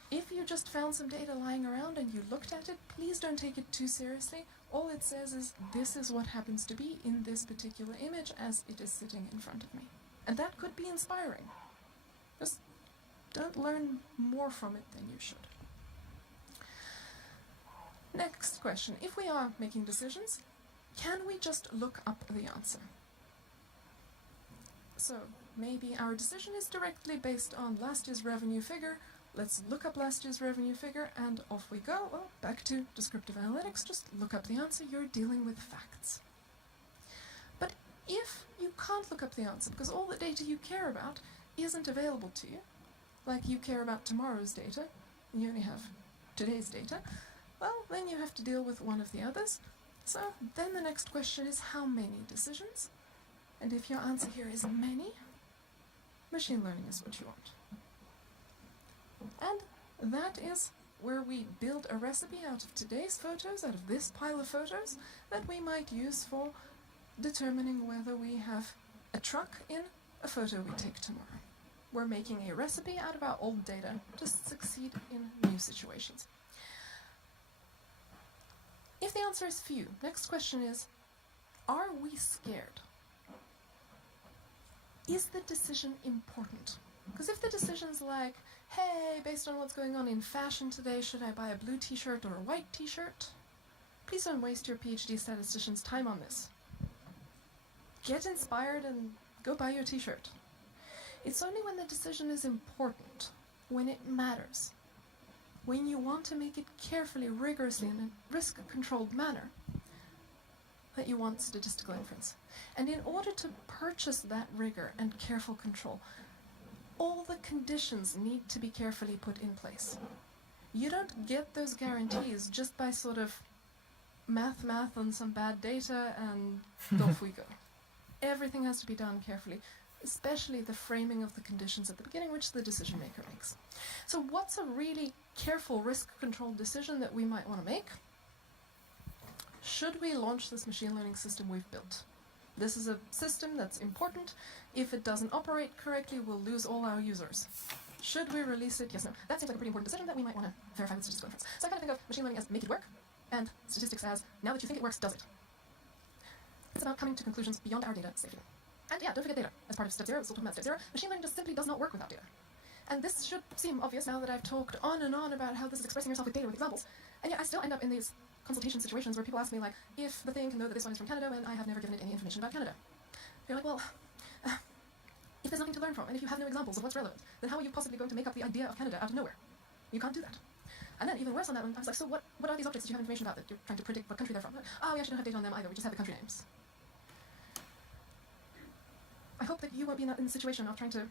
If you just found some data lying around and you looked at it, please don't take it too seriously. All it says is, this is what happens to be in this particular image as it is sitting in front of me. And that could be inspiring. Just don't learn more from it than you should. Next question. If we are making decisions, can we just look up the answer? So maybe our decision is directly based on last year's revenue figure. Let's look up last year's revenue figure and off we go. Well, back to descriptive analytics, just look up the answer. You're dealing with facts. But if you can't look up the answer because all the data you care about isn't available to you, like you care about tomorrow's data, and you only have today's data, well, then you have to deal with one of the others. So then the next question is, how many decisions? And if your answer here is many, machine learning is what you want. And that is where we build a recipe out of today's photos, out of this pile of photos, that we might use for determining whether we have a truck in a photo we take tomorrow. We're making a recipe out of our old data to succeed in new situations. If the answer is few, next question is, are we scared? Is the decision important? Because if the decision's like, hey, based on what's going on in fashion today, should I buy a blue t-shirt or a white t-shirt? Please don't waste your PhD statistician's time on this. Get inspired and go buy your t-shirt. It's only when the decision is important, when it matters, when you want to make it carefully, rigorously, in a risk-controlled manner, that you want statistical inference. And in order to purchase that rigor and careful control, all the conditions need to be carefully put in place. You don't get those guarantees just by sort of math on some bad data and off we go. Everything has to be done carefully, especially the framing of the conditions at the beginning, which the decision maker makes. So what's a really careful risk-controlled decision that we might want to make? Should we launch this machine learning system we've built? This is a system that's important. If it doesn't operate correctly, we'll lose all our users. Should we release it? Yes, no. That seems like a pretty important decision that we might want to verify with statistical inference. So I kind of think of machine learning as make it work, and statistics as now that you think it works, does it? It's about coming to conclusions beyond our data safely. And yeah, don't forget data. As part of step 0, we're still talking about step 0. Machine learning just simply does not work without data. And this should seem obvious now that I've talked on and on about how this is expressing yourself with data with examples. And yet I still end up in these consultation situations where people ask me, like, if the thing can know that this one is from Canada when I have never given it any information about Canada. You're like, well, if there's nothing to learn from, and if you have no examples of what's relevant, then how are you possibly going to make up the idea of Canada out of nowhere? You can't do that. And then even worse on that one, I was like, so what are these objects that you have information about that you're trying to predict what country they're from? Oh, we actually don't have data on them either, we just have the country names. I hope that you won't be in the situation of trying to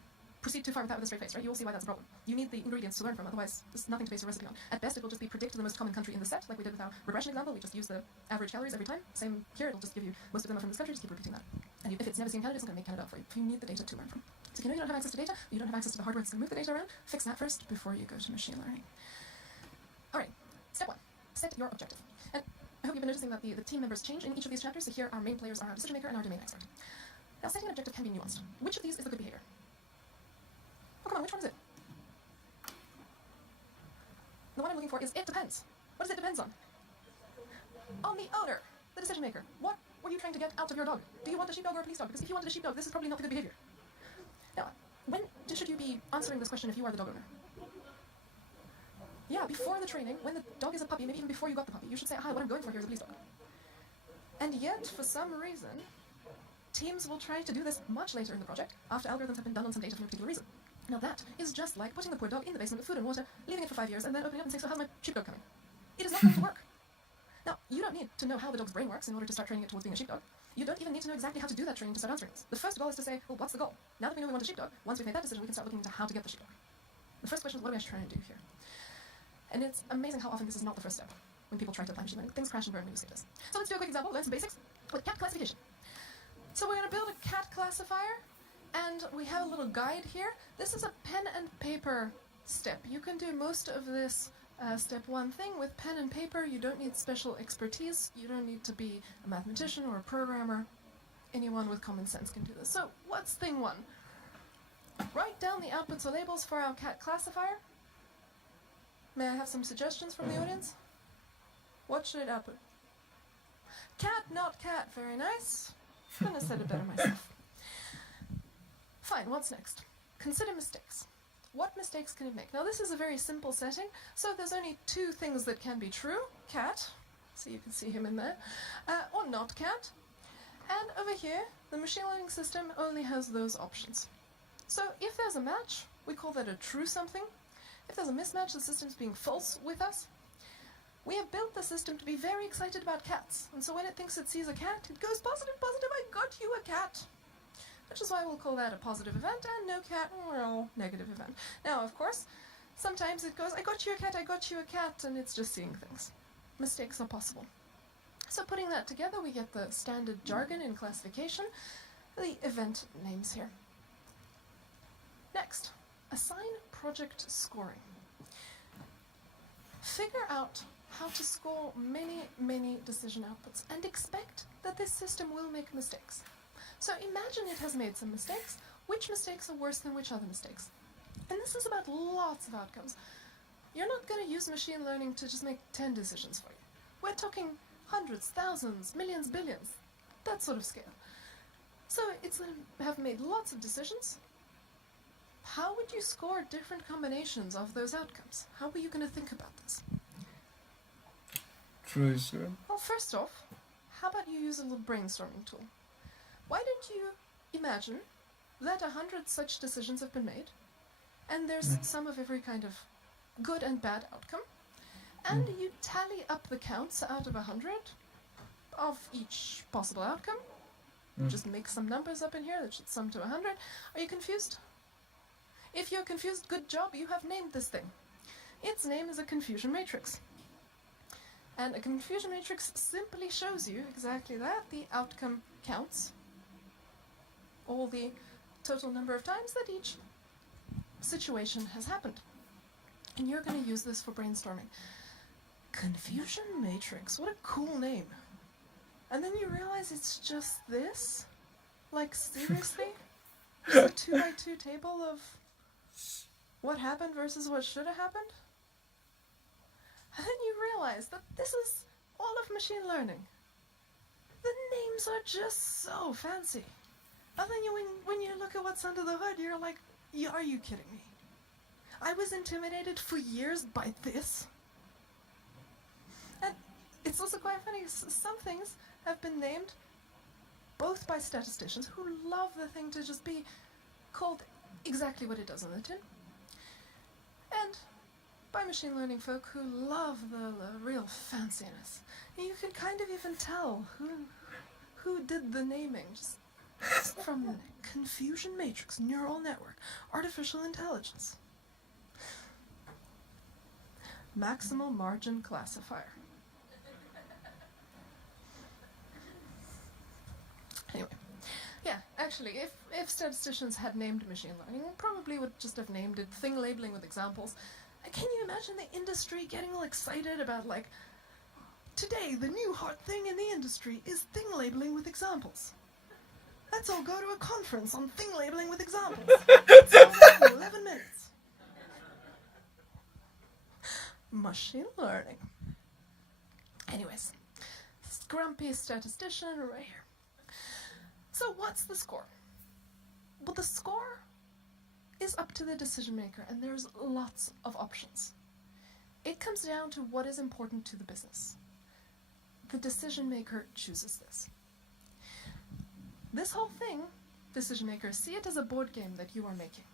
proceed too far with that with a straight face, right? You will see why that's a problem. You need the ingredients to learn from, otherwise there's nothing to base your recipe on. At best, it will just be predict the most common country in the set, like we did with our regression example. We just use the average calories every time. Same here, it'll just give you most of them are from this country, just keep repeating that. And if it's never seen Canada, it's not going to make Canada up for you. You need the data to learn from. So if you know you don't have access to data, you don't have access to the hardware that's going to move the data around, fix that first before you go to machine learning. Alright, step 1. Set your objective. And I hope you've been noticing that the team members change in each of these chapters. So here our main players are our decision maker and our domain expert. Now setting an objective can be nuanced. Which of these is the good behavior? Oh, come on, which one is it? The one I'm looking for is it depends. What does it depends on? On the owner, the decision maker. What were you trying to get out of your dog? Do you want a sheepdog or a police dog? Because if you wanted a sheepdog, this is probably not the good behavior. Now, when should you be answering this question if you are the dog owner? Yeah, before the training, when the dog is a puppy, maybe even before you got the puppy, you should say, hi, what I'm going for here is a police dog. And yet, for some reason, teams will try to do this much later in the project, after algorithms have been done on some data for no particular reason. Now that is just like putting the poor dog in the basement with food and water, leaving it for 5 years, and then opening up and saying, so how's my sheepdog coming? It is not going to work. Now, you don't need to know how the dog's brain works in order to start training it towards being a sheepdog. You don't even need to know exactly how to do that training to start answering this. The first goal is to say, well, what's the goal? Now that we know we want a sheepdog, once we've made that decision, we can start looking into how to get the sheepdog. The first question is, what are we actually trying to do here? And it's amazing how often this is not the first step. When people try to apply machine learning, things crash and burn when you skip this. So let's do a quick example, learn some basics with cat classification. So we're going to build a cat classifier, and we have a little guide here. This is a pen and paper step. You can do most of this step one thing with pen and paper. You don't need special expertise. You don't need to be a mathematician or a programmer. Anyone with common sense can do this. So what's thing one? Write down the outputs or labels for our cat classifier. May I have some suggestions from the audience? What should it output? Cat, not cat. Very nice. Couldn't have said it better myself. Fine, what's next? Consider mistakes. What mistakes can it make? Now this is a very simple setting, so there's only two things that can be true. Cat, so you can see him in there, or not cat. And over here, the machine learning system only has those options. So if there's a match, we call that a true something. If there's a mismatch, the system's being false with us. We have built the system to be very excited about cats, and so when it thinks it sees a cat, it goes positive, positive, I got you a cat. Which is why we'll call that a positive event, and no cat, well, negative event. Now, of course, sometimes it goes, I got you a cat, and it's just seeing things. Mistakes are possible. So putting that together, we get the standard jargon in classification, the event names here. Next, assign project scoring. Figure out how to score many, many decision outputs and expect that this system will make mistakes. So imagine it has made some mistakes. Which mistakes are worse than which other mistakes? And this is about lots of outcomes. You're not going to use machine learning to just make 10 decisions for you. We're talking hundreds, thousands, millions, billions, that sort of scale. So it's going to have made lots of decisions. How would you score different combinations of those outcomes? How were you going to think about this? True, sir. Well, first off, how about you use a little brainstorming tool? Why don't you imagine that 100 such decisions have been made, and there's some of every kind of good and bad outcome, and you tally up the counts out of 100 of each possible outcome. Just make some numbers up in here that should sum to 100. Are you confused? If you're confused, good job, you have named this thing. Its name is a confusion matrix. And a confusion matrix simply shows you exactly that, the outcome counts, all the total number of times that each situation has happened. And you're going to use this for brainstorming. Confusion matrix, what a cool name. And then you realize it's just this? Like, seriously? Just a 2x2 table of what happened versus what should have happened? And then you realize that this is all of machine learning. The names are just so fancy. And then when you look at what's under the hood, you're like, are you kidding me? I was intimidated for years by this. And it's also quite funny, some things have been named both by statisticians who love the thing to just be called exactly what it does on the tin, and by machine learning folk who love the real fanciness. And you can kind of even tell who did the naming, just from the name. Confusion matrix, neural network, artificial intelligence. Maximal margin classifier. Anyway, yeah, actually, if statisticians had named machine learning, they probably would just have named it thing labeling with examples. Can you imagine the industry getting all excited about, like, today the new hot thing in the industry is thing labeling with examples. Let's all go to a conference on thing labeling with examples. It's all in 11 minutes. Machine learning. Anyways, grumpy statistician right here. So what's the score? Well, the score is up to the decision maker, and there's lots of options. It comes down to what is important to the business. The decision maker chooses this. This whole thing, decision maker, see it as a board game that you are making.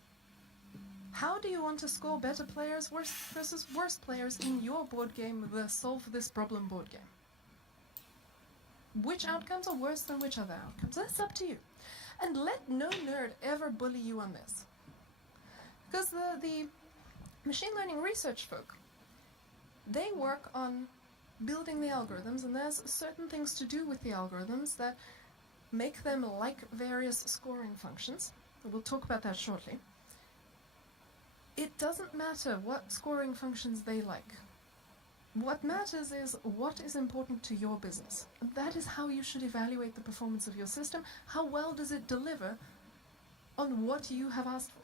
How do you want to score better players versus worse players in your board game, the solve this problem board game? Which outcomes are worse than which other outcomes? That's up to you. And let no nerd ever bully you on this. Because the machine learning research folk, they work on building the algorithms, and there's certain things to do with the algorithms that make them like various scoring functions. We'll talk about that shortly. It doesn't matter what scoring functions they like. What matters is what is important to your business. That is how you should evaluate the performance of your system. How well does it deliver on what you have asked for?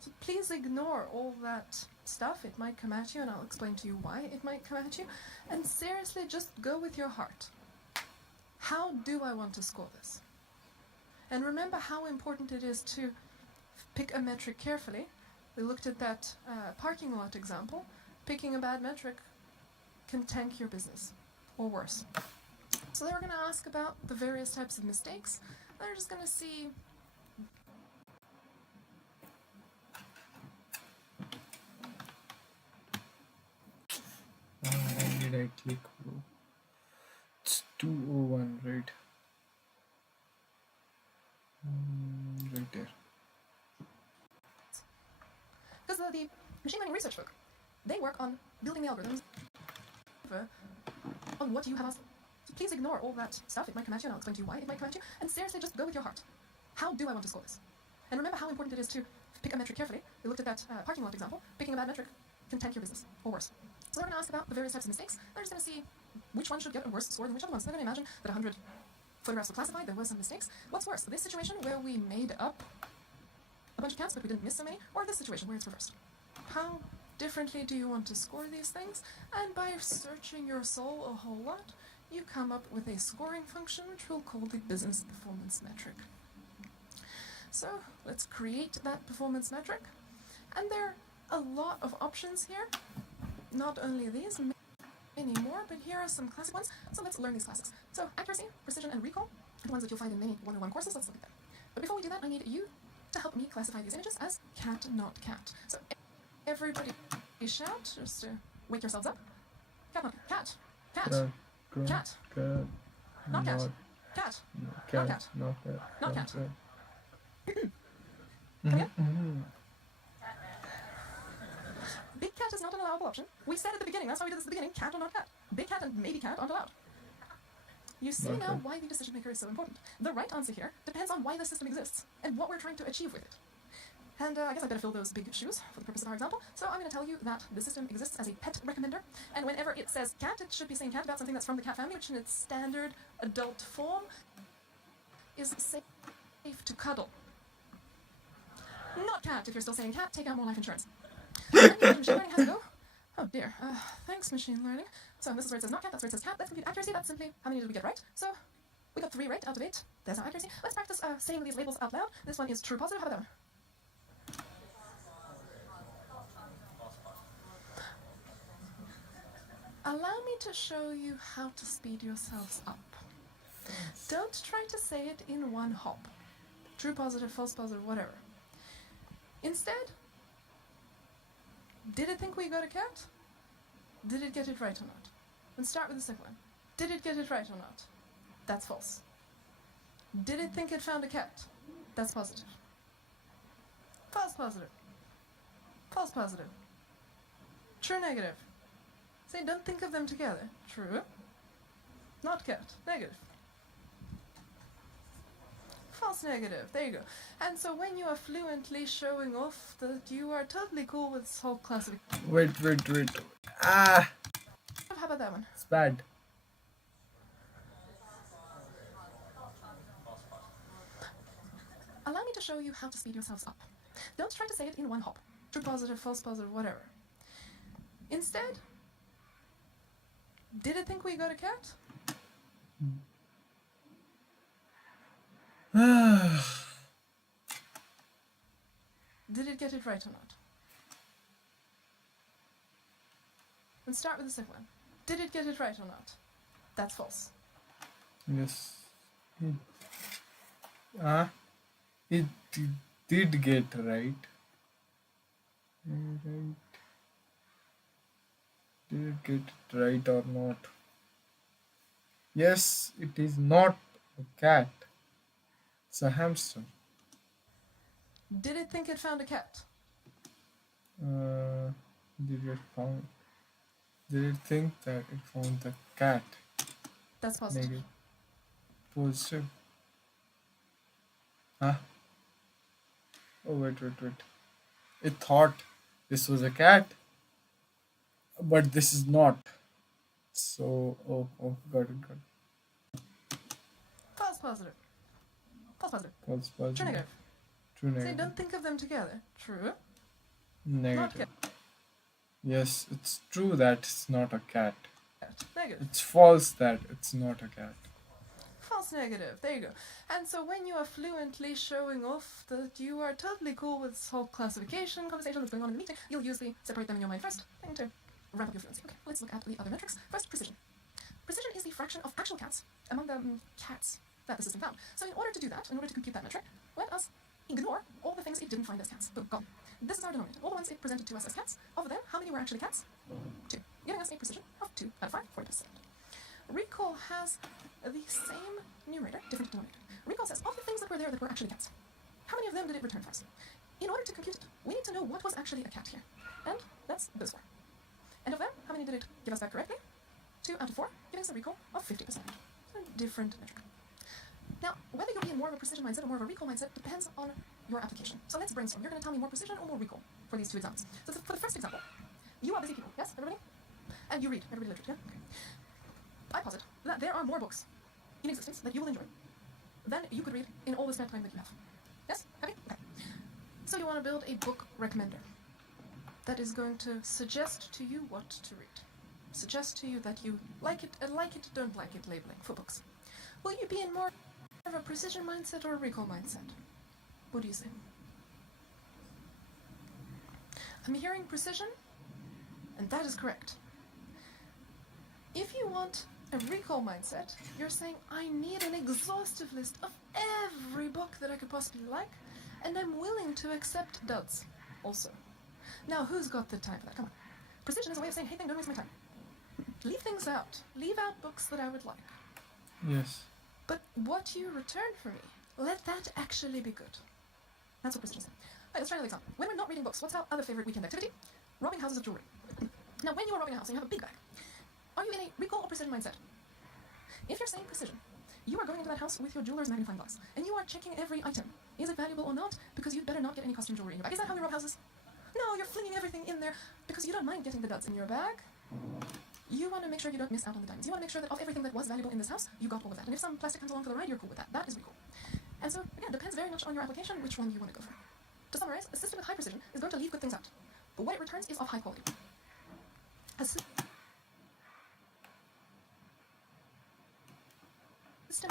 So please ignore all that stuff. It might come at you, and I'll explain to you why it might come at you. And seriously, just go with your heart. How do I want to score this? And remember how important it is to pick a metric carefully. We looked at that parking lot example. Picking a bad metric can tank your business, or worse. So then we're going to ask about the various types of mistakes. They're just going to see when did I click, bro? It's 2:01, right? Right there. because the machine learning research folk, they work on building the algorithms on what you have asked. So please ignore all that stuff. It might come at you, and I'll explain to you why it might come at you. And seriously, just go with your heart. How do I want to score this? And remember how important it is to pick a metric carefully. We looked at that parking lot example. Picking a bad metric can tank your business, or worse. So we're going to ask about the various types of mistakes. They're just going to see which one should get a worse score than which other one. So they're going to imagine that 100 photographs were classified, there were some mistakes. What's worse, this situation where we made up a bunch of cats but we didn't miss so many, or this situation where it's reversed? How differently do you want to score these things? And by searching your soul a whole lot, you come up with a scoring function which we'll call the business performance metric. So let's create that performance metric. And there are a lot of options here. Not only these, many more, but here are some classic ones. So let's learn these classics. So accuracy, precision, and recall are the ones that you'll find in many 101 courses. Let's look at them. But before we do that, I need you to help me classify these images as cat, not cat. So everybody shout, just to wake yourselves up. Cat, not cat. Cat. Cat. Cat. Not cat. Cat. Not cat. Not cat. Not cat. Mhm, Okay. mhm. Big cat is not an allowable option. We said at the beginning, that's why we did this at the beginning, cat or not cat. Big cat and maybe cat aren't allowed. You see Okay. now why the decision maker is so important. The right answer here depends on why the system exists and what we're trying to achieve with it. And I guess I better fill those big shoes for the purpose of our example. So I'm going to tell you that the system exists as a pet recommender, and whenever it says cat, it should be saying cat about something that's from the cat family, which in its standard adult form is safe to cuddle. Not cat. If you're still saying cat, take out more life insurance. Machine learning has to go. Oh dear. Thanks, machine learning. So this is where it says not cat, that's where it says cat. Let's compute accuracy. That's simply how many did we get right. So we got 3 right out of 8. There's our accuracy. Let's practice saying these labels out loud. This one is true positive. How about that one? Allow me to show you how to speed yourselves up. Don't try to say it in one hop. True positive, false positive, whatever. Instead, did it think we got a cat? Did it get it right or not? Let's start with the second one. Did it get it right or not? That's false. Did it think it found a cat? That's positive. False positive. False positive. True negative. Say, don't think of them together. True. Not cat. Negative. False negative. There you go. And so when you are fluently showing off that you are totally cool with this whole classification. Wait. Ah, How about that one? it's bad. Allow me to show you how to speed yourselves up. Don't try to say it in one hop. True positive, false positive, whatever. Instead, did it think we got a cat? Did it get it right or not? Let's start with the second one. Did it get it right or not? That's false. Yes. It, uh, it did get right. Right. Did it get it right or not? Yes, it is not a cat. It's a hamster. Did it think it found a cat? Uh, did it found? Did it think that it found the cat? That's positive. Negative. Positive. Huh? Oh wait. It thought this was a cat, but this is not. So got it. False positive. False positive. False True positive. negative. True Say, negative. don't think of them together. True. Negative. Not Yes, it's true that it's not a cat. cat. Negative. It's false that it's not a cat. False negative. There you go. And so when you are fluently showing off that you are totally cool with this whole classification conversation that's going on in the meeting, you'll usually separate them in your mind first, thing to ramp up your fluency. Okay, let's look at the other metrics. First, precision. Precision is the fraction of actual cats among the cats that the system found. So in order to do that, in order to compute that metric, let us ignore all the things it didn't find as cats. Boom, gone. This is our denominator. All the ones it presented to us as cats. Of them, how many were actually cats? 2. Giving us a precision of 2 out of 5, 40%. Recall has the same numerator, different denominator. Recall says, of the things that were there that were actually cats, how many of them did it return for us? In order to compute it, we need to know what was actually a cat here. And that's those 4. And of them, how many did it give us back correctly? 2 out of 4, giving us a recall of 50%. So different metric. Now, whether you'll be in more of a precision mindset or more of a recall mindset depends on your application. So let's brainstorm. You're going to tell me more precision or more recall for these 2 examples. So for the first example, you are busy people, yes, everybody? And you read, everybody literate, yeah? Okay. I posit that there are more books in existence that you will enjoy than you could read in all the spare time that you have. Yes? Happy? Okay. So you want to build a book recommender that is going to suggest to you what to read. Suggest to you that you like it, don't like it labeling for books. Will you be in more of a precision mindset or a recall mindset? What do you say? I'm hearing precision, and that is correct. If you want a recall mindset, you're saying, I need an exhaustive list of every book that I could possibly like, and I'm willing to accept duds also. Now, who's got the time for that? Come on. Precision is a way of saying, hey, don't waste my time. Leave things out. Leave out books that I would like. Yes. But what you return for me, let that actually be good. That's what precision is. Right, let's try another example. When we're not reading books, what's our other favorite weekend activity? Robbing houses of jewelry. Now, when you are robbing a house and you have a big bag, are you in a recall or precision mindset? If you're saying precision, you are going into that house with your jeweler's magnifying glass, and you are checking every item. Is it valuable or not? Because you'd better not get any costume jewelry in your bag. Is that how we rob houses? No, you're flinging everything in there because you don't mind getting the duds in your bag. You want to make sure you don't miss out on the diamonds. You want to make sure that of everything that was valuable in this house, you got all of that. And if some plastic comes along for the ride, you're cool with that. That is recall. And so, again, depends very much on your application which one you want to go for. To summarize, a system with high precision is going to leave good things out. But what it returns is of high quality. A system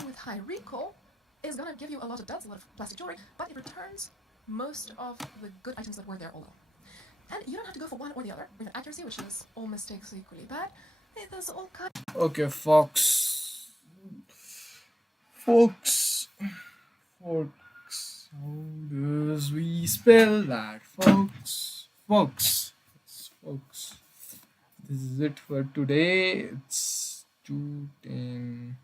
with high recall is going to give you a lot of duds, a lot of plastic jewelry, but it returns most of the good items that were there all along. And you don't have to go for one or the other. We have accuracy, which is all mistakes equally bad. There's all kinds. Okay, Fox. Folks. How does we spell that? Folks. Yes, folks. This is it for today. It's 2:10.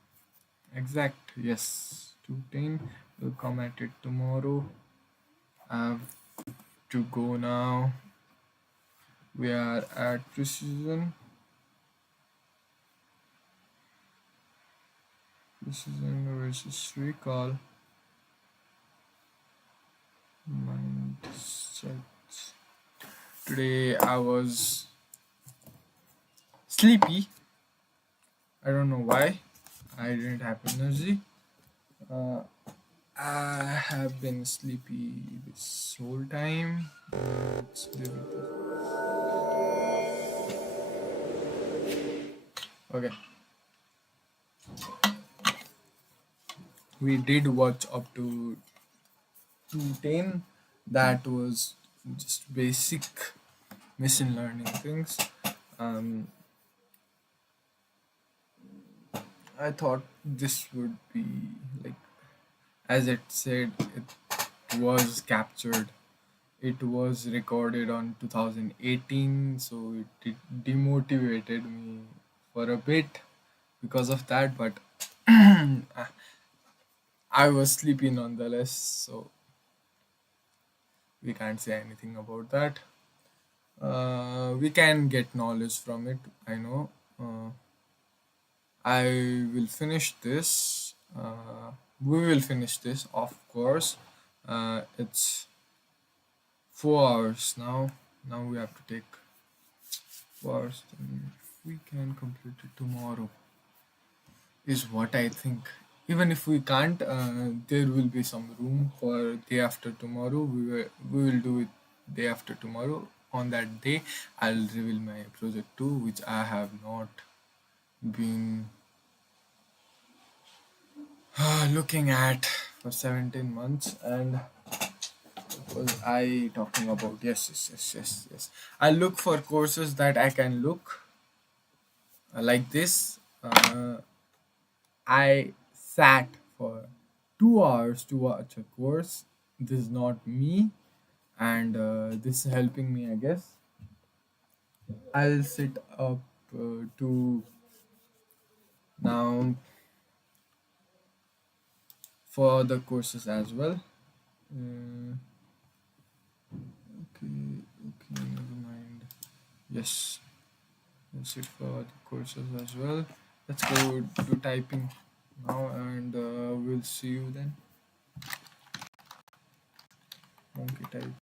Exact. Yes, 2:10. We'll come at it tomorrow. I have to go now. We are at precision versus recall mindset. Today I was sleepy. I don't know why. I didn't have energy. I have been sleepy this whole time. Let's do it. Okay. we did watch up to 210. That was just basic machine learning things. Um, I thought this would be like, as it said, it was captured. It was recorded on 2018, so it demotivated me for a bit because of that. But I was sleepy nonetheless, so we can't say anything about that. We can get knowledge from it. I know. I will finish this. We will finish this, of course. It's 4 hours now. Now we have to take 4 hours. If we can complete it tomorrow, is what I think. Even if we can't, there will be some room for day after tomorrow. We will do it day after tomorrow. On that day, I'll reveal my project too, which I have not been looking at for 17 months. And what was I talking about? Yes. I look for courses that I can look like this. I sat for 2 hours to watch a course. This is not me, and this is helping me, I guess. I'll sit up to now for the courses as well. Uh, okay, never mind. Yes, that's it for the courses as well. Let's go do typing now, and we'll see you then. Monkey type.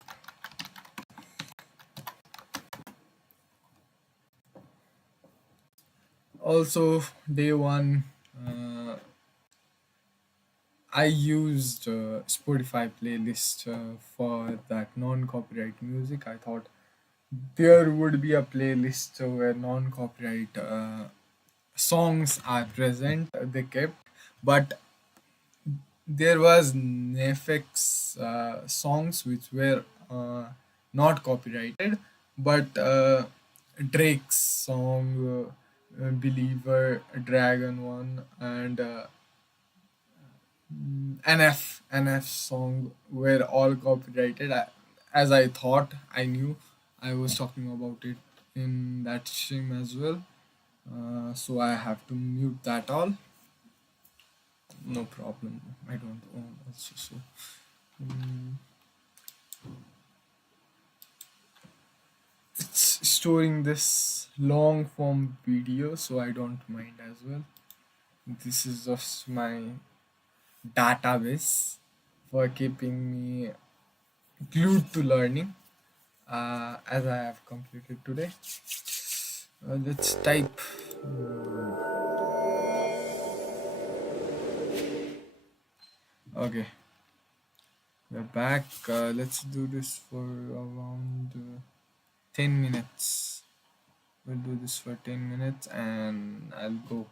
Also, day one, I used Spotify playlist for that non-copyright music. I thought there would be a playlist where non-copyright songs are present. They kept, but there was Nefx songs which were not copyrighted, but Drake's song, Believer, Dragon one, and NF song were all copyrighted. As I thought, I knew I was talking about it in that stream as well. So I have to mute that all. No problem. I don't own also. So it's storing this long form video, so I don't mind as well. This is just my database for keeping me glued to learning, as I have completed today. Let's type. Okay, we're back. Let's do this for around 10 minutes. We'll do this for 10 minutes and I'll go.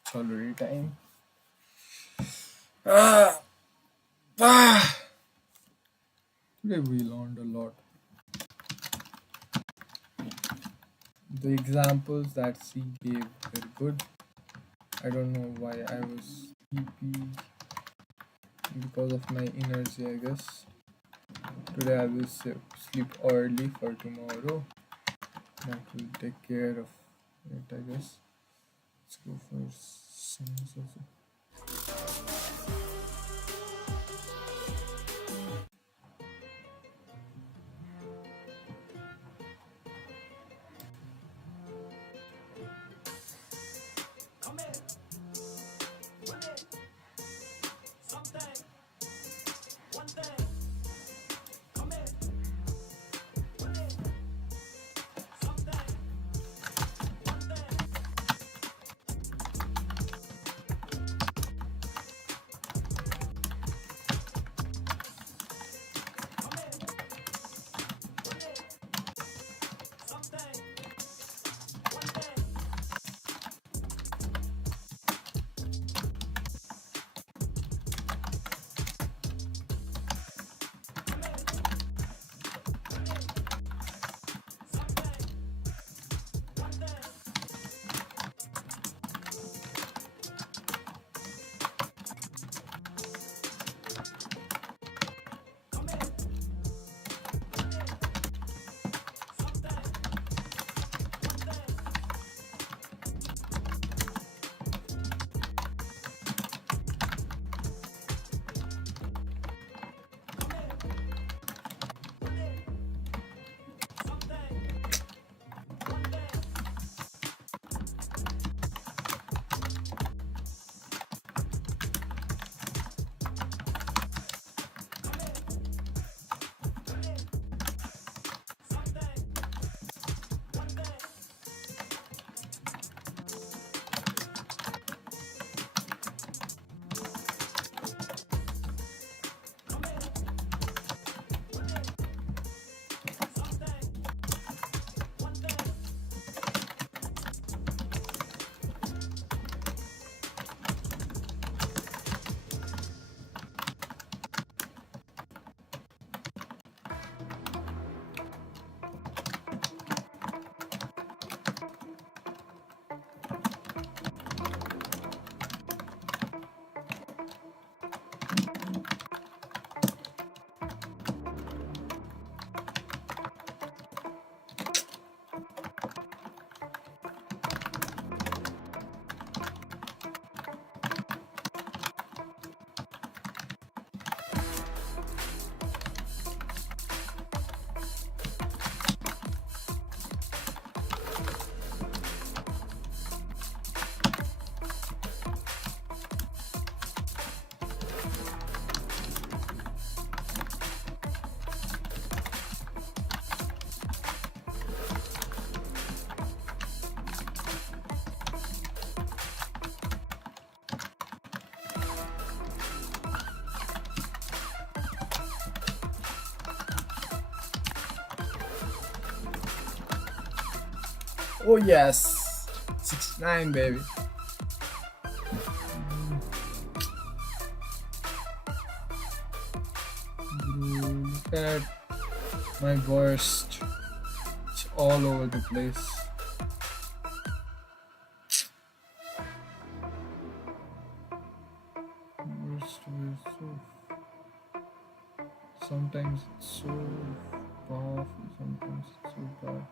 It's already time. Ah, ah. Today we learned a lot. The examples that C gave were good. I don't know why I was sleepy because of my energy, I guess. Today I will sleep early for tomorrow. That will take care of it, I guess. Let's go for science also. Oh yes, 69 baby. Bro, look at my burst. It's all over the place. Burst is so. Sometimes it's so powerful. Sometimes it's so bad.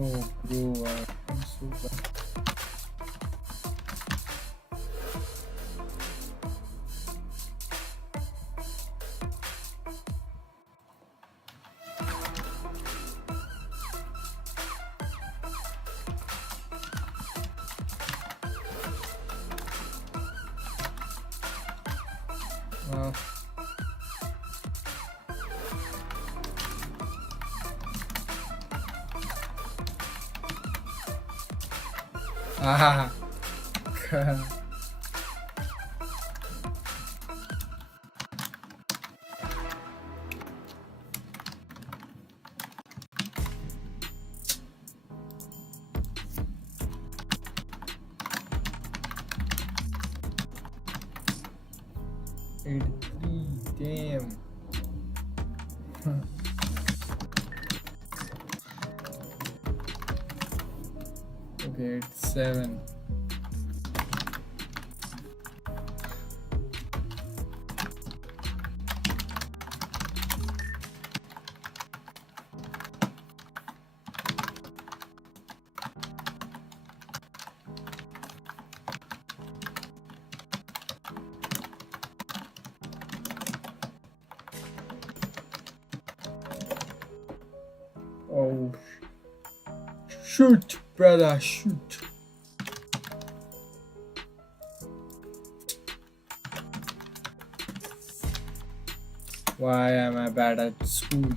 Oh, bro, I'm so bad. Uh, ah, 83. Damn. Okay, it's 7. Oh, shoot, brother, shoot. Why am I bad at school?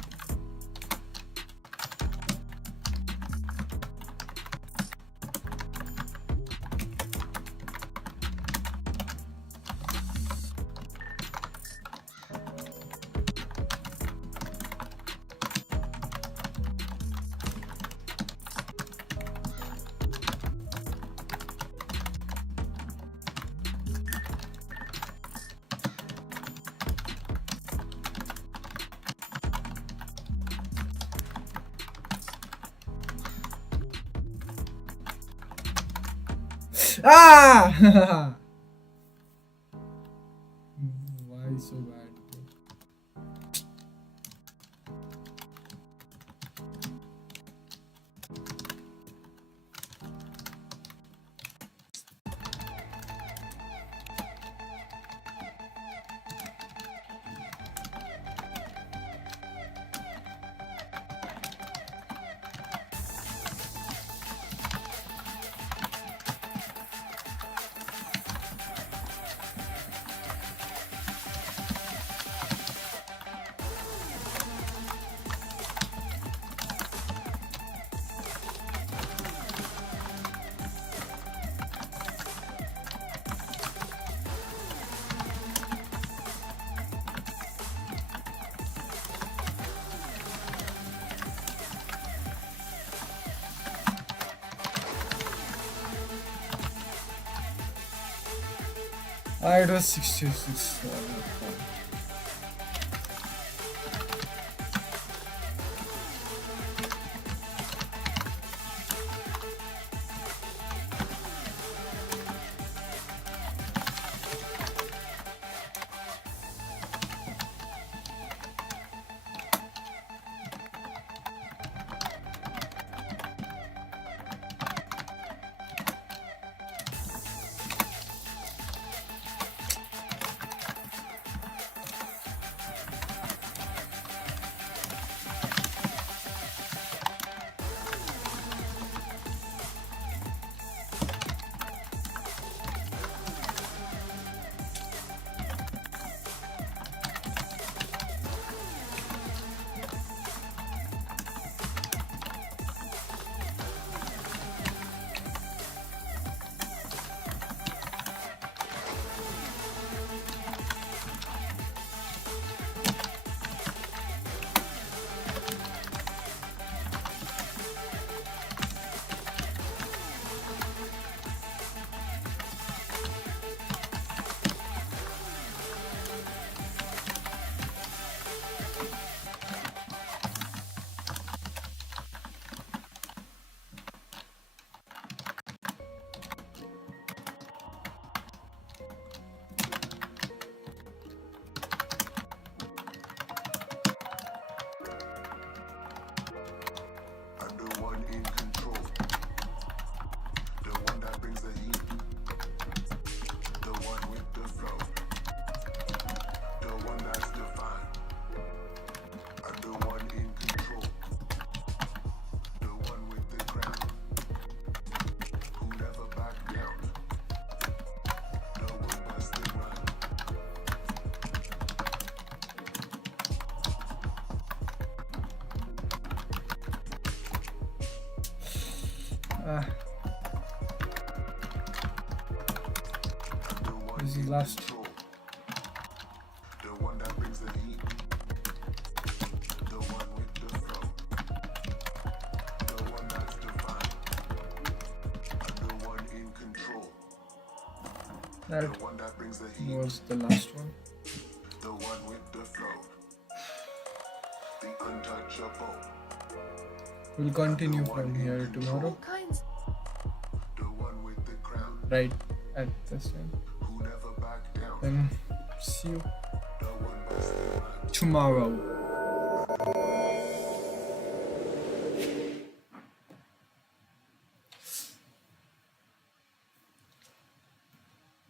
Ah! Why so bad? It was 66. Ah, The one this is in last. control. The one that brings the heat. The one with the flow. The one that's defined. The one in control. That The one that brings the heat. was the last one. The one with the flow. The untouchable. We'll continue from here All tomorrow, kinds. The one with the crown. right at this time. Who never back down. Then see you The one busting rhymes. tomorrow.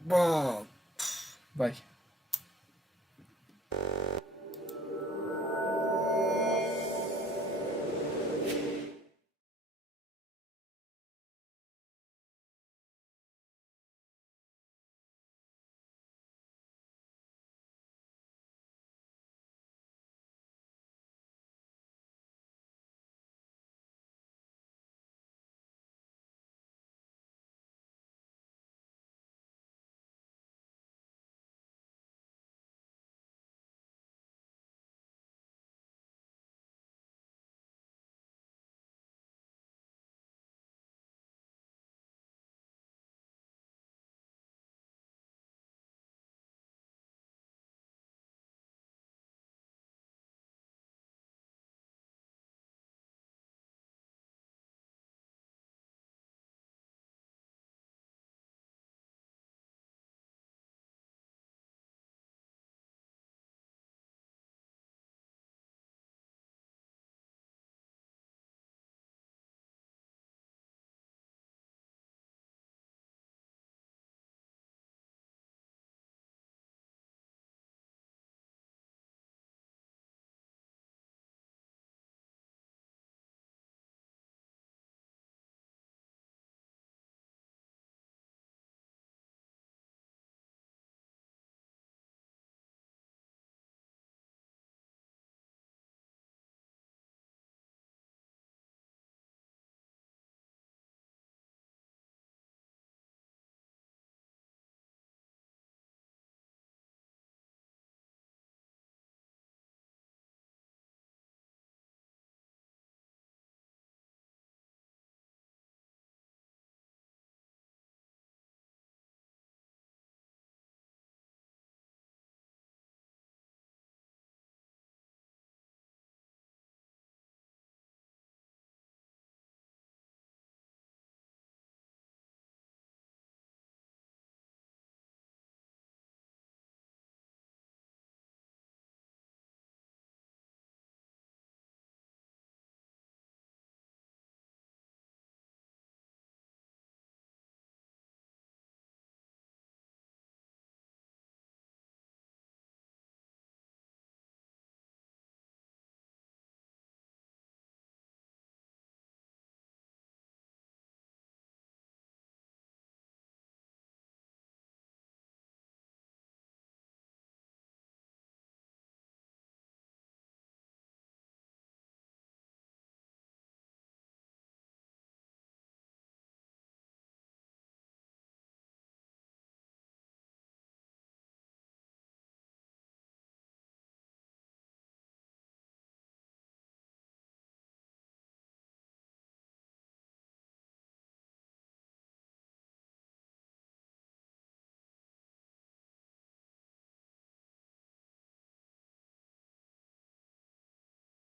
Wow. Bye.